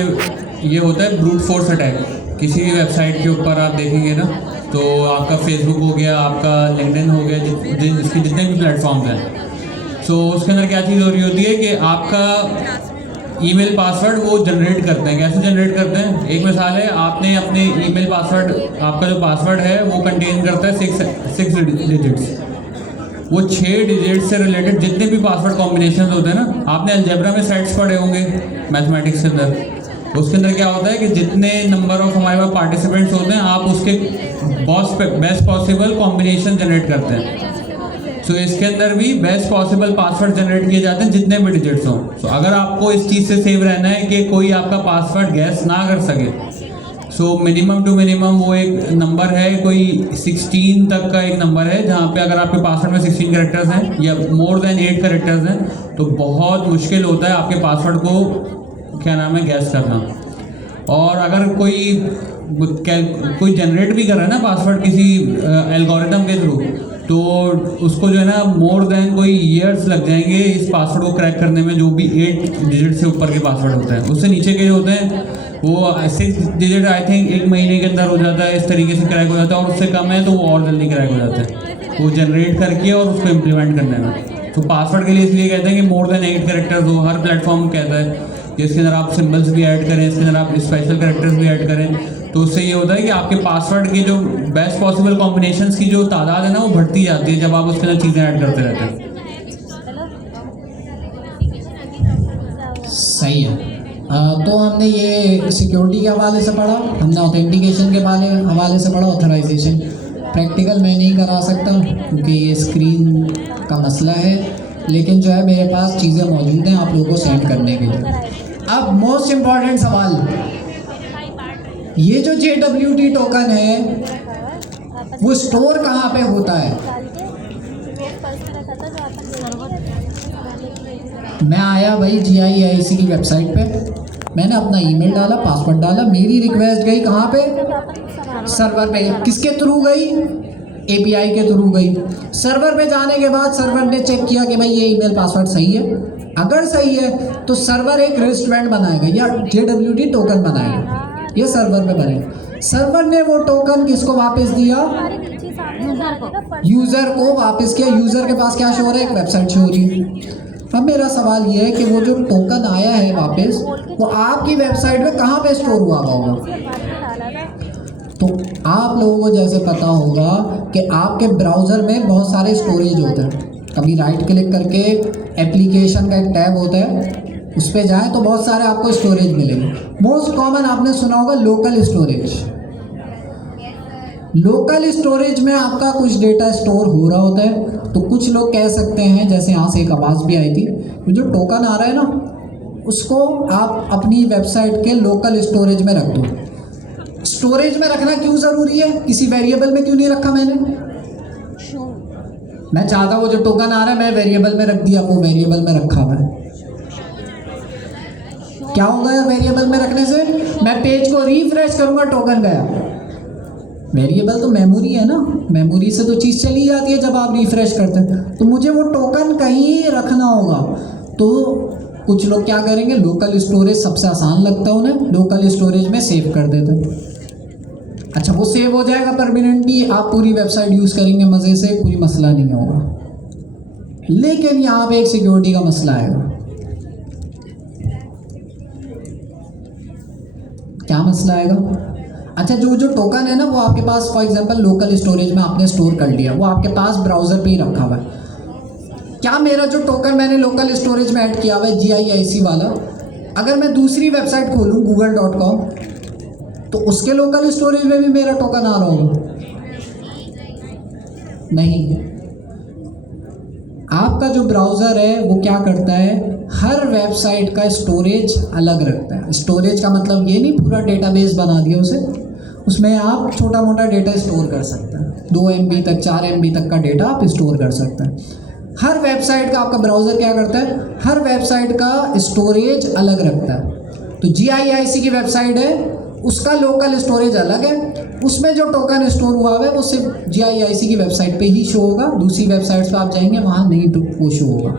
ये होता है ब्रूट फोर्स अटैक। किसी भी वेबसाइट के ऊपर आप देखेंगे ना तो आपका फेसबुक हो गया, आपका लिंक्डइन हो गया, जिसके जितने भी प्लेटफॉर्म्स हैं, सो उसके अंदर क्या चीज़ हो रही होती है कि आपका ईमेल पासवर्ड वो जनरेट करते हैं। कैसे जनरेट करते हैं? एक मिसाल है, आपने अपने ईमेल पासवर्ड, आपका जो पासवर्ड है वो कंटेन करता है सिक्स डिजिट्स। वो 6 डिजिट से रिलेटेड जितने भी पासवर्ड कॉम्बिनेशन होते हैं ना, आपने अलजेब्रा में सेट्स पढ़े होंगे मैथमेटिक्स के अंदर। उसके अंदर क्या होता है कि जितने नंबर ऑफ हमारे पास पार्टिसिपेंट्स होते हैं, आप उसके बेस्ट पॉसिबल कॉम्बिनेशन जनरेट करते हैं। सो इसके अंदर भी बेस्ट पॉसिबल पासवर्ड जनरेट किए जाते हैं जितने भी डिजिट्स हों। सो अगर आपको इस चीज़ से सेव रहना है कि कोई आपका पासवर्ड गैस ना कर सके, सो मिनिमम टू मिनिमम वो एक नंबर है, कोई 16 तक का एक नंबर है, जहाँ पे अगर आपके पासवर्ड में 16 कैरेक्टर्स हैं या मोर देन 8 कैरेक्टर्स हैं तो बहुत मुश्किल होता है आपके पासवर्ड को क्या नाम है गैस करना। और अगर कोई जनरेट भी कर रहा है ना पासवर्ड किसी एल्गोरिथम के थ्रू, तो उसको जो है ना मोर देन कोई ईयर्स लग जाएंगे इस पासवर्ड को क्रैक करने में, जो भी 8 डिजिट से ऊपर के पासवर्ड होते हैं। उससे नीचे के जो होते हैं वो 6 डिजिट आई थिंक 1 महीने के अंदर हो जाता है, इस तरीके से क्रैक हो जाता है, और उससे कम है तो वो और जल्दी क्रैक हो जाता है वो जनरेट करके और उसको इम्प्लीमेंट करने में। तो पासवर्ड के लिए इसलिए कहते हैं कि मोर देन 8 कैरेक्टर्स हो। हर प्लेटफॉर्म कहता है कि इसके अंदर आप सिम्बल्स भी ऐड करें, इसके अंदर आप स्पेशल कैरेक्टर्स भी ऐड करें, तो उससे ये होता है कि आपके पासवर्ड की जो बेस्ट पॉसिबल कॉम्बिनेशंस की जो तादाद है ना वो बढ़ती जाती है जब आप उसके अंदर चीज़ें ऐड करते रहते हैं। सही है। तो हमने ये सिक्योरिटी के हवाले से पढ़ा, हमने ऑथेंटिकेशन के हवाले से पढ़ा, ऑथराइजेशन। प्रैक्टिकल मैं नहीं करा सकता क्योंकि ये स्क्रीन का मसला है, लेकिन जो है मेरे पास चीज़ें मौजूद हैं आप लोगों को सेंड करने के लिए। अब मोस्ट इम्पॉर्टेंट सवाल, ये जो JWT टोकन है वो स्टोर कहाँ पे होता है? मैं आया भाई GIIC की वेबसाइट पे, मैंने अपना ईमेल डाला, पासवर्ड डाला, मेरी रिक्वेस्ट गई कहाँ पे? सर्वर पे। किसके थ्रू गई? API के थ्रू गई। सर्वर पे जाने के बाद सर्वर ने चेक किया कि भाई ये ईमेल पासवर्ड सही है। अगर सही है तो सर्वर एक रेस्टोरेंट बनाएगा या JWT टोकन बनाएगा, ये सर्वर पे बनेगा। सर्वर ने वो टोकन किसको वापस दिया? यूज़र को वापस किया। यूज़र के पास क्या शो हो रहा है? एक वेबसाइट शो हो रही है। अब मेरा सवाल ये है कि वो जो टोकन आया है वापस, वो आपकी वेबसाइट में कहाँ पे स्टोर हुआ होगा? तो आप लोगों को जैसे पता होगा कि आपके ब्राउज़र में बहुत सारे स्टोरेज होते हैं, कभी राइट क्लिक करके एप्लीकेशन का एक टैब होता है, उस पर जाएँ तो बहुत सारे आपको स्टोरेज मिलेंगे। मोस्ट कॉमन आपने सुना होगा लोकल स्टोरेज। लोकल स्टोरेज में आपका कुछ डेटा स्टोर हो रहा होता है। तो कुछ लोग कह सकते हैं, जैसे यहाँ से एक आवाज़ भी आई थी, जो टोकन आ रहा है ना, उसको आप अपनी वेबसाइट के लोकल स्टोरेज में रख दो। स्टोरेज में रखना क्यों ज़रूरी है? किसी वेरिएबल में क्यों नहीं रखा मैंने? मैं चाहता हूँ वो जो टोकन आ रहा है मैं वेरिएबल में रख दिया, वो वेरिएबल में रखा हुआ है। क्या होगा यार वेरिएबल में रखने से? मैं पेज को रिफ्रेश करूँगा, टोकन गया। वेरिएबल तो मेमोरी है ना, मेमोरी से तो चीज़ चली जाती है जब आप रिफ्रेश करते हैं। तो मुझे वो टोकन कहीं रखना होगा। तो कुछ लोग क्या करेंगे, लोकल स्टोरेज सबसे आसान लगता है उन्हें, लोकल स्टोरेज में सेव कर देते हैं। अच्छा, वो सेव हो जाएगा परमानेंटली, आप पूरी वेबसाइट यूज़ करेंगे मज़े से, कोई मसला नहीं होगा। लेकिन यहाँ पे एक सिक्योरिटी का मसला आएगा। क्या मसला आएगा? अच्छा, जो टोकन है ना, वो आपके पास फॉर एग्जांपल लोकल स्टोरेज में आपने स्टोर कर लिया, वो आपके पास ब्राउज़र पे ही रखा हुआ है। क्या मेरा जो टोकन मैंने लोकल स्टोरेज में ऐड किया हुआ है GIIC वाला, अगर मैं दूसरी वेबसाइट खोलूँ google.com, तो उसके लोकल स्टोरेज में भी मेरा टोकन आ रहा होगा? नहीं। आपका जो ब्राउज़र है वो क्या करता है, हर वेबसाइट का स्टोरेज अलग रखता है। स्टोरेज का मतलब ये नहीं पूरा डेटाबेस बना दिया उसे, उसमें आप छोटा मोटा डेटा स्टोर कर सकते हैं। 2 MB तक 4 MB तक का डेटा आप स्टोर कर सकते हैं। हर वेबसाइट का आपका ब्राउज़र क्या करता है, हर वेबसाइट का स्टोरेज अलग रखता है। तो GIIC की वेबसाइट है, उसका लोकल स्टोरेज अलग है, उसमें जो टोकन स्टोर हुआ है वो सिर्फ GIIC की वेबसाइट पे ही शो होगा। दूसरी वेबसाइट्स पे आप जाएंगे वहाँ नहीं वो शो होगा।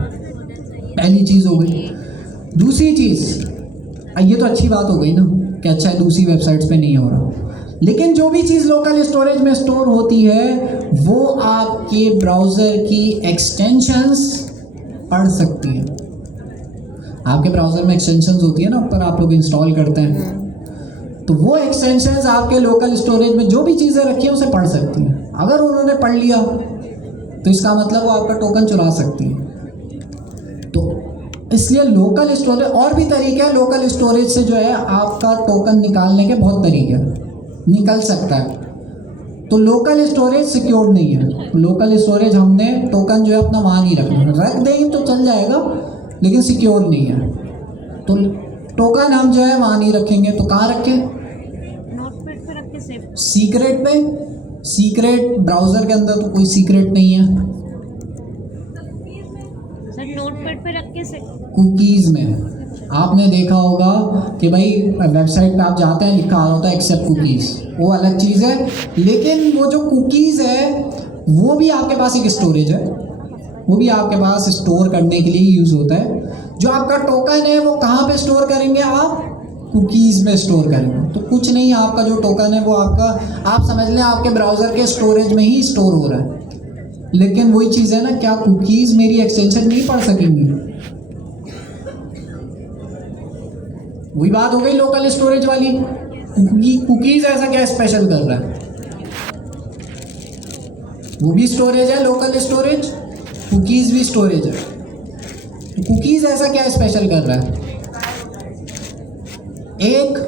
पहली चीज़ हो गई। दूसरी चीज़, ये तो अच्छी बात हो गई ना कि अच्छा है दूसरी वेबसाइट्स पे नहीं हो रहा, लेकिन जो भी चीज़ लोकल स्टोरेज में स्टोर होती है वो आपके ब्राउज़र की एक्सटेंशंस पढ़ सकती है। आपके ब्राउज़र में एक्सटेंशंस होती है ना, ऊपर आप लोग इंस्टॉल करते हैं, तो वो एक्सटेंशंस आपके लोकल स्टोरेज में जो भी चीज़ें रखी हैं उसे पढ़ सकती हैं। अगर उन्होंने पढ़ लिया तो इसका मतलब वो आपका टोकन चुरा सकती है। तो इसलिए लोकल स्टोरेज, और भी तरीके हैं लोकल स्टोरेज से जो है आपका टोकन निकालने के, बहुत तरीके निकल सकता है। तो लोकल स्टोरेज सिक्योर नहीं है। लोकल स्टोरेज हमने टोकन जो है अपना वहाँ नहीं रखना, रख देंगे तो चल जाएगा लेकिन सिक्योर नहीं है। तो टोकन हम जो है वहाँ नहीं रखेंगे, तो कहाँ रखें? नोटपैड पे रख के सेव। सीक्रेट पे? सीक्रेट ब्राउज़र के अंदर तो कोई सीक्रेट नहीं है। सर नोटपैड पे रख के सेव। कुकीज़ में आपने देखा होगा कि भाई वेबसाइट पे आप जाते हैं, लिखा होता है एक्सेप्ट कुकीज़, वो अलग चीज़ है। लेकिन वो जो कुकीज़ है वो भी आपके पास एक स्टोरेज है, वो भी आपके पास स्टोर करने के लिए यूज़ होता है। जो आपका टोकन है वो कहाँ पे स्टोर करेंगे आप? कुकीज़ में स्टोर करेंगे। तो कुछ नहीं, आपका जो टोकन है वो आपका, आप समझ लें आपके ब्राउज़र के स्टोरेज में ही स्टोर हो रहा है। लेकिन वही चीज़ है ना, क्या कुकीज़ मेरी एक्सटेंशन नहीं पढ़ सकेंगी? वही बात हो गई लोकल स्टोरेज वाली। कुकीज़ ऐसा क्या स्पेशल कर रहा है? वो भी स्टोरेज है, लोकल स्टोरेज, कुकीज़ भी स्टोरेज है। तो कुकीज़ ऐसा क्या स्पेशल कर रहा है? एक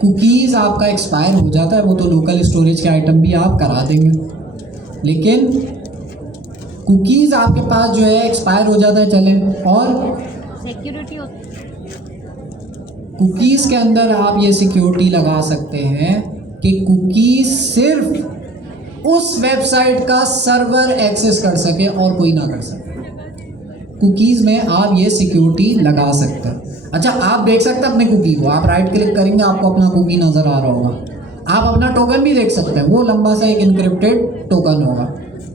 कुकीज़ आपका एक्सपायर हो जाता है, वो तो लोकल स्टोरेज के आइटम भी आप करा देंगे, लेकिन कुकीज़ आपके पास जो है एक्सपायर हो जाता है चले, और सिक्योरिटी होती है। कुकीज़ के अंदर आप ये सिक्योरिटी लगा सकते हैं कि कुकीज़ सिर्फ उस वेबसाइट का सर्वर एक्सेस कर सके और कोई ना कर सके। कुकीज़ में आप ये सिक्योरिटी लगा सकते हैं। अच्छा, आप देख सकते हैं अपने कुकी को, आप राइट क्लिक करेंगे आपको अपना कुकी नज़र आ रहा होगा। आप अपना टोकन भी देख सकते हैं, वो लंबा सा एक इनक्रिप्टेड टोकन होगा,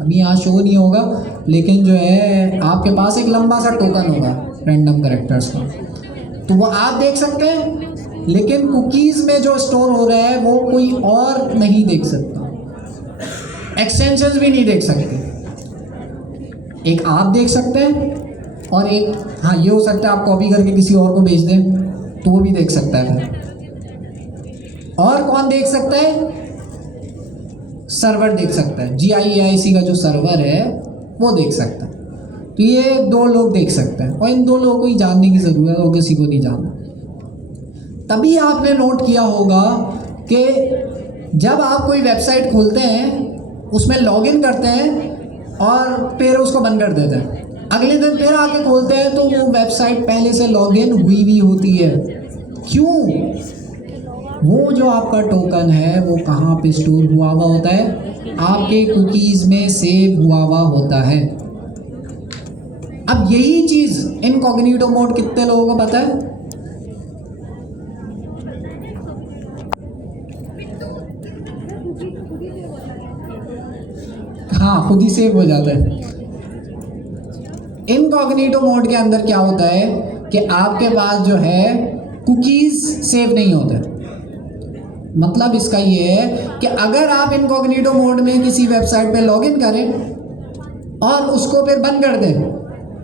अभी यहाँ शो नहीं होगा, लेकिन जो है आपके पास एक लंबा सा टोकन होगा रैंडम कैरेक्टर्स का, तो वो आप देख सकते हैं। लेकिन कुकीज़ में जो स्टोर हो रहा है वो कोई और नहीं देख सकता, एक्सटेंशंस भी नहीं देख सकते। एक आप देख सकते हैं और एक, हाँ ये हो सकता है आप कॉपी करके किसी और को भेज दें तो वो भी देख सकता है। और कौन देख सकता है? सर्वर देख सकता है, GIIC का जो सर्वर है वो देख सकता है। तो ये 2 लोग देख सकते हैं और इन 2 लोगों को ही जानने की ज़रूरत है और किसी को नहीं जानना। तभी आपने नोट किया होगा कि जब आप कोई वेबसाइट खोलते हैं उसमें लॉगिन करते हैं और फिर उसको बंद कर देते हैं, अगले दिन फिर आके खोलते हैं तो वो वेबसाइट पहले से लॉगिन हुई होती है। क्यों? वो जो आपका टोकन है वो कहाँ पे स्टोर हुआ होता है? आपके कुकीज़ में सेव हुआ होता है। अब यही चीज़ इनकॉग्निटो मोड कितने लोगों को पता है? हाँ, खुद ही सेव हो जाता है। इनकॉग्निटो मोड के अंदर क्या होता है कि आपके पास जो है कुकीज़ सेव नहीं होते। मतलब इसका ये है कि अगर आप इनकॉग्निटो मोड में किसी वेबसाइट पे लॉगिन करें और उसको फिर बंद कर दें,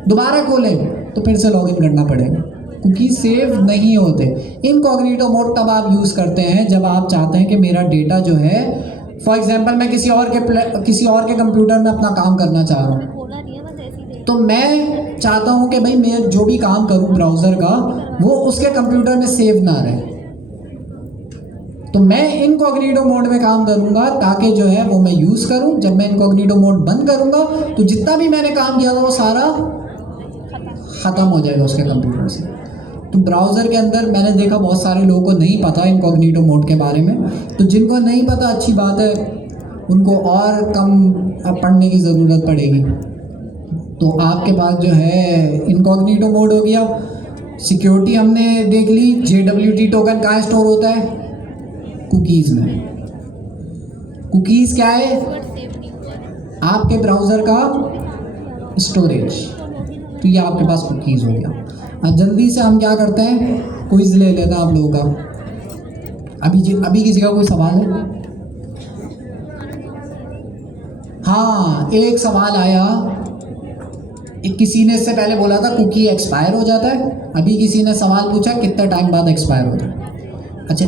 दोबारा खोलें तो फिर से लॉगिन करना पड़ेगा। कुकीज़ सेव नहीं होते। इनकॉग्निटो मोड तब आप यूज़ करते हैं जब आप चाहते हैं कि मेरा डेटा जो है, फॉर एग्जांपल मैं किसी और के कंप्यूटर में अपना काम करना चाह रहा हूँ, तो मैं चाहता हूँ कि भाई मैं जो भी काम करूँ ब्राउज़र का वो उसके कंप्यूटर में सेव ना रहे, तो मैं इनकॉग्निटो मोड में काम करूँगा ताकि जो है वो मैं यूज़ करूँ। जब मैं इनकॉग्निटो मोड बंद करूँगा तो जितना भी मैंने काम किया था वो सारा ख़त्म हो जाएगा उसके कंप्यूटर से। तो ब्राउज़र के अंदर मैंने देखा बहुत सारे लोगों को नहीं पता इनकॉग्निटो मोड के बारे में, तो जिनको नहीं पता अच्छी बात है, उनको और कम पढ़ने की ज़रूरत पड़ेगी। तो आपके पास जो है इनकॉग्निटो मोड हो गया। सिक्योरिटी हमने देख ली। JWT टोकन कहाँ स्टोर होता है? कुकीज़ में। कुकीज़ क्या है? आपके ब्राउज़र का स्टोरेज। तो ये आपके पास कुकीज़ हो गया। अब जल्दी से हम क्या करते हैं, क्विज़ ले लेते हैं आप लोगों का। अभी किसी का कोई सवाल है? हाँ, एक सवाल आया। किसी ने इससे पहले बोला था कुकी एक्सपायर हो जाता है, अभी किसी ने सवाल पूछा कितने टाइम बाद एक्सपायर होता है। अच्छा,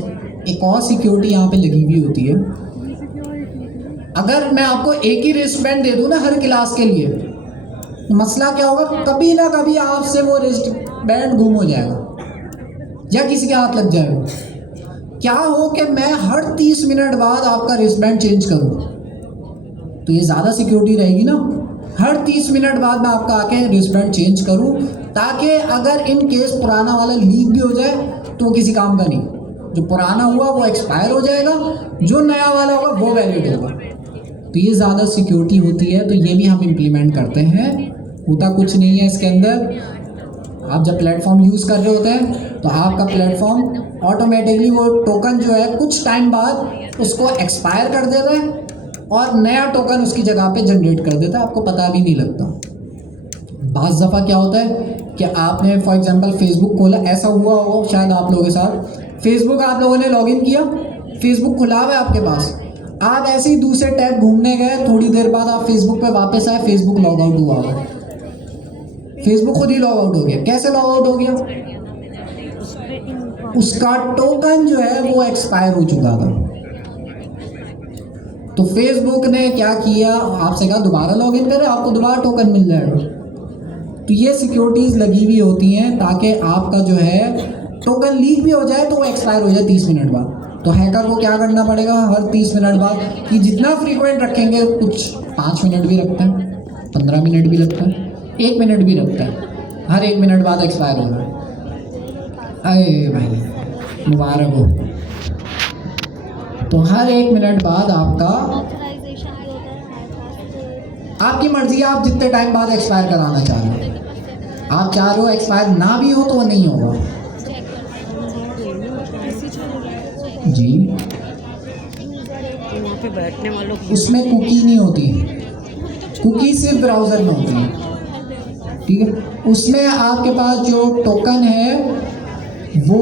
एक और सिक्योरिटी यहाँ पे लगी हुई होती है। अगर मैं आपको एक ही रिस्टबैंड दे दूँ ना हर क्लास के लिए, तो मसला क्या होगा, कभी ना कभी आपसे वो रिस्टबैंड गुम हो जाएगा या किसी के हाथ लग जाएगा। क्या हो कि मैं हर 30 मिनट बाद आपका रिस्टबैंड चेंज करूँ, तो ये ज़्यादा सिक्योरिटी रहेगी ना। हर 30 मिनट बाद मैं आपका आके रिस्टबैंड चेंज करूं, ताकि अगर इन केस पुराना वाला लीक भी हो जाए तो किसी काम का नहीं। जो पुराना हुआ वो एक्सपायर हो जाएगा, जो नया वाला होगा वो वैलिड होगा। तो ये ज़्यादा सिक्योरिटी होती है, तो ये भी हम इम्प्लीमेंट करते हैं। होता कुछ नहीं है इसके अंदर। आप जब प्लेटफॉर्म यूज़ कर रहे होते हैं तो आपका प्लेटफॉर्म ऑटोमेटिकली वो टोकन जो है कुछ टाइम बाद उसको एक्सपायर कर देता है और नया टोकन उसकी जगह पे जनरेट कर देता है, आपको पता भी नहीं लगता। बाज़ दफ़ा क्या होता है कि आपने फॉर एग्जांपल फेसबुक खोला, ऐसा हुआ हो शायद आप लोगों के साथ। फेसबुक आप लोगों ने लॉगिन किया, फेसबुक खुला हुआ है आपके पास, आप ऐसे ही दूसरे टैब घूमने गए, थोड़ी देर बाद आप फेसबुक पे वापस आए, फेसबुक लॉग आउट हुआ है। फेसबुक खुद ही लॉग आउट हो गया। कैसे लॉग आउट हो गया? उसका टोकन जो है वो एक्सपायर हो चुका था। तो फेसबुक ने क्या किया, आपसे कहा दोबारा लॉगिन करें, आपको दोबारा टोकन मिल जाएगा। तो ये सिक्योरिटीज़ लगी हुई होती हैं ताकि आपका जो है टोकन लीक भी हो जाए तो वो एक्सपायर हो जाए 30 मिनट बाद। तो हैकर को क्या करना पड़ेगा हर 30 मिनट बाद, कि जितना फ्रीक्वेंट रखेंगे, कुछ 5 मिनट भी रखते हैं, 15 मिनट भी रखते हैं, 1 मिनट भी रखता है, हर 1 मिनट बाद एक्सपायर हो जाए। अरे भाई मुबारक हो। तो हर 1 मिनट बाद आपकी मर्जी है, आप जितने टाइम बाद एक्सपायर कराना चाह रहे हो। आप चाह रहे हो एक्सपायर ना भी हो तो वो नहीं होगा जी। वहाँ पे बैठने वालों की उसमें कुकी नहीं होती, कुकी सिर्फ ब्राउज़र में होती है, ठीक है। उसमें आपके पास जो टोकन है वो,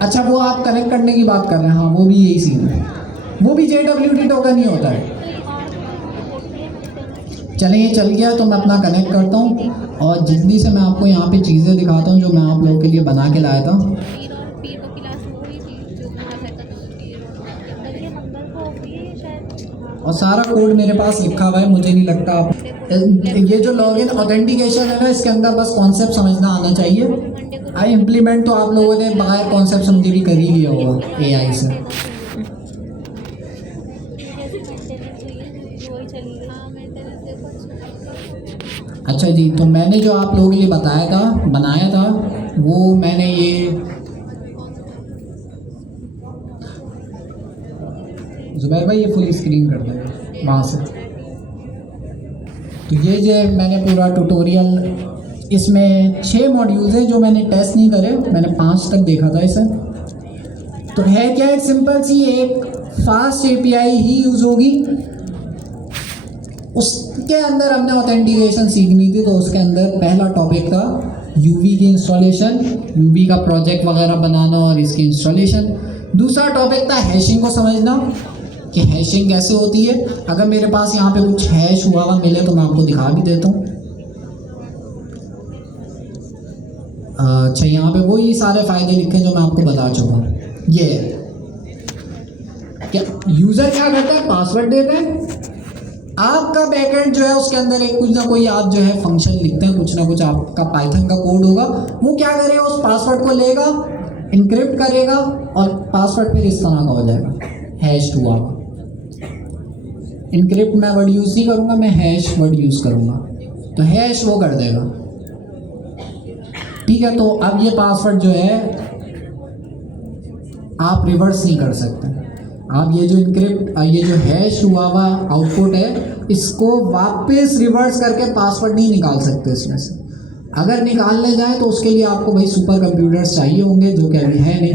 अच्छा वो आप कनेक्ट करने की बात कर रहे हैं, हाँ वो भी यही सीन है, वो भी JWT टोकन ही होता है। चलें ये चल गया तो मैं अपना कनेक्ट करता हूँ और जल्दी से मैं आपको यहाँ पे चीज़ें दिखाता हूँ जो मैं आप लोगों के लिए बना के लाया था। और सारा कोड मेरे पास लिखा हुआ है, मुझे नहीं लगता आप ये जो लॉगिन ऑथेंटिकेशन है ना, इसके अंदर बस कॉन्सेप्ट समझना आना चाहिए। आई इम्प्लीमेंट तो आप लोगों ने बगैर कॉन्सेप्ट समझे भी कर ही लिया होगा एआई से। अच्छा जी, तो मैंने जो आप लोगों के लिए बनाया था वो मैंने ये जुबैर भाई ये फुल स्क्रीन कर देगा वहाँ से। तो ये जो मैंने पूरा ट्यूटोरियल, इसमें 6 मॉड्यूल्स हैं जो मैंने टेस्ट नहीं करे, मैंने 5 तक देखा था इसे। तो है क्या, एक सिंपल सी एक फास्ट एपीआई ही यूज़ होगी, उसके अंदर हमने ऑथेंटिकेशन सीखनी थी। तो उसके अंदर पहला टॉपिक था यूवी की इंस्टॉलेशन, यूवी का प्रोजेक्ट वगैरह बनाना और इसकी इंस्टॉलेशन। दूसरा टॉपिक था हैशिंग को समझना कि हैशिंग कैसे होती है। अगर मेरे पास यहाँ पे कुछ हैश हुआ मिले तो मैं आपको दिखा भी देता हूँ। अच्छा, यहाँ पे वही सारे फ़ायदे लिखे जो मैं आपको बता चुका हूँ। ये क्या यूज़र क्या करता है, पासवर्ड देता है, आपका बैकएंड जो है उसके अंदर एक कुछ ना कोई आप जो है फंक्शन लिखते हैं, कुछ ना कुछ आपका पाइथन का कोड होगा। वो क्या करेगा, उस पासवर्ड को लेगा, इनक्रिप्ट करेगा और पासवर्ड फिर इस तरह का हो जाएगा, हैश हुआ। इनक्रिप्ट मैं वर्ड यूज़ नहीं करूँगा, मैं हैश वर्ड यूज़ करूँगा, तो हैश वो कर देगा। ठीक है, तो अब ये पासवर्ड जो है आप रिवर्स नहीं कर सकते। आप ये जो इनक्रिप्ट, ये जो हैश हुआ आउटपुट है, इसको वापस रिवर्स करके पासवर्ड नहीं निकाल सकते इसमें से। अगर निकालने जाए तो उसके लिए आपको भाई सुपर कंप्यूटर्स चाहिए होंगे, जो कि अभी है नहीं।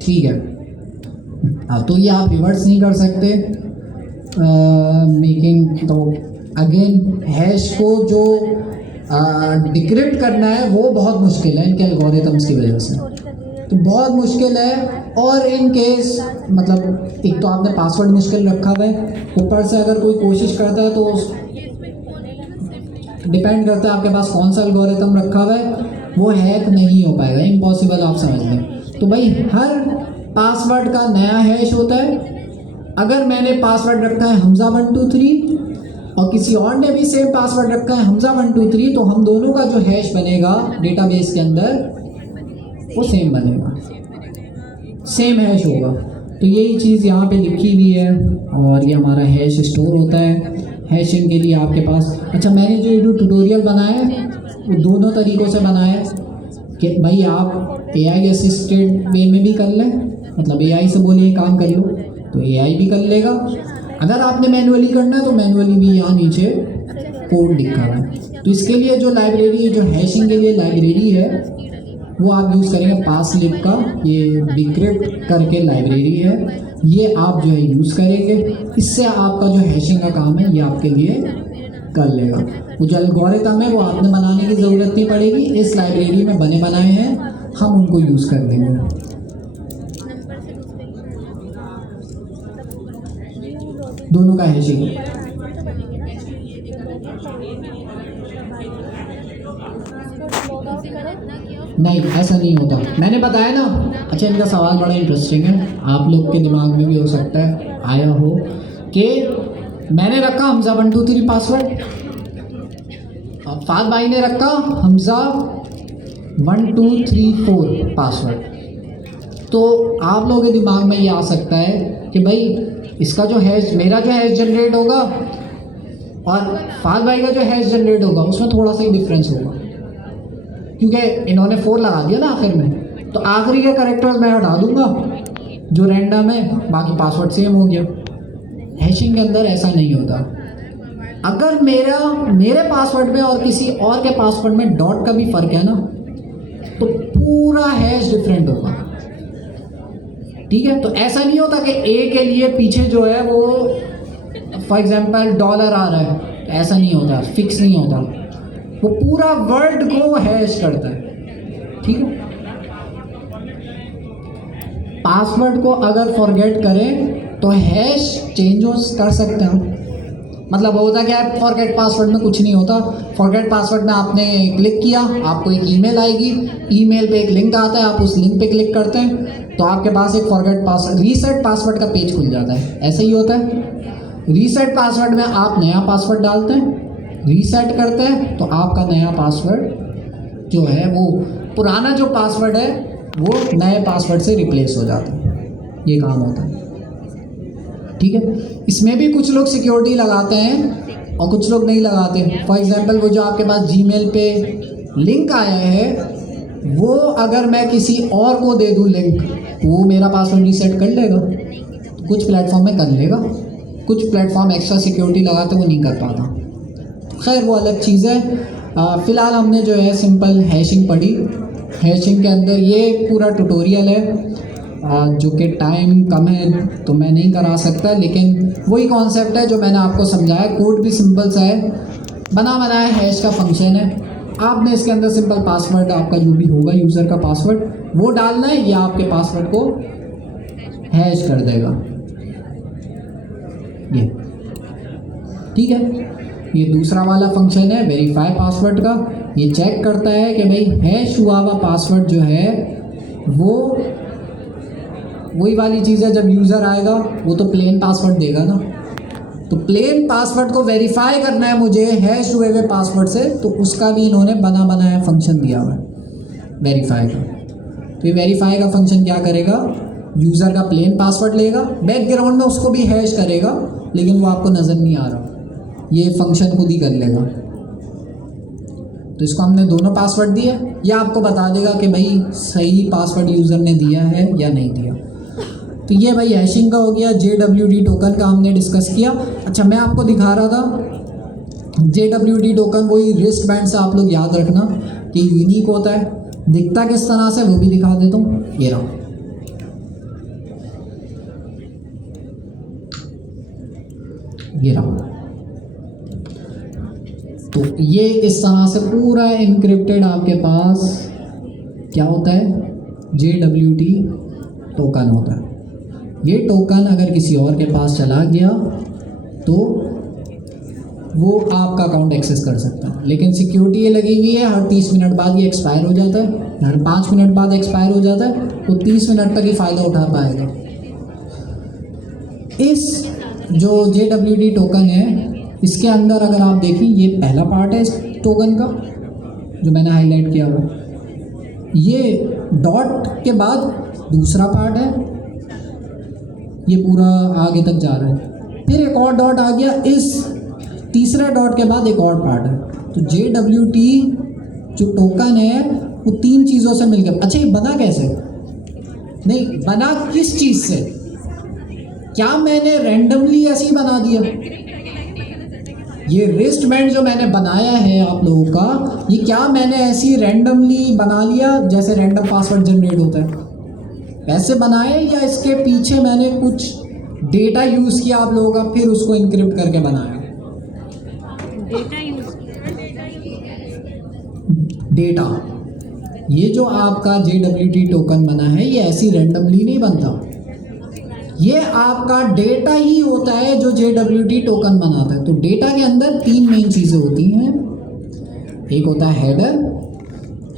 ठीक है, हाँ, तो ये आप रिवर्स नहीं कर सकते। मेकिंग तो अगेन हैश को जो डिक्रिप्ट करना है वो बहुत मुश्किल है इनके एल्गोरिथम्स की वजह से, तो बहुत मुश्किल है। और इन केस मतलब एक तो आपने पासवर्ड मुश्किल रखा हुआ है, ऊपर से अगर कोई कोशिश करता है तो डिपेंड करता है आपके पास कौन सा एल्गोरिथम रखा हुआ है, वो हैक नहीं हो पाएगा, इम्पॉसिबल आप समझ लें। तो भाई हर पासवर्ड का नया हैश होता है। अगर मैंने पासवर्ड रखा है हमजा 123 और किसी और ने भी सेम पासवर्ड रखा है हमजा 123, तो हम दोनों का जो हैश बनेगा डेटाबेस के अंदर वो सेम बनेगा, सेम हैश होगा। तो यही चीज़ यहाँ पे लिखी हुई है और ये हमारा हैश स्टोर होता है हैशिंग के लिए आपके पास। अच्छा, मैंने जो ट्यूटोरियल बनाया है वो दोनों तरीक़ों से बनाया है कि भाई आप एआई असिस्टेड वे में भी कर लें, मतलब एआई से बोलिए काम कर लो तो एआई भी कर लेगा। अगर आपने मैनुअली करना है तो मैनुअली भी यहाँ नीचे कोड लिखा है। तो इसके लिए जो लाइब्रेरी, जो हैशिंग के लिए लाइब्रेरी है वो आप यूज़ करेंगे पासलिब का, ये डिक्रिप्ट करके लाइब्रेरी है, ये आप जो है यूज़ करेंगे। इससे आपका जो हैशिंग का काम है ये आपके लिए कर लेगा। वो जो एल्गोरिथम है वो आपने बनाने की ज़रूरत नहीं पड़ेगी, इस लाइब्रेरी में बने बनाए हैं, हम उनको यूज़ कर लेंगे। दोनों का हैशिंग नहीं, ऐसा नहीं होता, मैंने बताया ना। अच्छा, इनका सवाल बड़ा इंटरेस्टिंग है, आप लोग के दिमाग में भी हो सकता है आया हो कि मैंने रखा हमजा 123 पासवर्ड, और फाद भाई ने रखा हमजा 1234 पासवर्ड। तो आप लोगों के दिमाग में ये आ सकता है कि भाई इसका जो हैश, मेरा जो हैश जनरेट होगा और फाद भाई का जो हैश जनरेट होगा उसमें थोड़ा सा ही डिफरेंस होगा, क्योंकि इन्होंने 4 लगा दिया ना आखिर में, तो आखिरी के कैरेक्टर्स मैं हटा दूंगा जो रैंडम है, बाकी पासवर्ड सेम हो गया। हैशिंग के अंदर ऐसा नहीं होता। अगर मेरे पासवर्ड में और किसी और के पासवर्ड में डॉट का भी फ़र्क है ना, तो पूरा हैश डिफरेंट होगा। ठीक है, तो ऐसा नहीं होता कि ए के लिए पीछे जो है वो फॉर एग्जांपल डॉलर आ रहा है, तो ऐसा नहीं होता, फिक्स नहीं होता, वो पूरा वर्ड को हैश करता है। ठीक है, पासवर्ड को अगर फॉरगेट करें तो हैश चेंज कर सकते हैं, मतलब होता क्या है, फॉरगेट पासवर्ड में कुछ नहीं होता। फॉरगेट पासवर्ड में आपने क्लिक किया, आपको एक ईमेल आएगी, ईमेल पे एक लिंक आता है, आप उस लिंक पे क्लिक करते हैं तो आपके पास एक फॉरगेट पासवर्ड, रीसेट पासवर्ड का पेज खुल जाता है। ऐसे ही होता है। रीसेट पासवर्ड में आप नया पासवर्ड डालते हैं, रीसेट करते हैं तो आपका नया पासवर्ड जो है वो पुराना जो पासवर्ड है वो नए पासवर्ड से रिप्लेस हो जाता है। ये काम होता है, ठीक है। इसमें भी कुछ लोग सिक्योरिटी लगाते हैं और कुछ लोग नहीं लगाते। फॉर एग्जांपल वो जो आपके पास जीमेल पे लिंक आया है, वो अगर मैं किसी और को दे दूं लिंक, वो मेरा पासवर्ड रीसेट कर लेगा। कुछ प्लेटफॉर्म में कर लेगा, कुछ प्लेटफॉर्म एक्स्ट्रा सिक्योरिटी लगाते वो नहीं कर पाता। खैर वो अलग चीज़ है। फ़िलहाल हमने जो है सिंपल हैशिंग पढ़ी। हैशिंग के अंदर ये पूरा ट्यूटोरियल है जो कि टाइम कम है तो मैं नहीं करा सकता, लेकिन वही कॉन्सेप्ट है जो मैंने आपको समझाया। कोड भी सिंपल सा है, बना बनाया हैश का फंक्शन है। आपने इसके अंदर सिंपल पासवर्ड आपका जो भी होगा यूज़र का पासवर्ड वो डालना है, या आपके पासवर्ड को हैश कर देगा। ये ठीक है। ये दूसरा वाला फंक्शन है वेरीफाई पासवर्ड का। ये चेक करता है कि भाई हैश हुआ हुआ पासवर्ड जो है वो वही वाली चीज़ है। जब यूज़र आएगा वो तो प्लेन पासवर्ड देगा ना, तो प्लेन पासवर्ड को वेरीफाई करना है मुझे हैश हुए हुए पासवर्ड से, तो उसका भी इन्होंने बना बनाया फंक्शन दिया हुआ है वेरीफाई का। तो ये वेरीफाई का फंक्शन क्या करेगा, यूज़र का प्लेन पासवर्ड लेगा, बैकग्राउंड में उसको भी हैश करेगा, लेकिन वो आपको नज़र नहीं आ रहा, ये फंक्शन खुद ही कर लेगा। तो इसको हमने दोनों पासवर्ड दिए, या आपको बता देगा कि भाई सही पासवर्ड यूज़र ने दिया है या नहीं दिया। तो ये भाई हैशिंग का हो गया। JWT टोकन का हमने डिस्कस किया। अच्छा, मैं आपको दिखा रहा था JWT टोकन, वही रिस्ट बैंड से आप लोग याद रखना कि यूनिक होता है। दिखता किस तरह से वो भी दिखा देता हूँ। ये रहा, ये रहा। तो ये इस तरह से पूरा इनक्रिप्टेड आपके पास क्या होता है, JWT टोकन होता है। ये टोकन अगर किसी और के पास चला गया तो वो आपका अकाउंट एक्सेस कर सकता है, लेकिन सिक्योरिटी ये लगी हुई है हर 30 मिनट बाद ये एक्सपायर हो जाता है, हर 5 मिनट बाद एक्सपायर हो जाता है, तो 30 मिनट तक ही फ़ायदा उठा पाएगा। इस जो JWT टोकन है इसके अंदर अगर आप देखें, ये पहला पार्ट है इस टोकन का जो मैंने हाईलाइट किया हुआ, ये डॉट के बाद दूसरा पार्ट है, ये पूरा आगे तक जा रहा है, फिर एक और डॉट आ गया, इस तीसरे डॉट के बाद एक और पार्ट है। तो JWT जो टोकन है वो 3 चीज़ों से मिलकर। अच्छा, ये बना कैसे, नहीं बना किस चीज़ से, क्या मैंने रैंडमली ऐसे ही बना दिया? ये रिस्ट बैंड जो मैंने बनाया है आप लोगों का, ये क्या मैंने ऐसे ही रैंडमली बना लिया जैसे रैंडम पासवर्ड जनरेट होता है वैसे बनाए, या इसके पीछे मैंने कुछ डेटा यूज़ किया आप लोगों का, फिर उसको इनक्रिप्ट करके बनाया? डेटा यूज डेटा, ये जो आपका JWT टोकन बना है ये ऐसी रैंडमली नहीं बनता, ये आपका डेटा ही होता है जो JWT टोकन बनाता है। तो डेटा के अंदर 3 मेन चीज़ें होती हैं। एक होता है हेडर,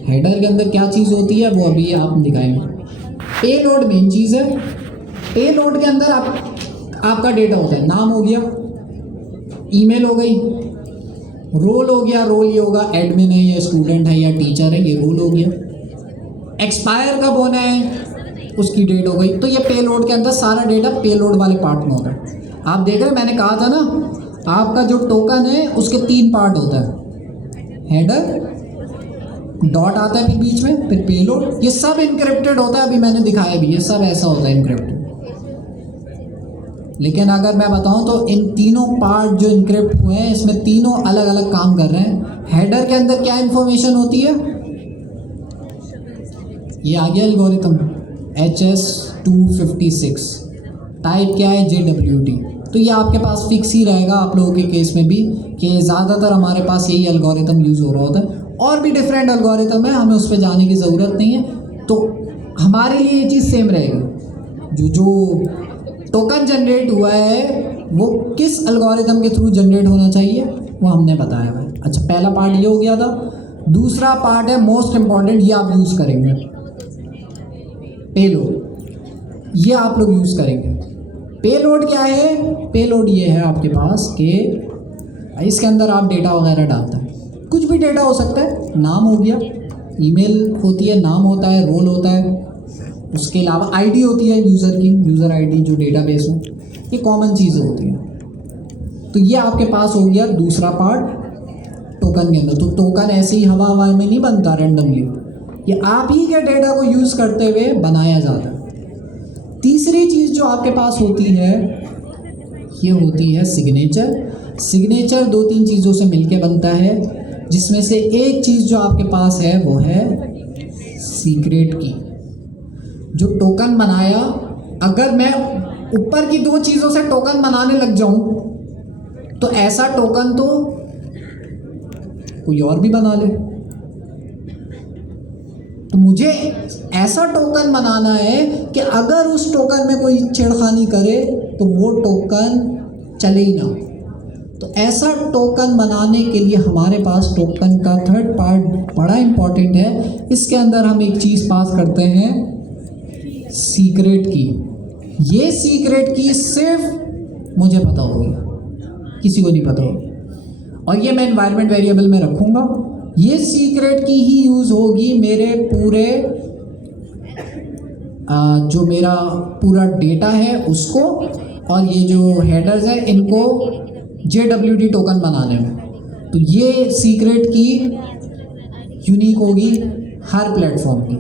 हेडर के अंदर क्या चीज़ होती है वो अभी आप दिखाएंगे। पेलोड मेन चीज़ है, पेलोड के अंदर आपका डेटा होता है, नाम हो गया, ईमेल हो गई, रोल हो गया, रोल ये होगा एडमिन है या स्टूडेंट है या टीचर है, ये रोल हो गया, एक्सपायर कब होना है उसकी डेट हो गई। तो ये पेलोड के अंदर सारा डेटा पेलोड वाले पार्ट में होता है। आप देख रहे हैं, मैंने कहा था ना आपका जो टोकन है उसके 3 पार्ट होता है, हेडर, डॉट आता है फिर बीच में, फिर पेलोड, ये सब इनक्रिप्टेड होता है। अभी मैंने दिखाया भी, ये सब ऐसा होता है इनक्रिप्टेड। लेकिन अगर मैं बताऊं तो इन तीनों पार्ट जो इनक्रिप्ट हुए हैं इसमें तीनों अलग अलग काम कर रहे हैं। हेडर के अंदर क्या इंफॉर्मेशन होती है, ये आ गया एल्गोरिथम HS256, टाइप क्या है JWT। तो ये आपके पास फिक्स ही रहेगा आप लोगों के केस में भी कि ज़्यादातर हमारे पास यही एल्गोरिथम यूज़ हो रहा होता है। और भी डिफरेंट एल्गोरिथम है, हमें उस पर जाने की ज़रूरत नहीं है। तो हमारे लिए ये चीज़ सेम रहेगी, जो टोकन जनरेट हुआ है वो किस एल्गोरिथम के थ्रू जनरेट होना चाहिए वो हमने बताया है। अच्छा, पहला पार्ट ये हो गया था। दूसरा पार्ट है मोस्ट इम्पॉर्टेंट, ये आप यूज़ करेंगे, पेलोड। ये आप लोग यूज़ करेंगे। पेलोड क्या है? पेलोड ये है आपके पास कि इसके अंदर आप डेटा वगैरह डालते हैं, कुछ भी डेटा हो सकता है, नाम हो गया, ईमेल होती है, नाम होता है, रोल होता है, उसके अलावा आईडी होती है यूज़र की, यूज़र आईडी जो डेटाबेस में, ये कॉमन चीज़ें होती हैं। तो ये आपके पास हो गया दूसरा पार्ट टोकन के अंदर। तो टोकन ऐसे ही हवा हवा में नहीं बनता रैंडमली, ये आप ही के डेटा को यूज़ करते हुए बनाया जाता है। तीसरी चीज़ जो आपके पास होती है ये होती है सिग्नेचर। सिग्नेचर 2-3 चीज़ों से मिलके बनता है, जिसमें से एक चीज़ जो आपके पास है वो है सीक्रेट की। जो टोकन बनाया, अगर मैं ऊपर की 2 चीज़ों से टोकन बनाने लग जाऊं तो ऐसा टोकन तो कोई और भी बना ले। तो मुझे ऐसा टोकन बनाना है कि अगर उस टोकन में कोई छेड़खानी करे तो वो टोकन चले ही ना। तो ऐसा टोकन बनाने के लिए हमारे पास टोकन का थर्ड पार्ट बड़ा इंपॉर्टेंट है। इसके अंदर हम एक चीज़ पास करते हैं, सीक्रेट की। ये सीक्रेट की सिर्फ मुझे पता होगी, किसी को नहीं पता होगी, और ये मैं एनवायरनमेंट वेरिएबल में रखूँगा। ये सीक्रेट की ही यूज़ होगी मेरे पूरे जो मेरा पूरा डेटा है उसको, और ये जो हेडर्स है इनको JWT टोकन बनाने में। तो ये सीक्रेट की यूनिक होगी हर प्लेटफॉर्म की।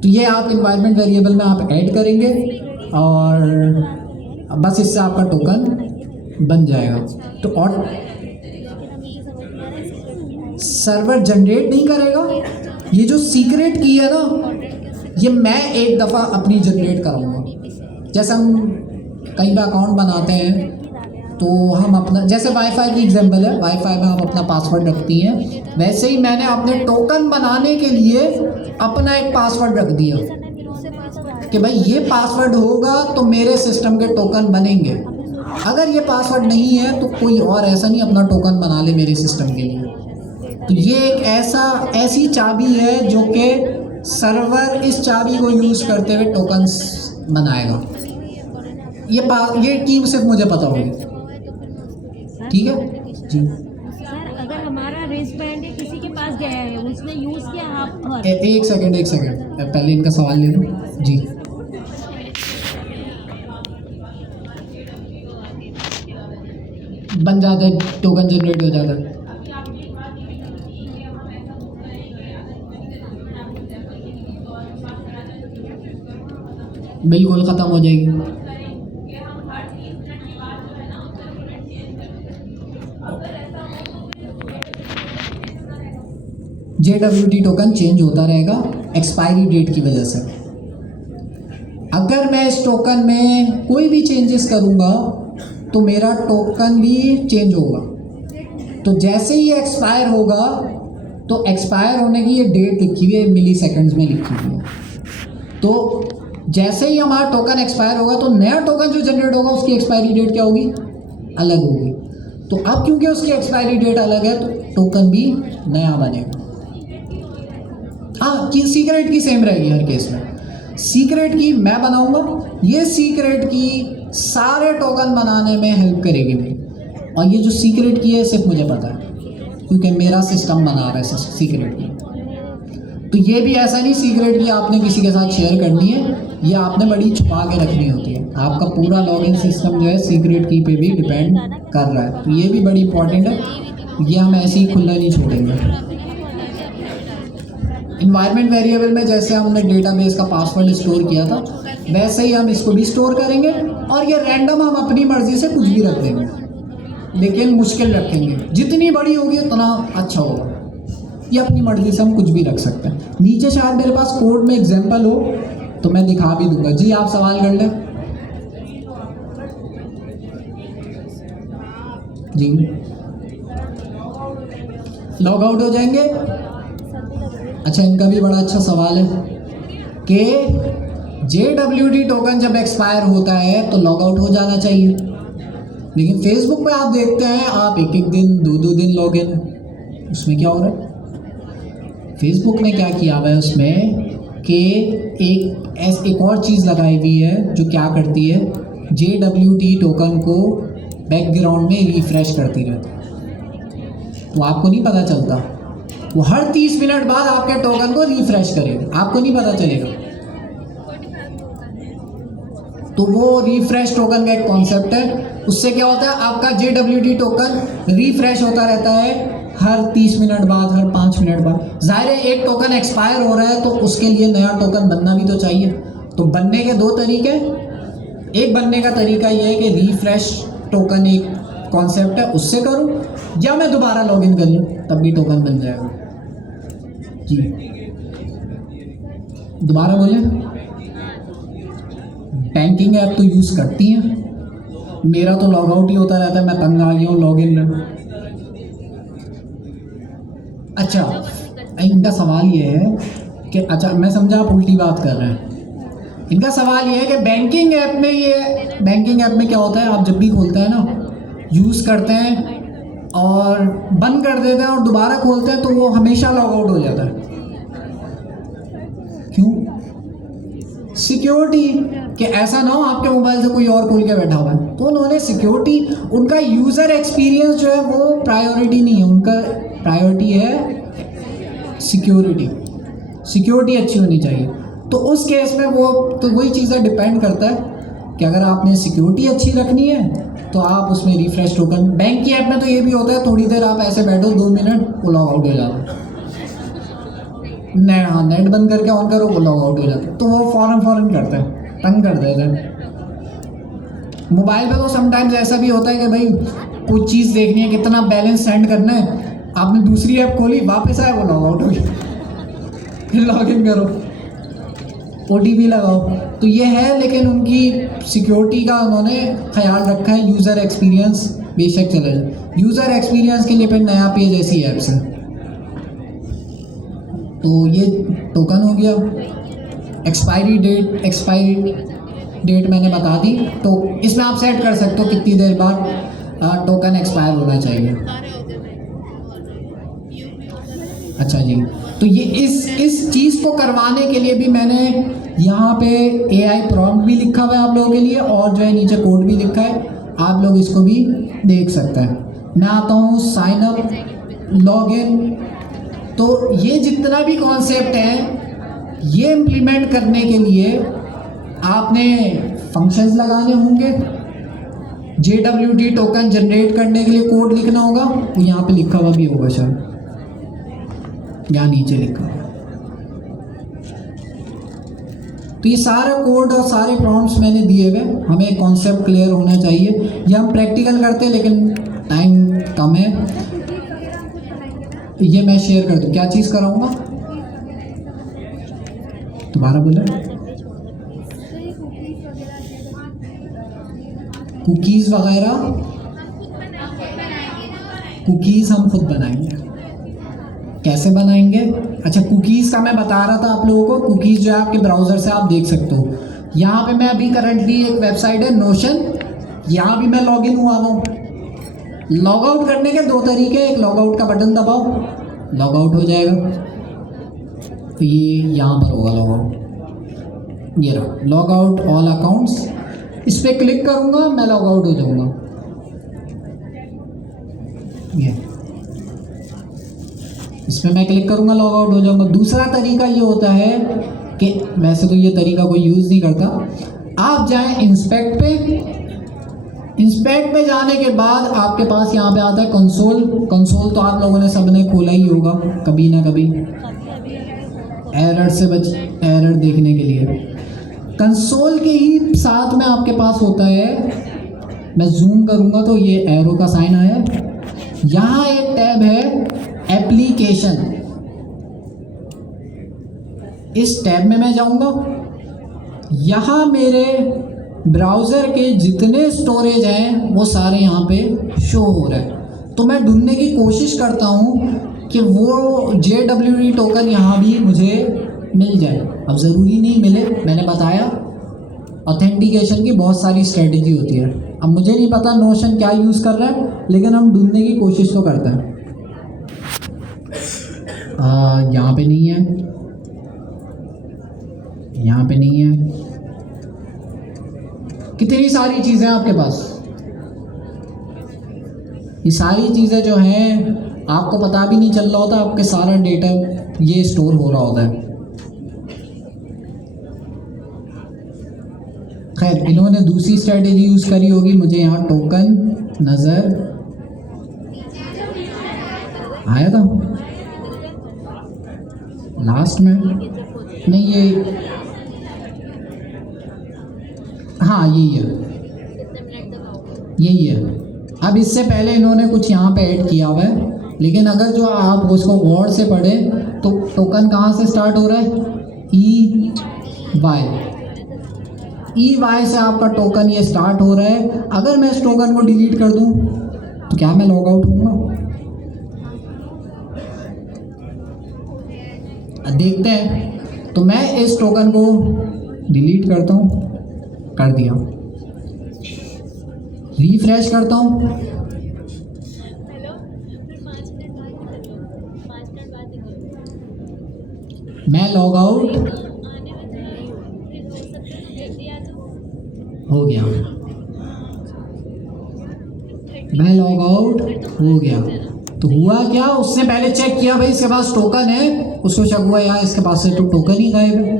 तो ये आप एनवायरनमेंट वेरिएबल में आप ऐड करेंगे और बस इससे आपका टोकन बन जाएगा। तो और सर्वर जनरेट नहीं करेगा, ये जो सीक्रेट की है ना, ये मैं एक दफ़ा अपनी जनरेट कराऊंगा। जैसे हम कई बार अकाउंट बनाते हैं तो हम अपना, जैसे वाईफाई की एग्जांपल है, वाईफाई में हम अपना पासवर्ड रखती हैं, वैसे ही मैंने अपने टोकन बनाने के लिए अपना एक पासवर्ड रख दिया कि भाई ये पासवर्ड होगा तो मेरे सिस्टम के टोकन बनेंगे। अगर ये पासवर्ड नहीं है तो कोई और ऐसा नहीं अपना टोकन बना ले मेरे सिस्टम के लिए। तो ये एक ऐसी चाबी है जो कि सर्वर इस चाबी को यूज़ करते हुए टोकन्स बनाएगा। ये कीम सिर्फ मुझे पता होगी, ठीक है जी। सर अगर हमारा रिस्टबैंड किसी के पास गया है, उसने यूज़ किया, आप एक सेकंड पहले इनका सवाल ले लूँ जी। बन जाता है, टोकन जनरेट हो जाता है। बिल्कुल ख़त्म हो जाएगी। JWT टोकन चेंज होता रहेगा एक्सपायरी डेट की वजह से। अगर मैं इस टोकन में कोई भी चेंजेस करूँगा तो मेरा टोकन भी चेंज होगा। तो जैसे ही एक्सपायर होगा, तो एक्सपायर होने की ये डेट लिखी हुई है, मिली सेकेंड्स में लिखी हुई है। तो जैसे ही हमारा टोकन एक्सपायर होगा तो नया टोकन जो जनरेट होगा उसकी एक्सपायरी डेट क्या होगी? अलग होगी। तो अब क्योंकि उसकी एक्सपायरी डेट अलग है तो टोकन भी नया बनेगा। हाँ, सीक्रेट की सेम रहेगी हर केस में। सीक्रेट की मैं बनाऊंगा, ये सीक्रेट की सारे टोकन बनाने में हेल्प करेगी मेरी। और ये जो सीक्रेट की है सिर्फ मुझे पता है क्योंकि मेरा सिस्टम बना रहा है सीक्रेट की। तो ये भी ऐसा नहीं सीक्रेट की आपने किसी के साथ शेयर करनी है, ये आपने बड़ी छुपा के रखनी होती है। आपका पूरा लॉगिन सिस्टम जो है सीक्रेट की पे भी डिपेंड कर रहा है। तो ये भी बड़ी इंपॉर्टेंट है, ये हम ऐसे ही खुला नहीं छोड़ेंगे। इन्वायरमेंट वेरिएबल में जैसे हमने डेटाबेस का पासवर्ड स्टोर किया था, वैसे ही हम इसको भी स्टोर करेंगे। और ये रैंडम हम अपनी मर्जी से कुछ भी रख देंगे, लेकिन मुश्किल रखेंगे। जितनी बड़ी होगी उतना अच्छा होगा। ये अपनी मर्जी से हम कुछ भी रख सकते हैं। नीचे शायद मेरे पास कोड में एग्जांपल हो तो मैं दिखा भी दूंगा। जी आप सवाल कर लें जी। लॉग आउट हो जाएंगे। अच्छा, इनका भी बड़ा अच्छा सवाल है कि JWT टोकन जब एक्सपायर होता है तो लॉग आउट हो जाना चाहिए। लेकिन फेसबुक पे आप देखते हैं आप एक एक दिन 2-2 दिन लॉगिन, उसमें क्या हो रहा है? फेसबुक ने क्या किया हुआ है उसमें कि एक और चीज़ लगाई हुई है जो क्या करती है, JWT टोकन को बैकग्राउंड में रिफ्रेश करती रहती है। तो आपको नहीं पता चलता, वो हर 30 मिनट बाद आपके टोकन को रिफ्रेश करेगा, आपको नहीं पता चलेगा। तो वो रिफ्रेश टोकन का एक कॉन्सेप्ट है, उससे क्या होता है आपका JWT टोकन रिफ्रेश होता रहता है हर 30 मिनट बाद, हर 5 मिनट बाद। ज़ाहिर है एक टोकन एक्सपायर हो रहा है तो उसके लिए नया टोकन बनना भी तो चाहिए। तो बनने के 2 तरीके, एक बनने का तरीका ये है कि रिफ्रेश टोकन एक कॉन्सेप्ट है उससे करूं, या मैं दोबारा लॉगिन कर लूँ तब भी टोकन बन जाएगा। जी दोबारा बोलें। बैंकिंग ऐप तो यूज़ करती हैं, मेरा तो लॉग आउट ही होता रहता है, मैं तंग आ गया हूँ लॉगिन में। अच्छा, इनका सवाल ये है कि अच्छा मैं समझा आप उल्टी बात कर रहे हैं। इनका सवाल ये है कि बैंकिंग ऐप में क्या होता है, आप जब भी खोलते हैं ना, यूज़ करते हैं और बंद कर देते हैं और दोबारा खोलते हैं तो वो हमेशा लॉग आउट हो जाता है। क्यों? सिक्योरिटी, कि ऐसा ना हो आपके मोबाइल से कोई और खोल के बैठा हुआ है। तो उन्होंने सिक्योरिटी, उनका यूज़र एक्सपीरियंस जो है वो प्रायोरिटी नहीं है, उनका प्रायोरिटी है सिक्योरिटी अच्छी होनी चाहिए। तो उस केस में वो तो वही चीज़ें डिपेंड करता है कि अगर आपने सिक्योरिटी अच्छी रखनी है तो आप उसमें रिफ्रेश टोकन, बैंक की ऐप में तो ये भी होता है थोड़ी देर आप ऐसे बैठो 2 मिनट वो लॉग आउट हो जाता है, नेट बंद करके ऑन करो वो लॉग आउट हो जाता है। तो वो फ़ौरन करते हैं, तंग कर देते हैं। मोबाइल पे तो समटाइम्स ऐसा भी होता है कि भाई कुछ चीज़ देखनी है, कितना बैलेंस सेंड करना है, आपने दूसरी ऐप खोली, वापस आए वो लॉग आउट हो गया, फिर लॉग इन करो, OTP लगाओ। तो ये है, लेकिन उनकी सिक्योरिटी का उन्होंने ख्याल रखा है। यूज़र एक्सपीरियंस बेशक चले जाए, यूज़र एक्सपीरियंस के लिए फिर नया पेज ऐसी ऐप्स है। तो ये टोकन हो गया। एक्सपायरी डेट मैंने बता दी, तो इसमें आप सेट कर सकते हो कितनी देर बाद टोकन एक्सपायर होना चाहिए। अच्छा जी, तो ये इस चीज़ को करवाने के लिए भी मैंने यहाँ पे AI प्रॉम्प्ट भी लिखा हुआ है आप लोगों के लिए, और जो है नीचे कोड भी लिखा है, आप लोग इसको भी देख सकते हैं। मैं आता हूँ साइन अप, लॉगिन। तो ये जितना भी कॉन्सेप्ट है ये इम्प्लीमेंट करने के लिए आपने फंक्शंस लगाने होंगे, JWT टोकन जनरेट करने के लिए कोड लिखना होगा, वो यहाँ पे लिखा हुआ भी होगा शायद, यहाँ नीचे लिखा हुआ। तो ये सारा कोड और सारे प्रॉम्प्ट्स मैंने दिए हुए, हमें कॉन्सेप्ट क्लियर होना चाहिए। ये हम प्रैक्टिकल करते हैं लेकिन टाइम कम है। ये मैं शेयर कर दूँ, क्या चीज़ कराऊंगा, दोबारा बोले। कुकीज़ वगैरह, कुकीज़ हम खुद बनाएंगे। कैसे बनाएंगे? अच्छा, कुकीज़ का मैं बता रहा था आप लोगों को। कुकीज़ जो है आपके ब्राउज़र से आप देख सकते हो। यहाँ पे मैं अभी करंटली एक वेबसाइट है नोशन, यहाँ भी मैं लॉगिन हुआ हूँ। लॉग आउट करने के 2 तरीके, एक लॉग आउट का बटन दबाओ, लॉग आउट हो जाएगा, तो ये यहाँ पर होगा लॉग आउट, ये रहा लॉग आउट ऑल अकाउंट्स। इस पर क्लिक करूँगा, मैं लॉग आउट हो जाऊँगा। ये इस पर मैं क्लिक करूँगा, लॉग आउट हो जाऊँगा। दूसरा तरीका ये होता है कि वैसे तो ये तरीका कोई यूज़ नहीं करता, आप जाएं इंस्पेक्ट पे जाने के बाद आपके पास यहाँ पे आता है कंसोल तो आप लोगों ने सबने खोला ही होगा कभी ना कभी, एरर देखने के लिए। कंसोल के ही साथ में आपके पास होता है, मैं जूम करूँगा तो ये एरो का साइन आया, यहाँ एक टैब है एप्लीकेशन। इस टैब में मैं जाऊँगा, यहाँ मेरे ब्राउज़र के जितने स्टोरेज हैं वो सारे यहाँ पे शो हो रहे हैं। तो मैं ढूंढने की कोशिश करता हूँ कि वो JWT टोकन यहाँ भी मुझे मिल जाए। अब ज़रूरी नहीं मिले, मैंने बताया ऑथेंटिकेशन की बहुत सारी स्ट्रेटजी होती है। अब मुझे नहीं पता नोशन क्या यूज़ कर रहा है, लेकिन हम ढूंढने की कोशिश तो करते हैं। यहाँ पे नहीं है, यहाँ पे नहीं है। कितनी सारी चीज़ें आपके पास, ये सारी चीज़ें जो हैं आपको पता भी नहीं चल रहा होता, आपके सारा डेटा ये स्टोर हो रहा होता है। खैर, इन्होंने दूसरी स्ट्रेटेजी यूज़ करी होगी। मुझे यहाँ टोकन नज़र आया था लास्ट में, नहीं ये, हाँ यही है, यही है। अब इससे पहले इन्होंने कुछ यहाँ पे ऐड किया हुआ है, लेकिन अगर जो आप उसको गौर से पढ़े तो टोकन कहाँ से स्टार्ट हो रहा है, ई वाई से आपका टोकन ये स्टार्ट हो रहा है। अगर मैं इस टोकन को डिलीट कर दूं तो क्या मैं लॉग आउट होऊंगा? देखते हैं। तो मैं इस टोकन को डिलीट करता हूं, कर दिया, रिफ्रेश करता हूं, मैं लॉग आउट हो गया, मैं लॉग आउट हो गया। तो हुआ क्या, उसने पहले चेक किया भाई इसके पास टोकन है, उसको शक हुआ यार इसके पास से तो टोकन ही गायब है,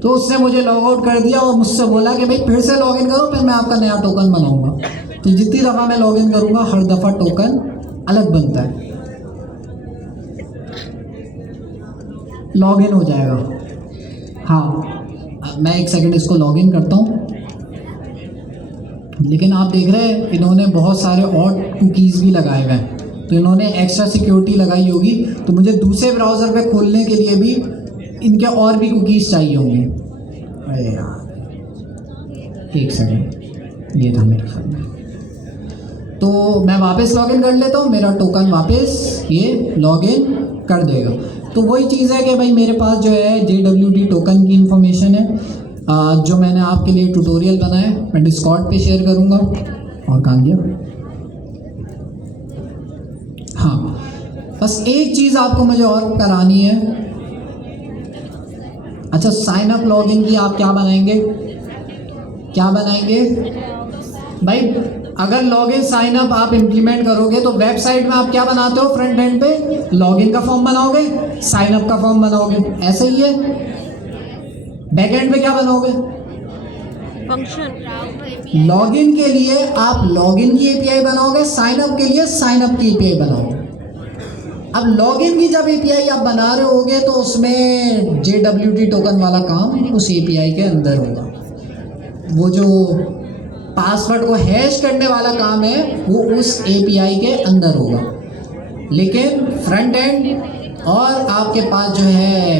तो उसने मुझे लॉग आउट कर दिया और मुझसे बोला कि भाई फिर से लॉगिन करो, फिर मैं आपका नया टोकन बनाऊंगा। तो जितनी दफ़ा मैं लॉगिन करूंगा हर दफ़ा टोकन अलग बनता है, लॉगिन हो जाएगा। हाँ, मैं एक सेकंड इसको लॉगिन करता हूँ। लेकिन आप देख रहे हैं इन्होंने बहुत सारे और कुकीज़ भी लगाए हुए हैं, तो इन्होंने एक्स्ट्रा सिक्योरिटी लगाई होगी। तो मुझे दूसरे ब्राउज़र पे खोलने के लिए भी इनके और भी कुकीज़ चाहिए होंगे। अरे यार, एक सेकंड, ये था मेरे ख्याल में। तो मैं वापस लॉगिन कर लेता हूँ, मेरा टोकन वापस ये लॉगिन कर देगा। तो वही चीज़ है कि भाई मेरे पास जो है JWT टोकन की इंफॉर्मेशन है, जो मैंने आपके लिए ट्यूटोरियल बनाया है, मैं डिस्कॉर्ड पे शेयर करूँगा। और कहाँ गया? हाँ, बस एक चीज़ आपको मुझे और करानी है। अच्छा, साइन अप लॉगिन की आप क्या बनाएंगे, क्या बनाएंगे भाई? अगर लॉगिन साइन अप आप इम्प्लीमेंट करोगे तो वेबसाइट में आप क्या बनाते हो, फ्रंट एंड पे लॉगिन का फॉर्म बनाओगे, साइन अप का फॉर्म बनाओगे, ऐसे ही है। बैक एंड पे क्या बनाओगे, फंक्शन। लॉगिन के लिए आप लॉगिन की एपीआई बनाओगे, साइन अप के लिए साइन अप की एपीआई बनाओगे। अब लॉगिन की जब एपीआई आप बना रहे होगे तो उसमें JWT टोकन वाला काम उस एपीआई के अंदर होगा। वो जो पासवर्ड को हैश करने वाला काम है वो उस एपीआई के अंदर होगा। लेकिन फ्रंट एंड और आपके पास जो है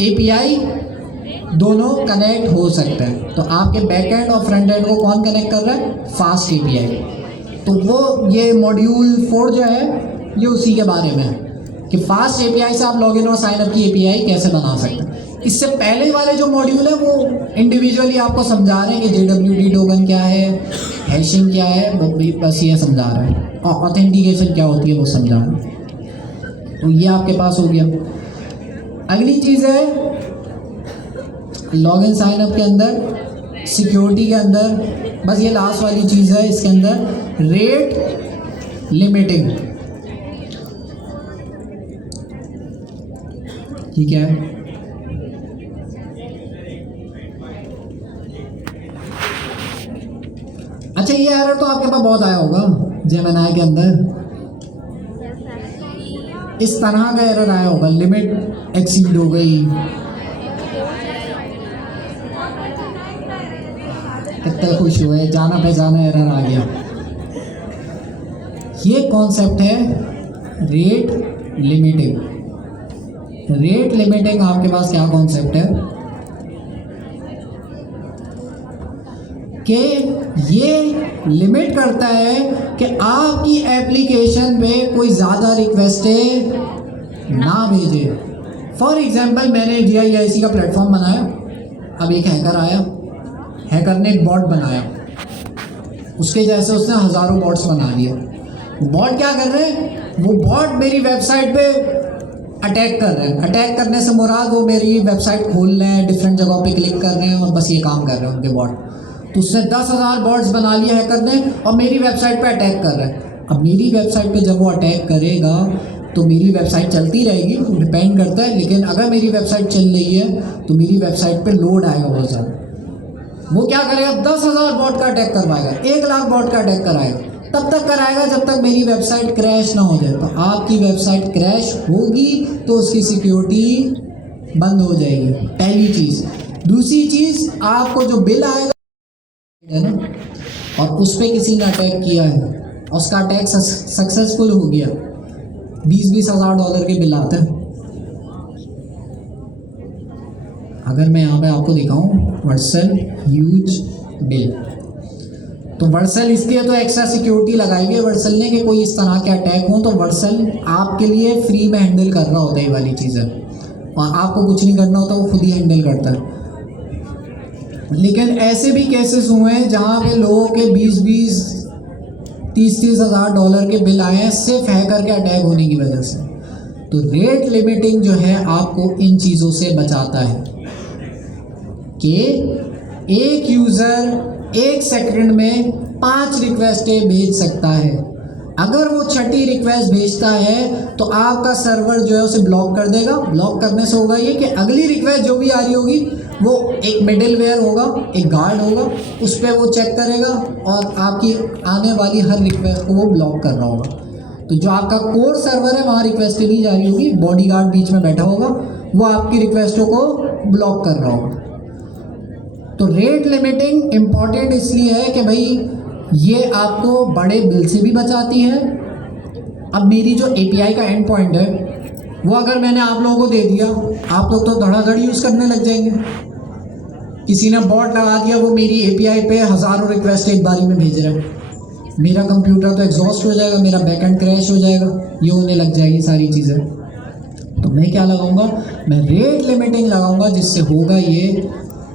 एपीआई दोनों कनेक्ट हो सकते हैं। तो आपके बैक एंड और फ्रंट एंड को कौन कनेक्ट कर रहा है, फास्ट एपीआई। तो वो ये मॉड्यूल 4 जो है ये उसी के बारे में है कि फास्ट एपीआई से आप लॉगिन और साइन अप की एपीआई कैसे बना सकते हैं। इससे पहले वाले जो मॉड्यूल है वो इंडिविजुअली आपको समझा रहे हैं कि JWT टोकन क्या है, हैशिंग क्या है, वो बस ये समझा रहा है, और ऑथेंटिकेशन क्या होती है वो समझा रहा है। तो ये आपके पास हो गया। अगली चीज़ है लॉगिन साइन अप के अंदर, सिक्योरिटी के अंदर, बस ये लास्ट वाली चीज़ है इसके अंदर, रेट लिमिटिंग। ठीक है, अच्छा ये एरर तो आपके पास बहुत आया होगा जेमिनी के अंदर, इस तरह का एरर आया होगा, लिमिट एक्सीड हो गई, कितने खुश हुए, जाना पहचाना एरर आ गया। ये कॉन्सेप्ट है रेट लिमिटिंग। रेट लिमिटिंग आपके पास क्या कॉन्सेप्ट है कि ये लिमिट करता है कि आपकी एप्लीकेशन पे कोई ज़्यादा रिक्वेस्टें ना भेजे। फॉर एग्जांपल मैंने GIIC का प्लेटफॉर्म बनाया, अब एक हैकर आया, हैकर ने एक बॉट बनाया, उसके जैसे उसने हज़ारों बॉट्स बना लिए। बॉट क्या कर रहे हैं, वो बॉट मेरी वेबसाइट पे अटैक कर रहे हैं। अटैक करने से मुराद वो मेरी वेबसाइट खोल रहे हैं, डिफरेंट जगहों पे क्लिक कर रहे हैं और बस ये काम कर रहे हैं उनके बॉट। तो उसने 10,000 बॉट्स बना लिए हैकर ने और मेरी वेबसाइट पे अटैक कर रहे हैं। अब मेरी वेबसाइट पे जब वो अटैक करेगा तो मेरी वेबसाइट चलती रहेगी, डिपेंड करता है। लेकिन अगर मेरी वेबसाइट चल रही है तो मेरी वेबसाइट पे लोड आएगा बहुत ज़्यादा। वो क्या करेगा, 10,000 बॉट का अटैक करवाएगा, 1,00,000 बॉट का अटैक कराएगा। तब तक कराएगा जब तक मेरी वेबसाइट क्रैश ना हो जाए। तो आपकी वेबसाइट क्रैश होगी तो उसकी सिक्योरिटी बंद हो जाएगी, पहली चीज़। दूसरी चीज़, आपको जो बिल आएगा है ना, और उस पर किसी ने अटैक किया है और उसका अटैक सक्सेसफुल हो गया, 20-20 हज़ार डॉलर के बिल आते हैं। अगर मैं यहाँ पे आपको दिखाऊँ वर्सल ह्यूज बिल, तो वर्सल इसलिए तो एक्स्ट्रा सिक्योरिटी लगाई है वर्सल ने कि कोई इस तरह के अटैक हो तो वर्सल आपके लिए फ्री में हैंडल कर रहा होता है ये वाली चीज़ें, और आपको कुछ नहीं करना होता, वो खुद ही हैंडल करता है। लेकिन ऐसे भी केसेस हुए हैं जहाँ पे लोगों के 20-20 30-30 हज़ार डॉलर के बिल आए हैं सिर्फ हैकर के अटैक होने की वजह से। तो रेट लिमिटिंग जो है आपको इन चीज़ों से बचाता है कि एक यूज़र 1 सेकंड में 5 रिक्वेस्टें भेज सकता है। अगर वो छठी रिक्वेस्ट भेजता है तो आपका सर्वर जो है उसे ब्लॉक कर देगा। ब्लॉक करने से होगा ये कि अगली रिक्वेस्ट जो भी आ रही होगी वो एक मिडिलवेयर होगा, एक गार्ड होगा, उस पर वो चेक करेगा और आपकी आने वाली हर रिक्वेस्ट को वो ब्लॉक कर रहा होगा। तो जो आपका कोर सर्वर है वहाँ रिक्वेस्ट नहीं जा रही होगी, बॉडीगार्ड बीच में बैठा होगा, वो आपकी रिक्वेस्टों को ब्लॉक कर रहा होगा। तो रेट लिमिटिंग इम्पॉर्टेंट इसलिए है कि भाई ये आपको बड़े बिल से भी बचाती है। अब मेरी जो API का एंड पॉइंट है वो अगर मैंने आप लोगों को दे दिया, आप लोग तो धड़ाधड़ यूज़ करने लग जाएंगे। किसी ने बॉट लगा दिया, वो मेरी API पे हज़ारों रिक्वेस्ट एक बारी में भेज रहा है, मेरा कंप्यूटर तो एग्जॉस्ट हो जाएगा, मेरा बैकएंड क्रैश हो जाएगा, ये होने लग जाएगी सारी चीज़ें। तो मैं क्या लगाऊंगा, मैं रेट लिमिटिंग लगाऊंगा, जिससे होगा ये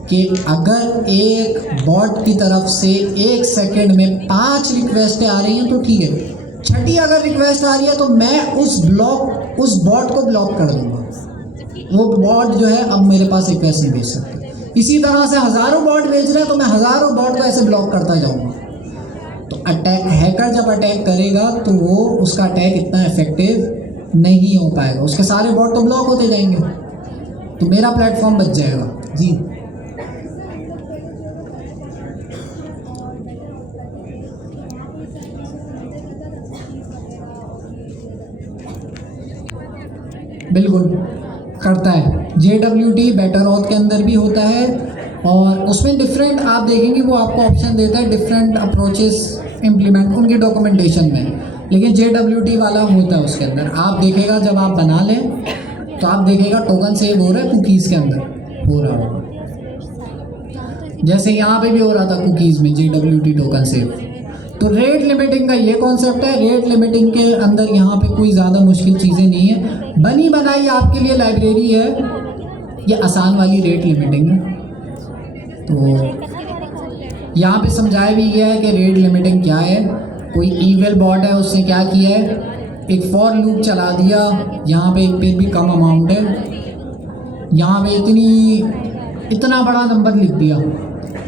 कि अगर एक बॉट की तरफ से 1 सेकंड में 5 रिक्वेस्टें आ रही हैं तो ठीक है, छठी अगर रिक्वेस्ट आ रही है तो मैं उस बॉट को ब्लॉक कर दूंगा। वो बॉट जो है अब मेरे पास रिक्वेस्ट नहीं भेज सकता। इसी तरह से हज़ारों बॉट भेज रहे हैं तो मैं हज़ारों बॉट को ऐसे ब्लॉक करता जाऊंगा। तो अटैक, हैकर जब अटैक करेगा तो वो उसका अटैक इतना इफेक्टिव नहीं हो पाएगा, उसके सारे बॉट तो ब्लॉक होते जाएंगे, तो मेरा प्लेटफॉर्म बच जाएगा। जी बिल्कुल करता है। JWT बेटर ऑथ के अंदर भी होता है और उसमें डिफरेंट, आप देखेंगे वो आपको ऑप्शन देता है डिफरेंट अप्रोचेस इम्प्लीमेंट उनकी डॉक्यूमेंटेशन में, लेकिन JWT वाला होता है उसके अंदर। आप देखेगा जब आप बना लें तो आप देखेगा टोकन सेव हो रहा है कुकीज़ के अंदर हो रहा होगा, जैसे यहाँ पे भी हो रहा था कुकीज़ में JWT टोकन सेव। तो रेट लिमिटिंग का ये कॉन्सेप्ट है। रेट लिमिटिंग के अंदर यहाँ पे कोई ज़्यादा मुश्किल चीज़ें नहीं है, बनी बनाई आपके लिए लाइब्रेरी है, ये आसान वाली रेट लिमिटिंग है। तो यहाँ पे समझाया भी गया है कि रेट लिमिटिंग क्या है। कोई ईवेल बॉट है, उसने क्या किया है, एक फॉर लूप चला दिया, यहाँ पे एक पे भी कम अमाउंट है, यहाँ पे इतना बड़ा नंबर लिख दिया,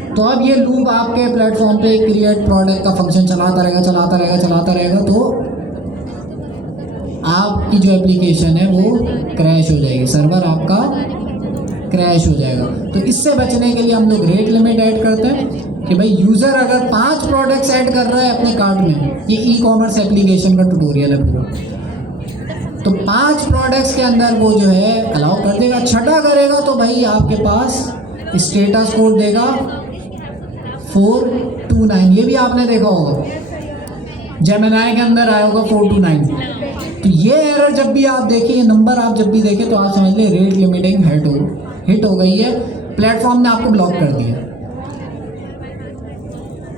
तो अब ये लूप आपके प्लेटफॉर्म पे क्रिएट प्रोडक्ट का फंक्शन चलाता रहेगा, तो आपकी जो एप्लीकेशन है वो क्रैश हो जाएगी, सर्वर आपका क्रैश हो जाएगा। तो इससे बचने के लिए हम लोग रेट लिमिट ऐड करते हैं कि भाई यूज़र अगर 5 प्रोडक्ट्स ऐड कर रहा है अपने कार्ट में, ये ई-कॉमर्स एप्लीकेशन का ट्यूटोरियल है पूरा, तो 5 प्रोडक्ट्स के अंदर वो जो है अलाउ कर देगा। छठा करेगा तो भाई आपके पास स्टेटस कोड देगा 429, ये भी आपने देखा होगा, जेमिनी के अंदर आया होगा 429। तो ये एरर जब भी आप देखें, नंबर आप जब भी देखें तो आप समझ लें रेट लिमिटिंग हिट हो गई है, प्लेटफॉर्म ने आपको ब्लॉक कर दिया।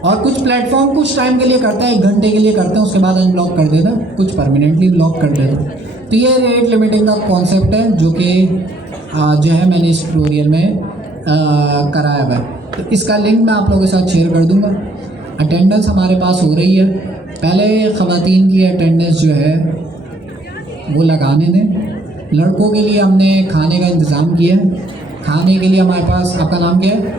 और कुछ प्लेटफॉर्म कुछ टाइम के लिए करता है, 1 घंटे के लिए करते हैं, उसके बाद अनब्लॉक कर देता, कुछ परमानेंटली ब्लॉक कर देता। तो ये रेट लिमिटिंग का कॉन्सेप्ट है जो कि जो है मैंने इस ट्यूटोरियल में कराया हुआ है। तो इसका लिंक मैं आप लोगों के साथ शेयर कर दूंगा। अटेंडेंस हमारे पास हो रही है, पहले ख़वातीन की अटेंडेंस जो है वो लगाने दें। लड़कों के लिए हमने खाने का इंतज़ाम किया है। खाने के लिए हमारे पास, आपका नाम क्या है?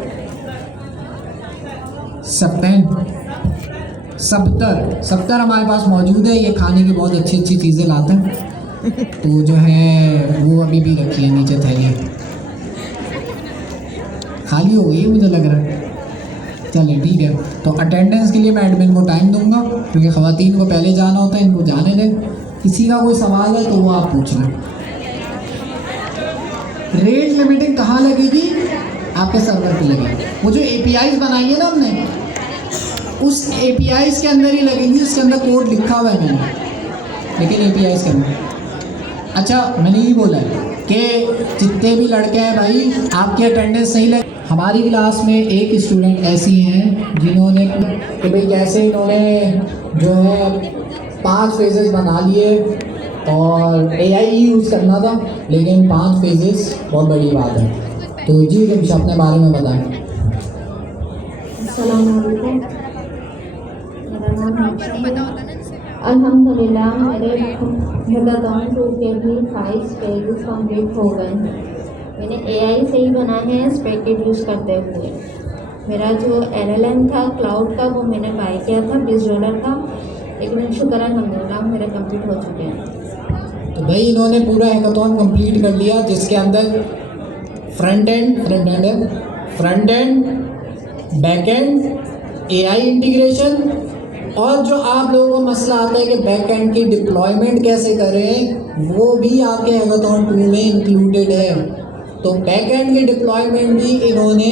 सब्तर हमारे पास मौजूद है। ये खाने की बहुत अच्छी अच्छी चीज़ें लाते हैं, तो जो है वो अभी भी रखी है नीचे थैली, खाली हो गई है मुझे लग रहा है। चलिए ठीक है, तो अटेंडेंस के लिए मैं एडमिन को टाइम दूंगा, क्योंकि ख़वातीन को पहले जाना होता है, इनको जाने दें। किसी का कोई सवाल है तो वो आप पूछ लें। रेट लिमिटिंग कहाँ लगेगी? आपके सर्वर पे लगेगी। वो जो APIs बनाई है ना हमने, उस APIs के अंदर ही लगेंगी। उसके अंदर कोड लिखा हुआ है मैंने, लेकिन APIs के अंदर। अच्छा, मैंने ये बोला है कि जितने भी लड़के हैं भाई, आपकी अटेंडेंस नहीं लगे। हमारी क्लास में एक स्टूडेंट ऐसी हैं जिन्होंने कि भाई कैसे इन्होंने जो है 5 फेजेस बना लिए और AI यूज़ करना था, लेकिन 5 फेजेस बहुत बड़ी बात है। तो जी रिम्शा अपने बारे में बताएं। अस्सलाम वालेकुम, मेरा नाम रिम्शा है। अल्हम्दुलिल्लाह मेरे हैकाथॉन टूर के भी 5 पेजेस कंप्लीट हो गए हैं। मैंने AI से ही बनाए हैं स्प्रेडशीट यूज़ करते हुए। मेरा जो LLM था क्लाउड का, वो मैंने बाय किया था $20 का, लेकिन शुक्र अल्हम्दुलिल्लाह मेरे कंप्लीट हो चुके हैं। तो भाई इन्होंने पूरा हैकाथॉन कंप्लीट कर लिया, जिसके अंदर front end back and AI integration, और जो आप लोगों को मसला आता है कि बैक एंड की डिप्लॉयमेंट कैसे करें, वो भी आपके हैकाथॉन 2 में इंक्लूडेड है। तो बैक एंड की डिप्लॉयमेंट भी इन्होंने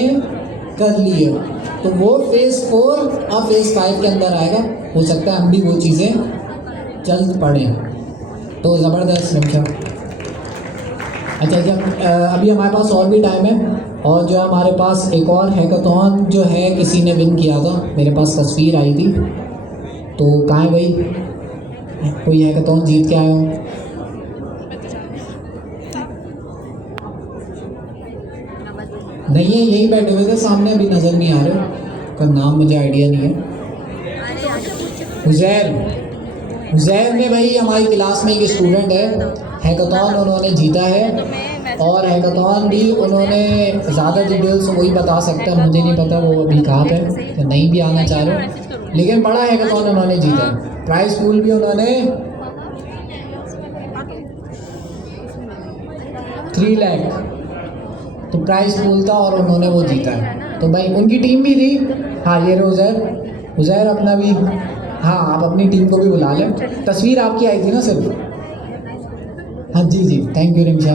कर ली है। तो वो फेज़ 4 और फेज़ 5 के अंदर आएगा। हो सकता है हम भी वो चीज़ें जल्द पढ़ें। तो ज़बरदस्त रिम्शा। अच्छा, अभी हमारे पास और भी टाइम है, और जो हमारे पास एक और हैकाथॉन जो है किसी ने विन किया था, मेरे पास तस्वीर आई थी। तो कहाँ है भाई, कोई हैकाथॉन जीत के आया हो? नहीं है, यही बैठे हुए थे सामने, अभी नज़र नहीं आ रहे, उनका नाम मुझे आइडिया नहीं है। उज़ैर में भाई हमारी क्लास में एक स्टूडेंट है, हैकाथॉन उन्होंने जीता है, और हैकाथॉन भी उन्होंने ज़्यादा डिटेल्स वही बता सकता है, मुझे नहीं पता वो अभी कहाँ पे, तो नहीं भी आना चाह रहे, लेकिन बड़ा हैकाथॉन उन्होंने जीता है। प्राइस पूल भी उन्होंने 3 लाख तो प्राइस पूल था, और उन्होंने वो जीता है। तो भाई उनकी टीम भी थी। हाँ, ये उज़ैर अपना भी, हाँ आप अपनी टीम को भी बुला लें। तस्वीर आपकी आई थी ना सिर्फ? हाँ जी, थैंक यू रिम्शा।